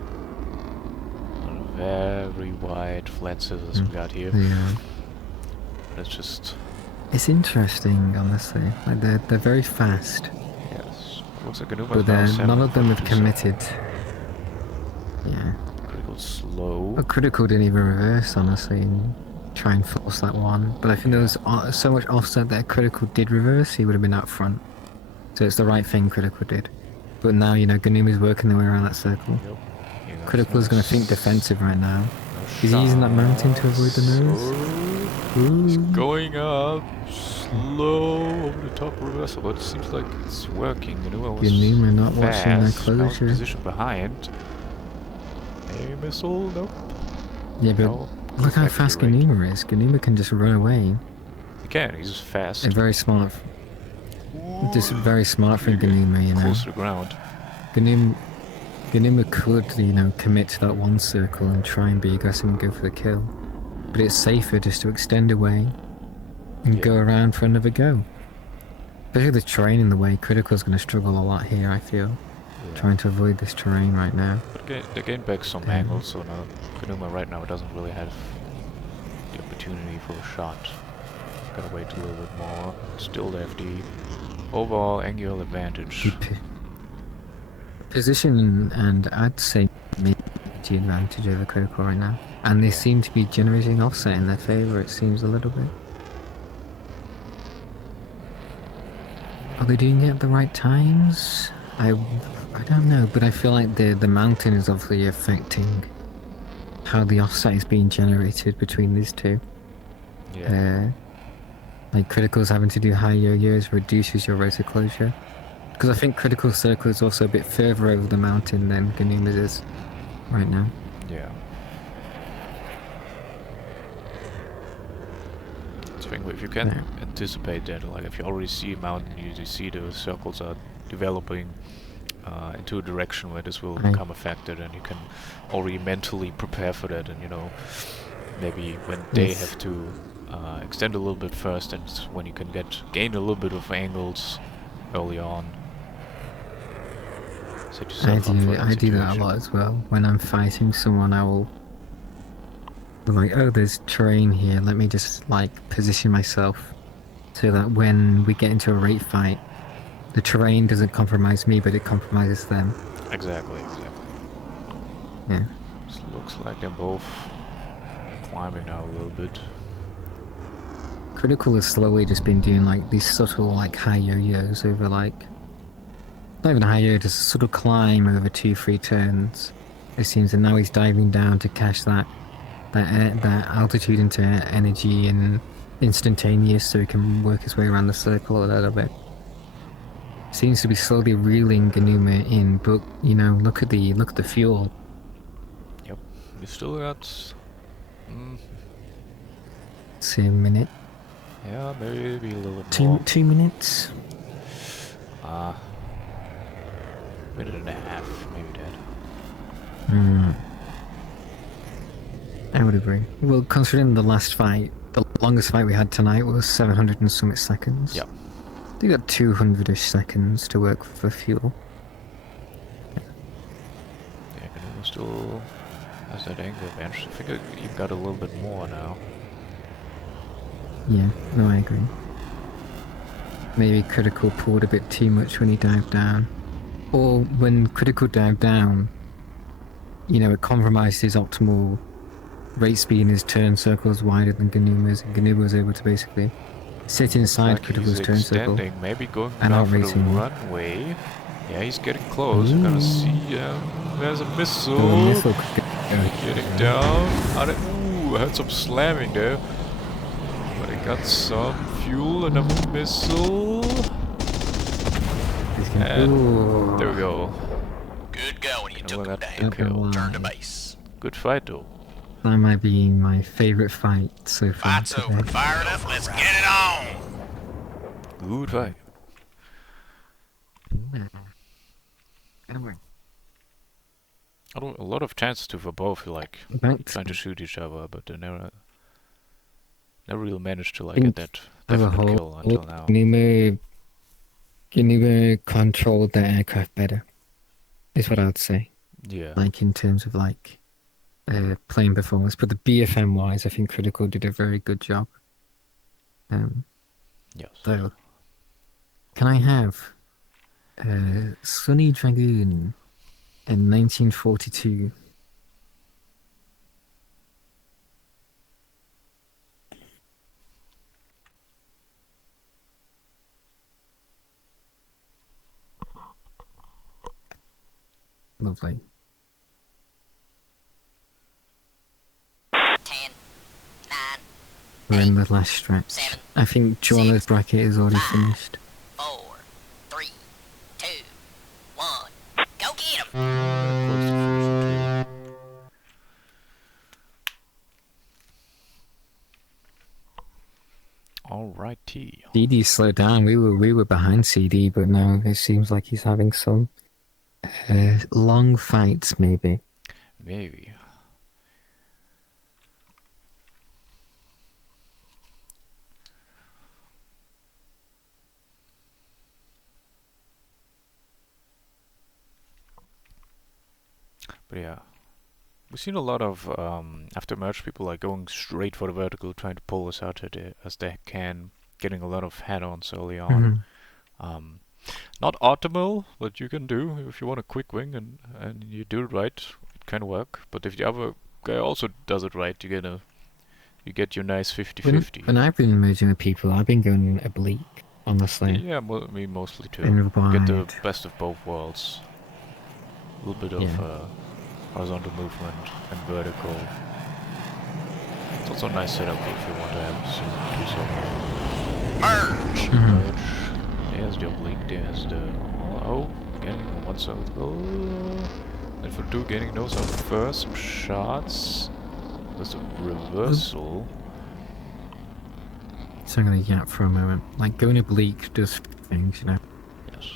Very wide flat scissors we got here. Yeah. Let's just. It's interesting, honestly. Like they're very fast, Yes. Looks like Ganima's but now none of them have 7.2. committed. Yeah. Critical slow. But Critical didn't even reverse, honestly, and try and force that one. But I think there was so much offset that Critical did reverse, he would have been out front. So it's the right thing Critical did. But now, you know, Ganima's working their way around that circle. Yep. Critical's going to think defensive right now. Is he using that mountain to avoid the nose? It's Ooh. going up slow over the top reversal, but it seems like it's working. Ganima not watching their fast. Now it's closure. position behind. A missile, nope. Yeah, but No, look how accurate. fast Ganima is. Ganima can just run away. He can, he's fast. And very smart. Just very smart from Ganima, you know. Close to the ground. Ganima could, you know, commit to that one circle and try and be aggressive and go for the kill. But it's safer just to extend away and go around for another go. Especially the terrain in the way, Critical's going to struggle a lot here, I feel. Trying to avoid this terrain right now. But they gain back some angles, so now Ganima right now doesn't really have the opportunity for a shot. Gotta wait a little bit more. Still they have the overall angular advantage. Position and I'd say maybe the advantage over Critical right now. And they seem to be generating offset in their favour, it seems a little bit. Are they doing it at the right times? I don't know, but I feel like the mountain is obviously affecting how the offset is being generated between these two. Yeah. Like Critical's having to do high yo-yos reduces your rotor closure. Because I think Critical Circle is also a bit further over the mountain than Ganima's is right now. Yeah. So if you can anticipate that, like if you already see a mountain, you see the circles are developing into a direction where this will become affected, and you can already mentally prepare for that, and you know, maybe when they have to extend a little bit first, and when you can gain a little bit of angles early on. Set yourself up for I do that a lot as well. When I'm fighting someone, I will be like, oh, there's terrain here, let me just like position myself so that when we get into a rate fight, the terrain doesn't compromise me, but it compromises them. Exactly. Yeah. This looks like they're both climbing now a little bit. Critical has slowly just been doing like these subtle like high yo-yos over like not even a high air, just a sort of climb over 2-3 turns. It seems, and now he's diving down to cash that altitude into energy and instantaneous, so he can work his way around the circle a little bit. Seems to be slowly reeling Ganuma in, but you know, look at the fuel. Yep. We still got. Say a minute. Yeah, maybe a little bit Two more. 2 minutes. Minute and a half, maybe that. I would agree. Well, considering the last fight, the longest fight we had tonight was 700 and something seconds. Yep. You got 200-ish seconds to work for fuel. Yeah, Ganuma still has that anger advantage. I think you've got a little bit more now. Yeah, no, I agree. Maybe Critical pulled a bit too much when he dived down. Or when Critical dived down, you know, it compromised his optimal rate speed in his turn circles wider than Ganuma's, and Ganuma was able to basically sit inside Like Critical's he's turn circle. extending, maybe going and down for the outracing him. runway. Yeah, he's getting close. We're gonna see. There's a missile. Oh, the missile could Getting down. Ooh, I heard some slamming there. But I got some fuel, another missile. And there we go. Good going. You took Well, him that down. kill. Turn to base. Good fight though. That might be my favourite fight so far Fight's today. over. Fire it up. Let's get it on. Good fight. A lot of chances for both, like trying to shoot each other, but they never really managed to like get that As a definite whole, kill until now. Ganuma controlled the aircraft better, is what I would say. Yeah. Like in terms of like plane performance, but the BFM wise, I think Critical did a very good job. Yes. So, can I have Sunny Dragoon in 1942? Lovely. 10, 9, We're in the last stretch. 7, I think Joanna's bracket is already 5, finished. 4, 3, 2, 1. Go get him! Close to finishing too. Alrighty. CD slowed down. We were behind CD, but now it seems like he's having some long fights, maybe. Maybe. But yeah. We've seen a lot of after merge people like going straight for the vertical, trying to pull us out as they can, getting a lot of head-ons early on. Not optimal, but you can do if you want a quick wing and you do it right, it can work. But if the other guy also does it right, you get your nice 50-50. When I've been merging with people, I've been going oblique, honestly. Yeah, me mostly too. And Get the wide. best of both worlds. A little bit of horizontal movement and vertical. It's also a nice setup if you want to have Merge. merge. There's the oblique, there's the getting on one side. And for two, getting those are first shots. There's a reversal. So I'm gonna yap for a moment. Like going oblique does things, you know. Yes.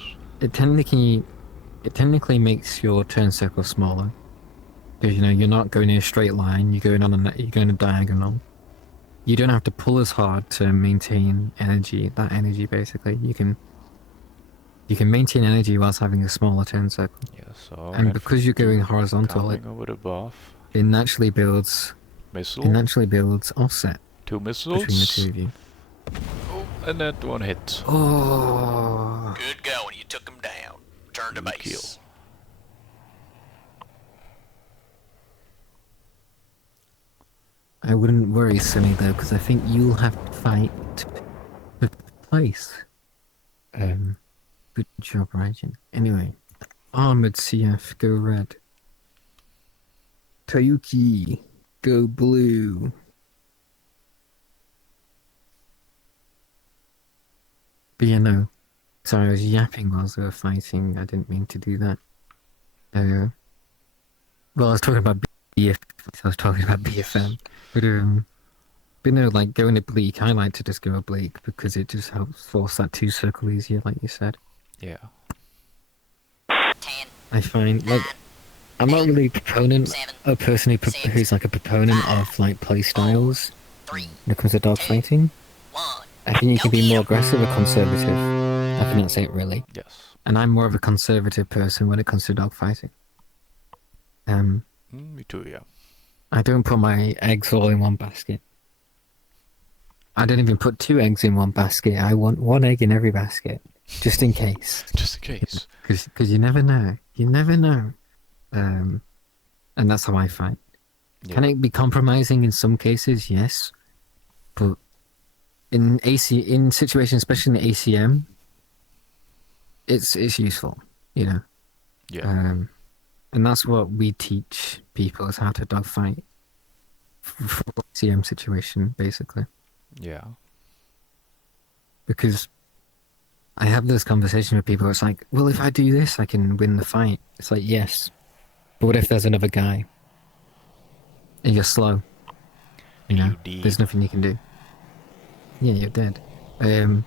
It technically makes your turn circle smaller. Because you know you're not going in a straight line. You're going a diagonal. You don't have to pull as hard to maintain energy. That energy basically you can maintain energy whilst having a smaller turn circle. Yeah, so And because you're going horizontal, coming over the buff. it naturally builds. Missile. It naturally builds offset 2 missiles. between the two of you. Oh, and that one hit. Oh. Good going. You took him down. Turn to Good base. kill. I wouldn't worry, Sunny, though, because I think you'll have to fight to place. Good job, Raijin. Anyway, Armored CF, go red. Tayuki, go blue. But yeah, no. Sorry, I was yapping whilst they were fighting. I didn't mean to do that. Well, I was talking about BFM. But no, like going oblique, I like to just go oblique because it just helps force that 2 circle easier, like you said. Yeah. 10, I find, like, I'm not really a person who's like a proponent of like play styles 3, when it comes to dogfighting. 1. I think you can be more aggressive or conservative. I think that's it, really. Yes. And I'm more of a conservative person when it comes to dogfighting. Me too, yeah. I don't put my eggs all in one basket. I don't even put 2 eggs in one basket. I want 1 egg in every basket, just in case. Just in case. Because you never know. You never know. And that's how I fight. Yeah. Can it be compromising in some cases? Yes. But in situations, especially in ACM, it's useful, you know. Yeah. And that's what we teach people, is how to dogfight for ACM situation, basically. Yeah. Because I have this conversation with people. It's like, well, if I do this, I can win the fight. It's like, yes, but what if there's another guy and you're slow? You know, there's nothing you can do. Yeah, you're dead. In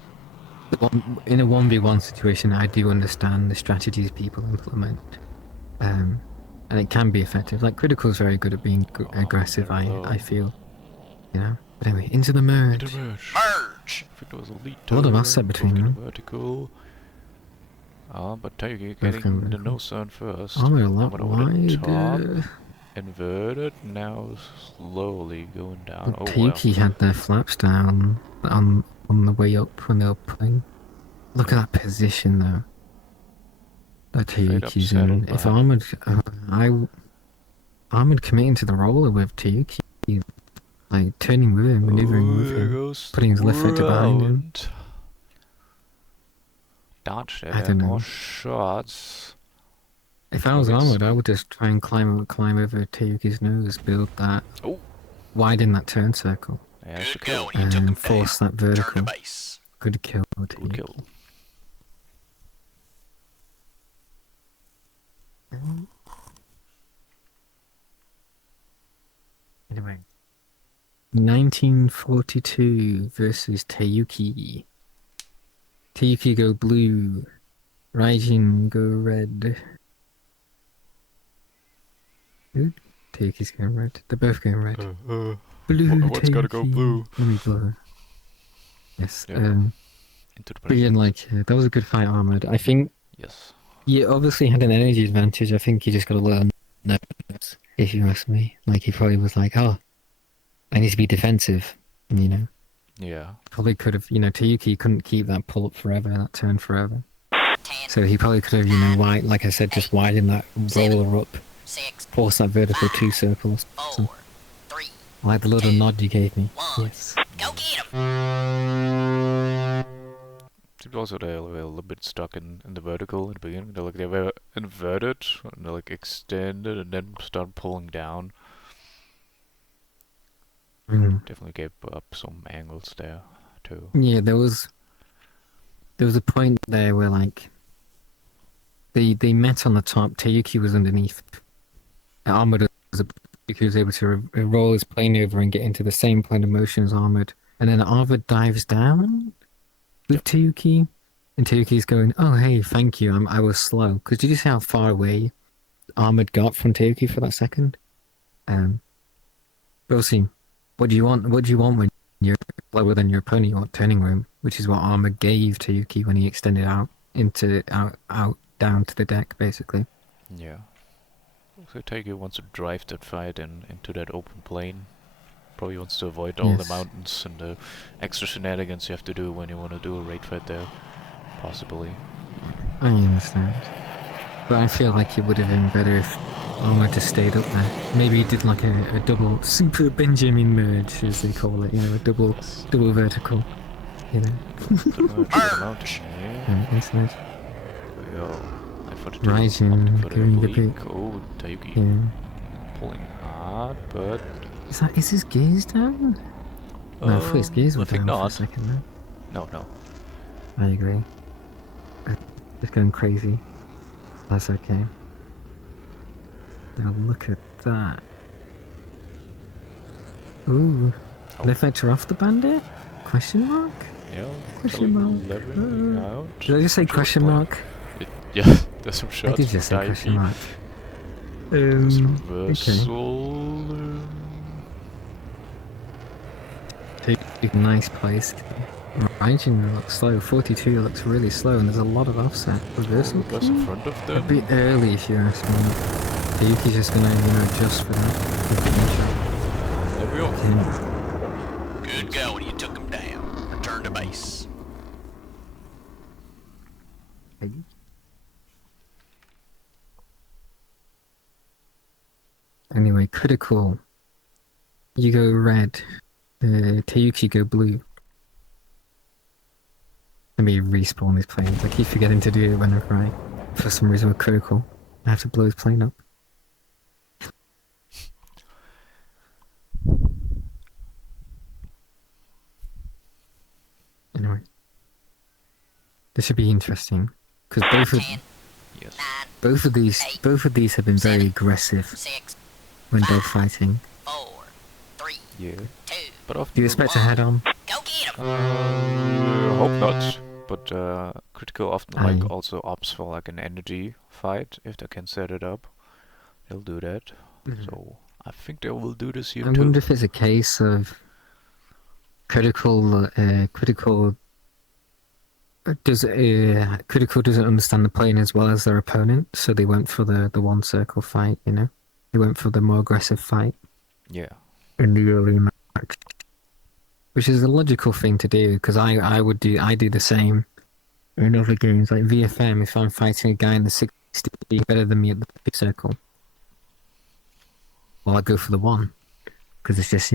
a 1v1 situation, I do understand the strategies people implement, and it can be effective. Like Critical is very good at being aggressive. I feel, you know. But anyway, into the merge. Merge! I think there was a lead A lot of asset between them. Vertical. But Tayuki getting the nose on first. Armor a lot Armor top. wider. Inverted, now slowly going down. Oh Tayuki had their flaps down on the way up when they were playing. Look at that position though. That Tayuki's in. If Armored committing to the roller with Tayuki, like turning with him, maneuvering with him, putting his left foot behind him. Dodged it. I don't know. More shots. If I was Armored, I would just try and climb over Tayuki's nose, build that, widen that turn circle, Yeah, Good going. You took him and force that Turn vertical. to base. Good kill, good Tayuki. kill. Anyway, 1942 versus Tayuki. Tayuki go blue, Raijin go red. Good. Tayuki's going red. They're both going red. Blue. One's gotta go Tayuki. blue. Let me blue. Yes. Yeah. Into the But yeah, like that was a good fight, Armored. I think Yes. you obviously had an energy advantage. I think you just got to learn nervous, if you ask me. Like he probably was like, oh, I need to be defensive, you know. Yeah. Probably could have, you know, Tayuki couldn't keep that pull up forever, that turn forever. 10, So he probably could have, you know, like I said, just widen that roller up, 6, force that vertical 2 circles. 4, So, 3, like the little nod you gave me. 1. Yes. Go get him! Also, they were a little bit stuck in the vertical at the beginning. They were inverted, and they like extended, and then started pulling down. Definitely gave up some angles there too. Yeah, there was a point there where like they met on the top. Tayuki was underneath. Armored was able to roll his plane over and get into the same plane of motion as Armored, and then Armored dives down with Tayuki, and Tayuki's going, "Oh hey, thank you. I was slow." Because did you see how far away Armored got from Tayuki for that second? We'll see. What do you want? What do you want when you're slower than your opponent? You want turning room, which is what Armored gave Tayuki when he extended out down to the deck, basically. Yeah. So Tayuki wants to drive that fight into that open plane. Probably wants to avoid all the mountains and the extra shenanigans you have to do when you want to do a raid fight there. Possibly. I understand. But I feel like it would have been better if Armored just stayed up there. Maybe he did like a double Super Benjamin merge, as they call it, you know, a double vertical, you know. Merge! Inside. go. F-100D Rising, opting for the going a oblique. bit. Oh, Tayuki Yeah. pulling hard, but Is his gears down? No, I thought his gears were I think down for a not. second there. No. I agree. Just going crazy. That's okay. Now look at that. Ooh. Oh. Lift vector off the bandit? Question mark? Yeah, Question mark. leveling out. Did I just say Not sure what's question playing. mark? Yeah, there's some shots. I did just say from question Tayuki. mark. There's Okay. reversal. Take nice place. Rising looks slow. 42 looks really slow, and there's a lot of offset. Reversal Reverse in key? front of A them. bit early, if you ask me. Tayuki's just gonna, adjust for that. There we go. Okay. Good going, you took him down. Return to base. Anyway, critical. You go red. Tayuki go blue. Let me respawn these planes. I keep forgetting to do it whenever for some reason, we're critical. I have to blow his plane up. Anyway. This should be interesting. Because Yes. both of these have been very aggressive 6, when dogfighting. 4, 3, Yeah. 2, But often Do you expect a head-on? go get him! hope not. But critical often like Aye. also opts for like an energy fight if they can set it up. They'll do that. So I think they will do this here I too. wonder if it's a case of critical critical doesn't understand the plane as well as their opponent, so they went for the one circle fight. They went for the more aggressive fight Yeah. in the early match, which is a logical thing to do because I do the same in other games like VFM. If I'm fighting a guy in the 60 better than me at the big circle, well, I go for the one because it's just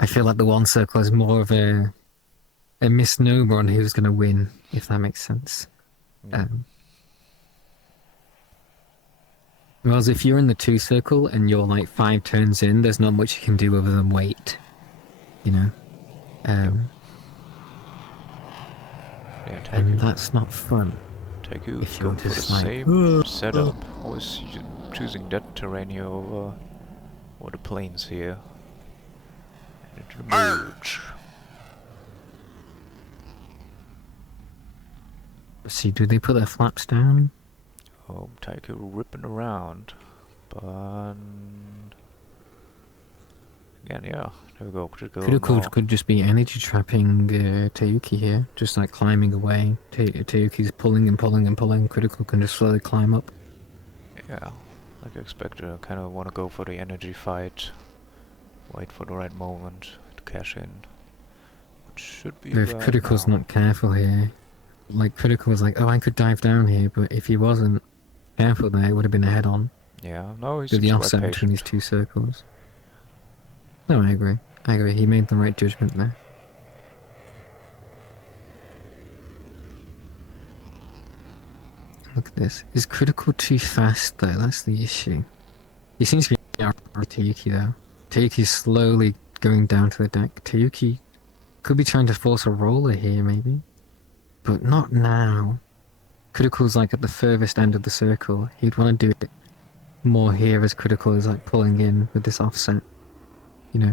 I feel like the one circle is more of a misnomer on who's going to win, if that makes sense. Whereas if you're in the two circle and you're like 5 turns in, there's not much you can do other than wait. Yeah, And that's not fun. Take you if go you're for the just like, same setup. Always choosing that terrain here over the plains here. And into the merge. See, do they put their flaps down? Oh, Taika ripping around, but again, yeah, there we go. Critical could just be energy trapping Tayuki here, just like climbing away. Tayuki's pulling and pulling and pulling. Critical can just slowly climb up. Yeah, like I expected, I kind of want to go for the energy fight. Wait for the right moment to cash in. Which should be But if right Critical's now. not careful here, like Critical was like, oh, I could dive down here, but if he wasn't careful there, it would have been a head-on. Yeah, no, he's With the quite offset between patient. these two circles. No, I agree. He made the right judgment there. Look at this. Is Critical too fast though? That's the issue. He seems to be out for Tayuki though. Tayuki's slowly going down to the deck. Tayuki could be trying to force a roller here maybe. But not now. Critical's like at the furthest end of the circle. He'd want to do it more here as Critical is like pulling in with this offset. Yeah,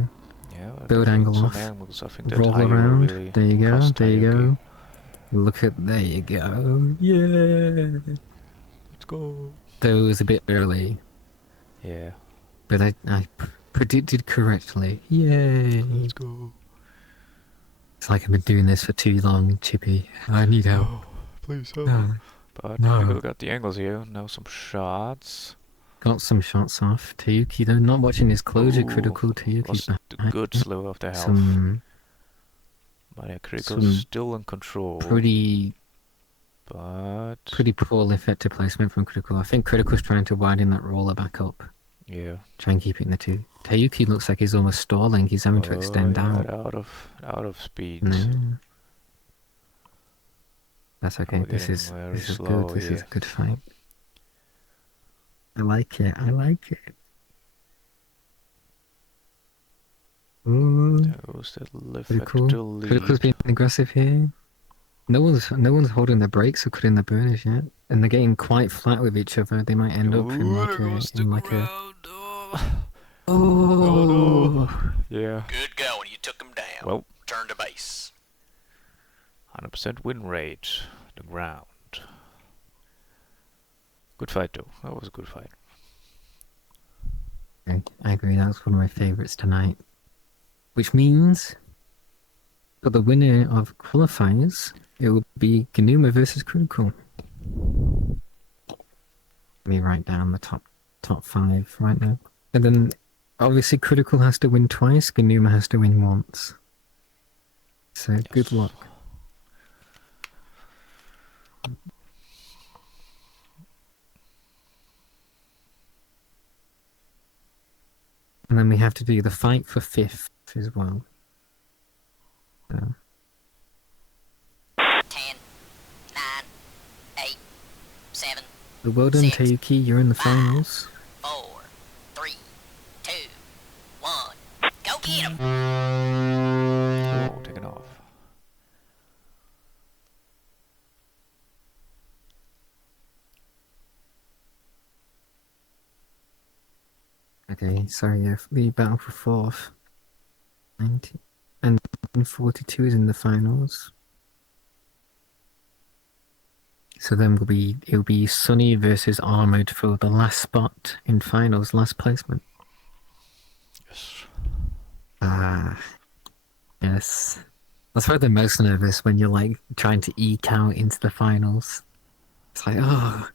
build angle some off. angles. I think that Roll higher around. really There you go. cost There you Tayuki. go. Look at, there you go. Yeah. Let's go. Though it was a bit early, Yeah. but I predicted correctly. Yay. Let's go. It's like I've been doing this for too long, Chippy. I need help. Oh, please help. No. But No. we got the angles here. Now some shots. Got some shots off. Tayuki, though, not watching his closure. Ooh, Critical Tayuki. Lost the good slow of the health. Some But yeah, Critical's some still in control. pretty But poor lift vector placement from Critical. I think Critical's trying to widen that roller back up. yeah. Try and keep it in the two. Tayuki looks like he's almost stalling. He's having to extend yeah, out. out of speed. No. That's okay. We're This getting is very this is slow good. This is here. a good fight. I like it. I like it. Ooh, Those that live critical. to lead. Critical's being aggressive here. No one's holding their brakes or cutting their burners yet, and they're getting quite flat with each other. They might end up in like a Oh no. oh. Yeah. Good going. You took him down. Well, Return to base. 100% win rate. The ground. Good fight though. That was a good fight. I agree. That was one of my favorites tonight. Which means, for the winner of qualifiers, it will be Ganuma versus Critical. Let me write down the top 5 right now. And then, obviously, Critical has to win twice, Ganuma has to win once. So, good luck. And then we have to do the fight for 5th as well. So. 10, 9, 8, 7, Well done, 6, Tayuki, you're in the 5, finals. 4, 3, 2, 1. Go get him! Oh, taken off. Okay, sorry, the battle for 4th. 90 and 42 is in the finals. So then it'll be Sunny versus Armored for the last spot in finals, last placement. Yes. Yes. That's why they're most nervous when you're like trying to eke out into the finals. It's like, oh,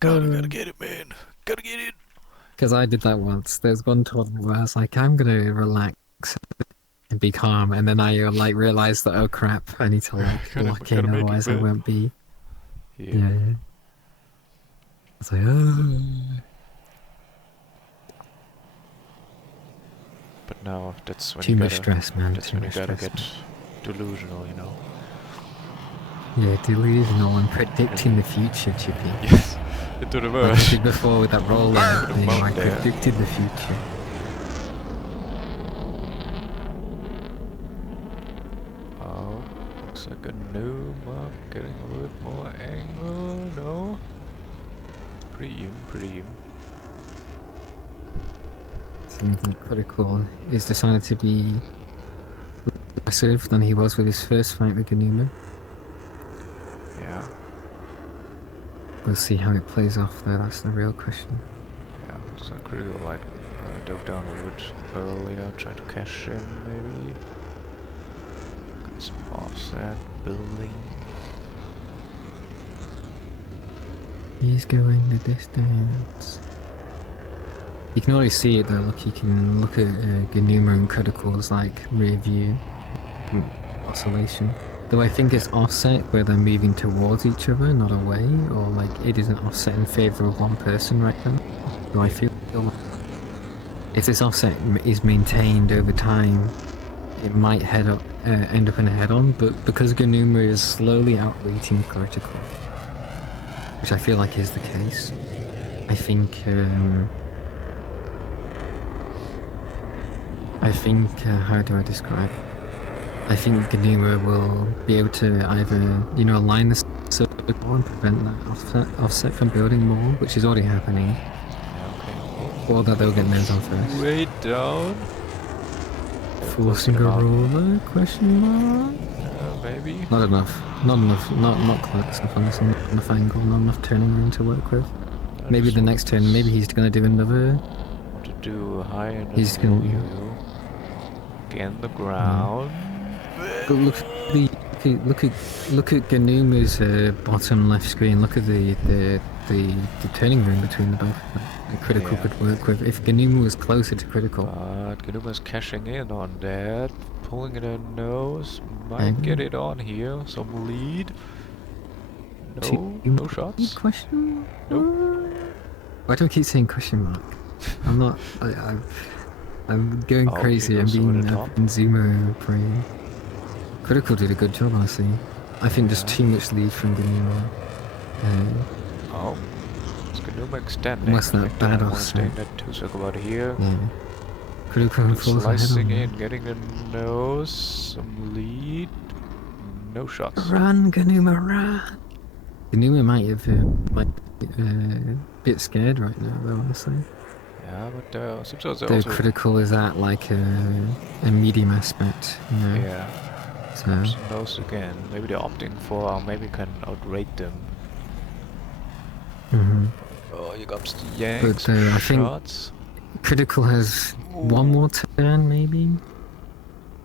Gotta get it, man. Gotta get it. because I did that once. There's one tournament where I was like, I'm gonna relax and be calm, and then I like realized that, oh crap, I need to like lock in, make it otherwise I good. won't be. Yeah. Yeah. It's like, oh. But now that's when Too you much gotta, stress, man. that's Too when you much gotta stress, get delusional, you know. Yeah, delusional and predicting the future, Chippy. Yes. Into the Like I verse. did before with that roller thing, I there. predicted the future. Oh, looks like a new mark getting a little bit more angle. No. Pretty even, pretty even. Something critical is decided to be aggressive than he was with his first fight with Ganuma. Yeah. We'll see how it plays off though, that's the real question. Yeah, so critical like dove down a little bit earlier, trying to cash in maybe. Got some offset building. He's going the distance. You can already see it though, look, you can look at Ganuma and Critical's like rear view oscillation. Though I think it's offset where they're moving towards each other, not away, or like it isn't offset in favour of one person right now. So I feel like if this offset is maintained over time, it might end up in a head-on, but because Ganuma is slowly outweighting Critical, which I feel like is the case, I think how do I describe? I think Ganuma will be able to either, align the circle and prevent that offset from building more, which is already happening, Yeah, okay. or that they'll get those on first. Way down. Forcing a roller? Question mark? Maybe. Not enough. Not close enough on this. Not enough angle. Not enough turning room to work with. Maybe the next turn. Maybe he's gonna do another. Want to do a high and He's gonna. Again the ground. But look at Ganuma's bottom left screen. Look at the turning room between the both of them. And Critical could work with if Ganuma was closer to Critical. But Ganuma's cashing in on that, pulling it in nose, might get it on here. Some lead. No shots. Question? Nope. Why do I keep saying question mark? I'm not. I'm going crazy. I'm being Zoomer brain. Critical did a good job, honestly. I think there's too much lead from Ganuma. Oh, it's Ganuma extending. Unless that I think bad I want to stay in offset. that 2-circle out here. Yeah. Critical and falls ahead Slicing on in, me. getting a nose, some lead. No shots. Run, Ganuma, run! Ganuma might have a bit scared right now, though, honestly. Yeah, but sometimes they Though also... critical is at like a medium aspect, you know. Yeah. So Comes nose again. Maybe they're opting for, maybe can outrate them. Oh, here comes the yanks. But I think Shots. critical has one more turn maybe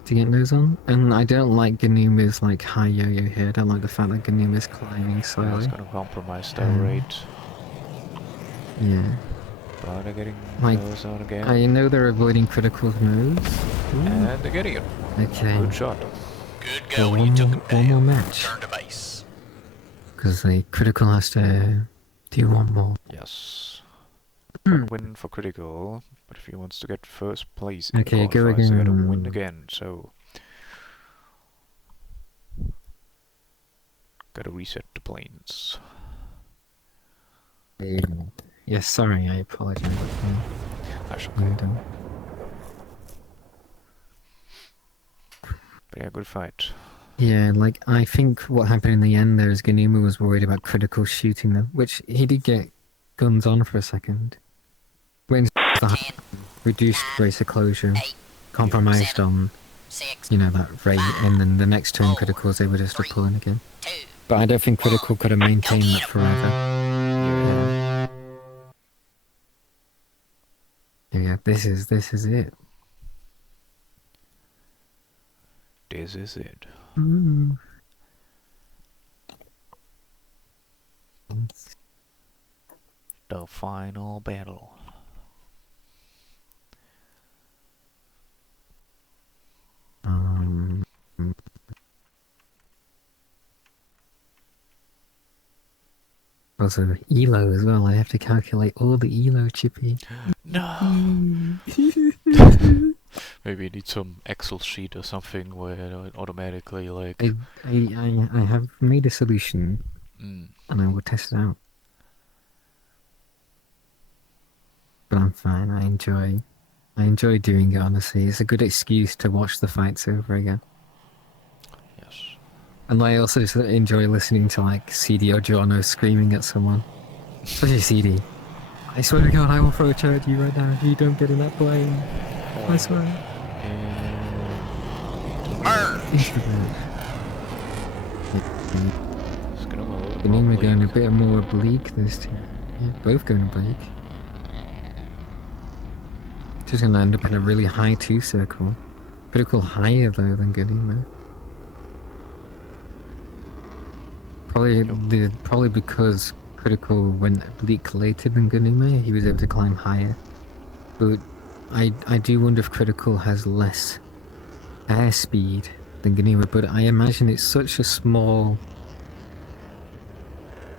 to get those on, and I don't like Ganuma's like high yo-yo here. I don't like the fact that Ganuma's climbing Yeah, slowly. it's gonna compromise their rate. Yeah. But they're getting Like, nose on again. I know they're avoiding critical moves. And they're getting it. Okay. Good shot. Good Well, going. You took him one more down. match. Turn to base. Because the critical has to do one more. Yes. One win for critical, but if he wants to get first place in Okay, go qualifiers, they gotta win again. again, so... Gotta reset the planes. Yes, sorry, I apologize. That's Well okay. done. But yeah, good fight. Yeah, like, I think what happened in the end there is Ganuma was worried about critical shooting them, which he did get guns on for a second. When the reduced racer closure, compromised on, 6, you know, that rate, and then the next turn criticals they were just pulling again. 2, But I don't think critical could have maintained that forever. Yeah, this is it. This is it. The final battle. Also, ELO as well. I have to calculate all the ELO, Chippy. No! Maybe you need some Excel sheet or something where it automatically like... I have made a solution, Mm. and I will test it out. But I'm fine. I enjoy doing it. Honestly, it's a good excuse to watch the fights over again. Yes. And I also enjoy listening to like CD or Giorno screaming at someone, especially CD. I swear to God, I will throw a chair at you right now if you don't get in that plane. I swear. Burn. Ganuma going a bit more oblique this time. Yeah, both going oblique. Just gonna end up in a really high 2-circle. Critical higher though than Ganuma. Probably because critical went oblique later than Ganuma, he was able to climb higher. But I do wonder if critical has less airspeed than Ganuma, but I imagine it's such a small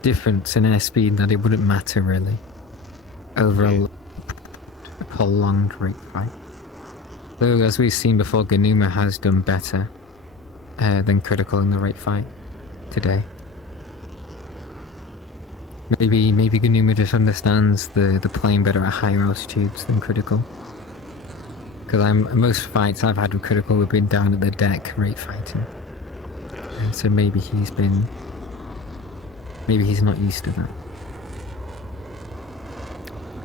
difference in airspeed that it wouldn't matter really over a prolonged rate fight. Though, as we've seen before, Ganuma has done better than critical in the rate fight today. Maybe Ganuma just understands the plane better at higher altitudes than critical. Because most fights I've had with critical have been down at the deck rate fighting. And so maybe he's not used to that.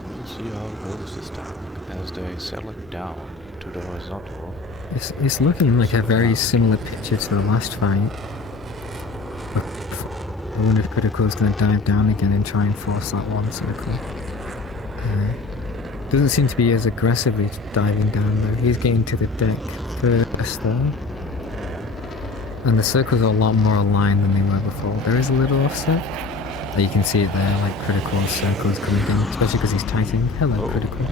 We'll see how it goes this time as they settle down to the horizontal. It's looking like a very similar picture to the last fight. I wonder if Critical's going to dive down again and try and force that 1-circle. Doesn't seem to be as aggressively diving down though. He's getting to the deck first though. And the circles are a lot more aligned than they were before. There is a little offset. You can see it there, like Critical circles coming in, especially because he's tightening. Hello, Critical.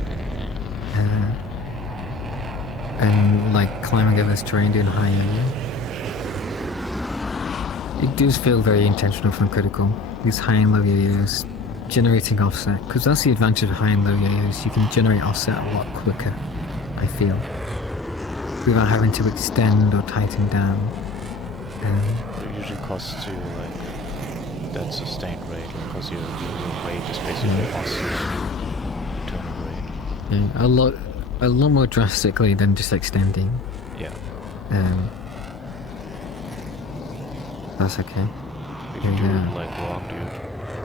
And like climbing over this terrain, doing high area. It does feel very intentional from Critical. These high and low yo-yos generating offset, because that's the advantage of high and low yo-yos. You can generate offset a lot quicker, I feel, without having to extend or tighten down. It usually costs you like that sustained rate because your rate is basically lost internal rate. Yeah, a lot more drastically than just extending. Yeah. That's okay. If you do it like wrong,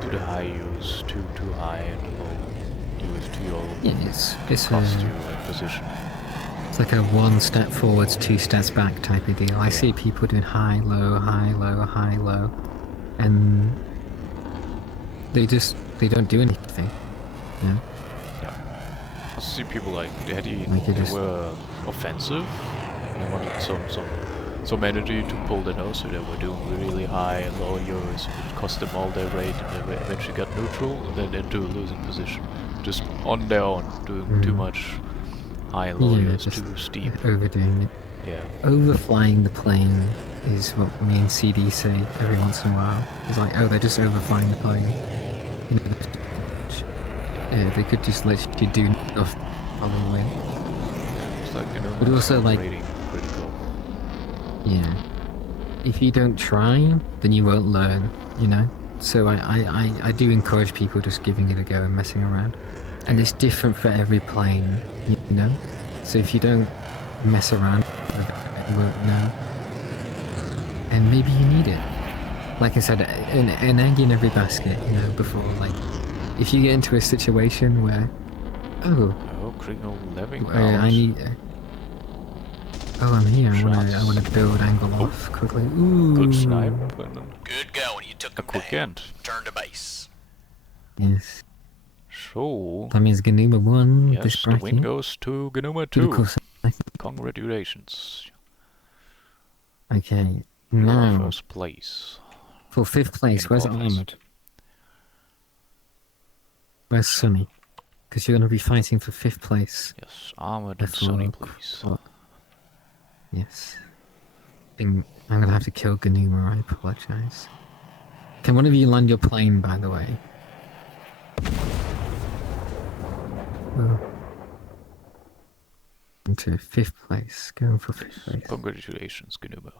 do the high use too high and the low use too low. Yeah, it's cost you like position. It's like a 1 step forwards, 2 steps back type of deal. I see people doing high, low, high, low, high, low, and they don't do anything. Yeah. I see people like they just were offensive and they wanted some energy to pull their nose, so they were doing really high and low euros. It cost them all their rate, and they eventually got neutral, and then into a losing position, just on their own, doing too much high and low euros, too steep. Overdoing it. Yeah. Overflying the plane is what me and CD say every once in a while. It's like, oh, they're just overflying the plane. You know, they could just let you do nothing along the way. It's like, you know, but also like, critical. Yeah. If you don't try, then you won't learn, you know? So I do encourage people just giving it a go and messing around. And it's different for every plane, you know? So if you don't mess around with it, you won't know. And maybe you need it. Like I said, an egg in every basket, you know, before, like, if you get into a situation where, I need... Oh, I'm here. I want to build angle off quickly. Ooh. Good snipe. Good going. You took a quick end. Turn to base. Yes. So... That means Ganuma won yes, this bracket. The win goes to Ganuma 2. Congratulations. Okay. Now... First place. For 5th place, where's Armored? Where's Sunny? Because you're going to be fighting for 5th place. Yes, Armored and Sunny, please. Yes. I'm going to have to kill Ganuma, I apologize. Can one of you land your plane, by the way? Oh. Into 5th place. Going for 5th place. Congratulations, Ganuma.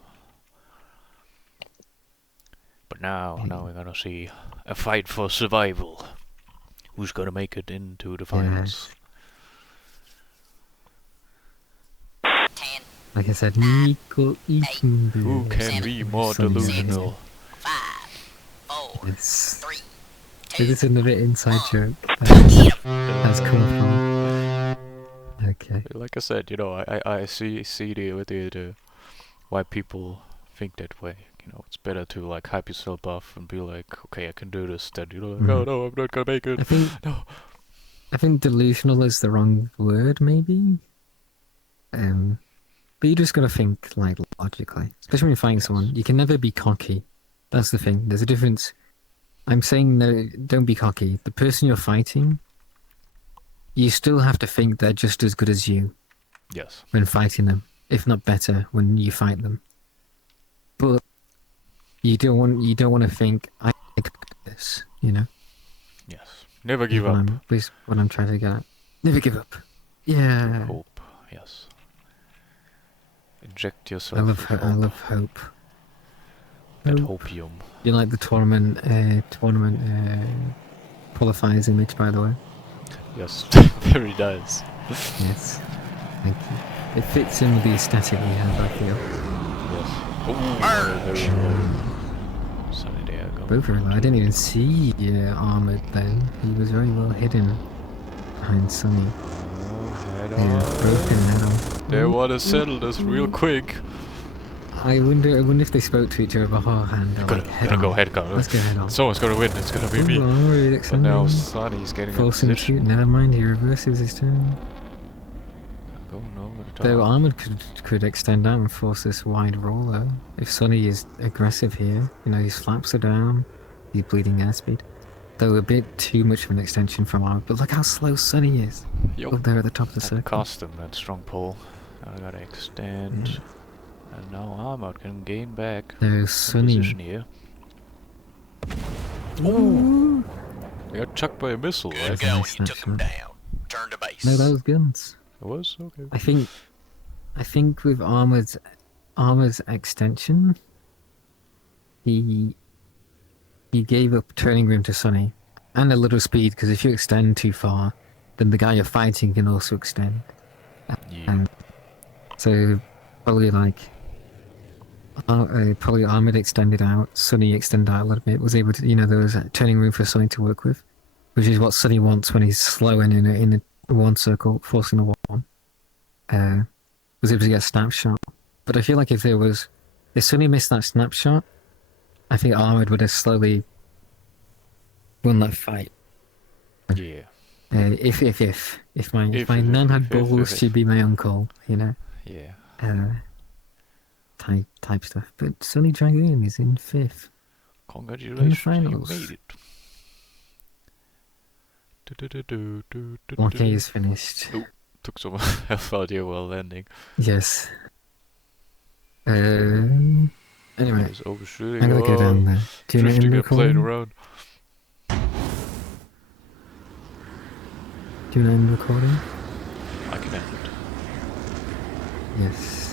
But now we're gonna see a fight for survival. Who's gonna make it into the finals? Like I said, Nico Ikenbu. Who can be more delusional? 5, 4, Yes. 3, This is another inside joke. That's come from. Okay. Like I said, you know, I see the why people think that way. You know, it's better to like hype yourself up and be like, okay, I can do this. Then you know, like, oh no, I'm not gonna make it. I think delusional is the wrong word, maybe. But you just gotta think like logically, especially when you're fighting someone. You can never be cocky. That's the thing. There's a difference. I'm saying no, don't be cocky. The person you're fighting, you still have to think they're just as good as you. Yes. When fighting them, if not better, when you fight them. But you don't want to think I can do this, you know. Yes. Never give up. Is what I'm trying to get at. Never give up. Yeah. Hope. Yes. Inject yourself. I love hope. That hopium. You like the tournament qualifiers image, by the way? Yes, very nice. Yes, thank you. It fits in with the aesthetic we have, I feel. Yes. Oh, very low. Sunny day ago. Both very low. I didn't even see Armored then. He was very well hidden behind Sunny. Broken now. They want to settle this real quick. I wonder if they spoke to each other beforehand. Gonna go head on. Let's go head on. Someone's gonna win. It's gonna be me. But now Sunny's getting a position. Never mind, he reverses his turn. Going over the top. Though Armored could extend out and force this wide roller. If Sunny is aggressive here, you know, his flaps are down, he's bleeding airspeed. Though a bit too much of an extension from Armored, but look how slow Sunny is. Up there at the top of the circle. Cost him that strong pull. I gotta extend. And now Armored can gain back Sunny. position here. Ooh! They got chucked by a missile, right? Good going, you took him down. Turn to base. No, that was guns. It was? Okay. I think with Armored's extension, he gave up turning room to Sonny, and a little speed, because if you extend too far, then the guy you're fighting can also extend. Yeah. So probably like probably Ahmed extended out, Sonny extended out a little bit, was able to, there was a turning room for Sonny to work with, which is what Sonny wants when he's slowing in a one circle, forcing a one. Was able to get a snapshot. But I feel like if Sonny missed that snapshot, I think Ahmed would have slowly won that fight. Yeah. If my nan had balls, she'd be my uncle, Yeah. Type stuff. But Sonny Dragoon is in 5th. Congratulations, in the finals. you made it. 1K is finished. Oh, took some health out here while landing. Yes. Anyway, It's overshooting. I'm gonna go down there. Do you know Drifting in and playing recording? around. Do you know in recording? I can end it. Yes.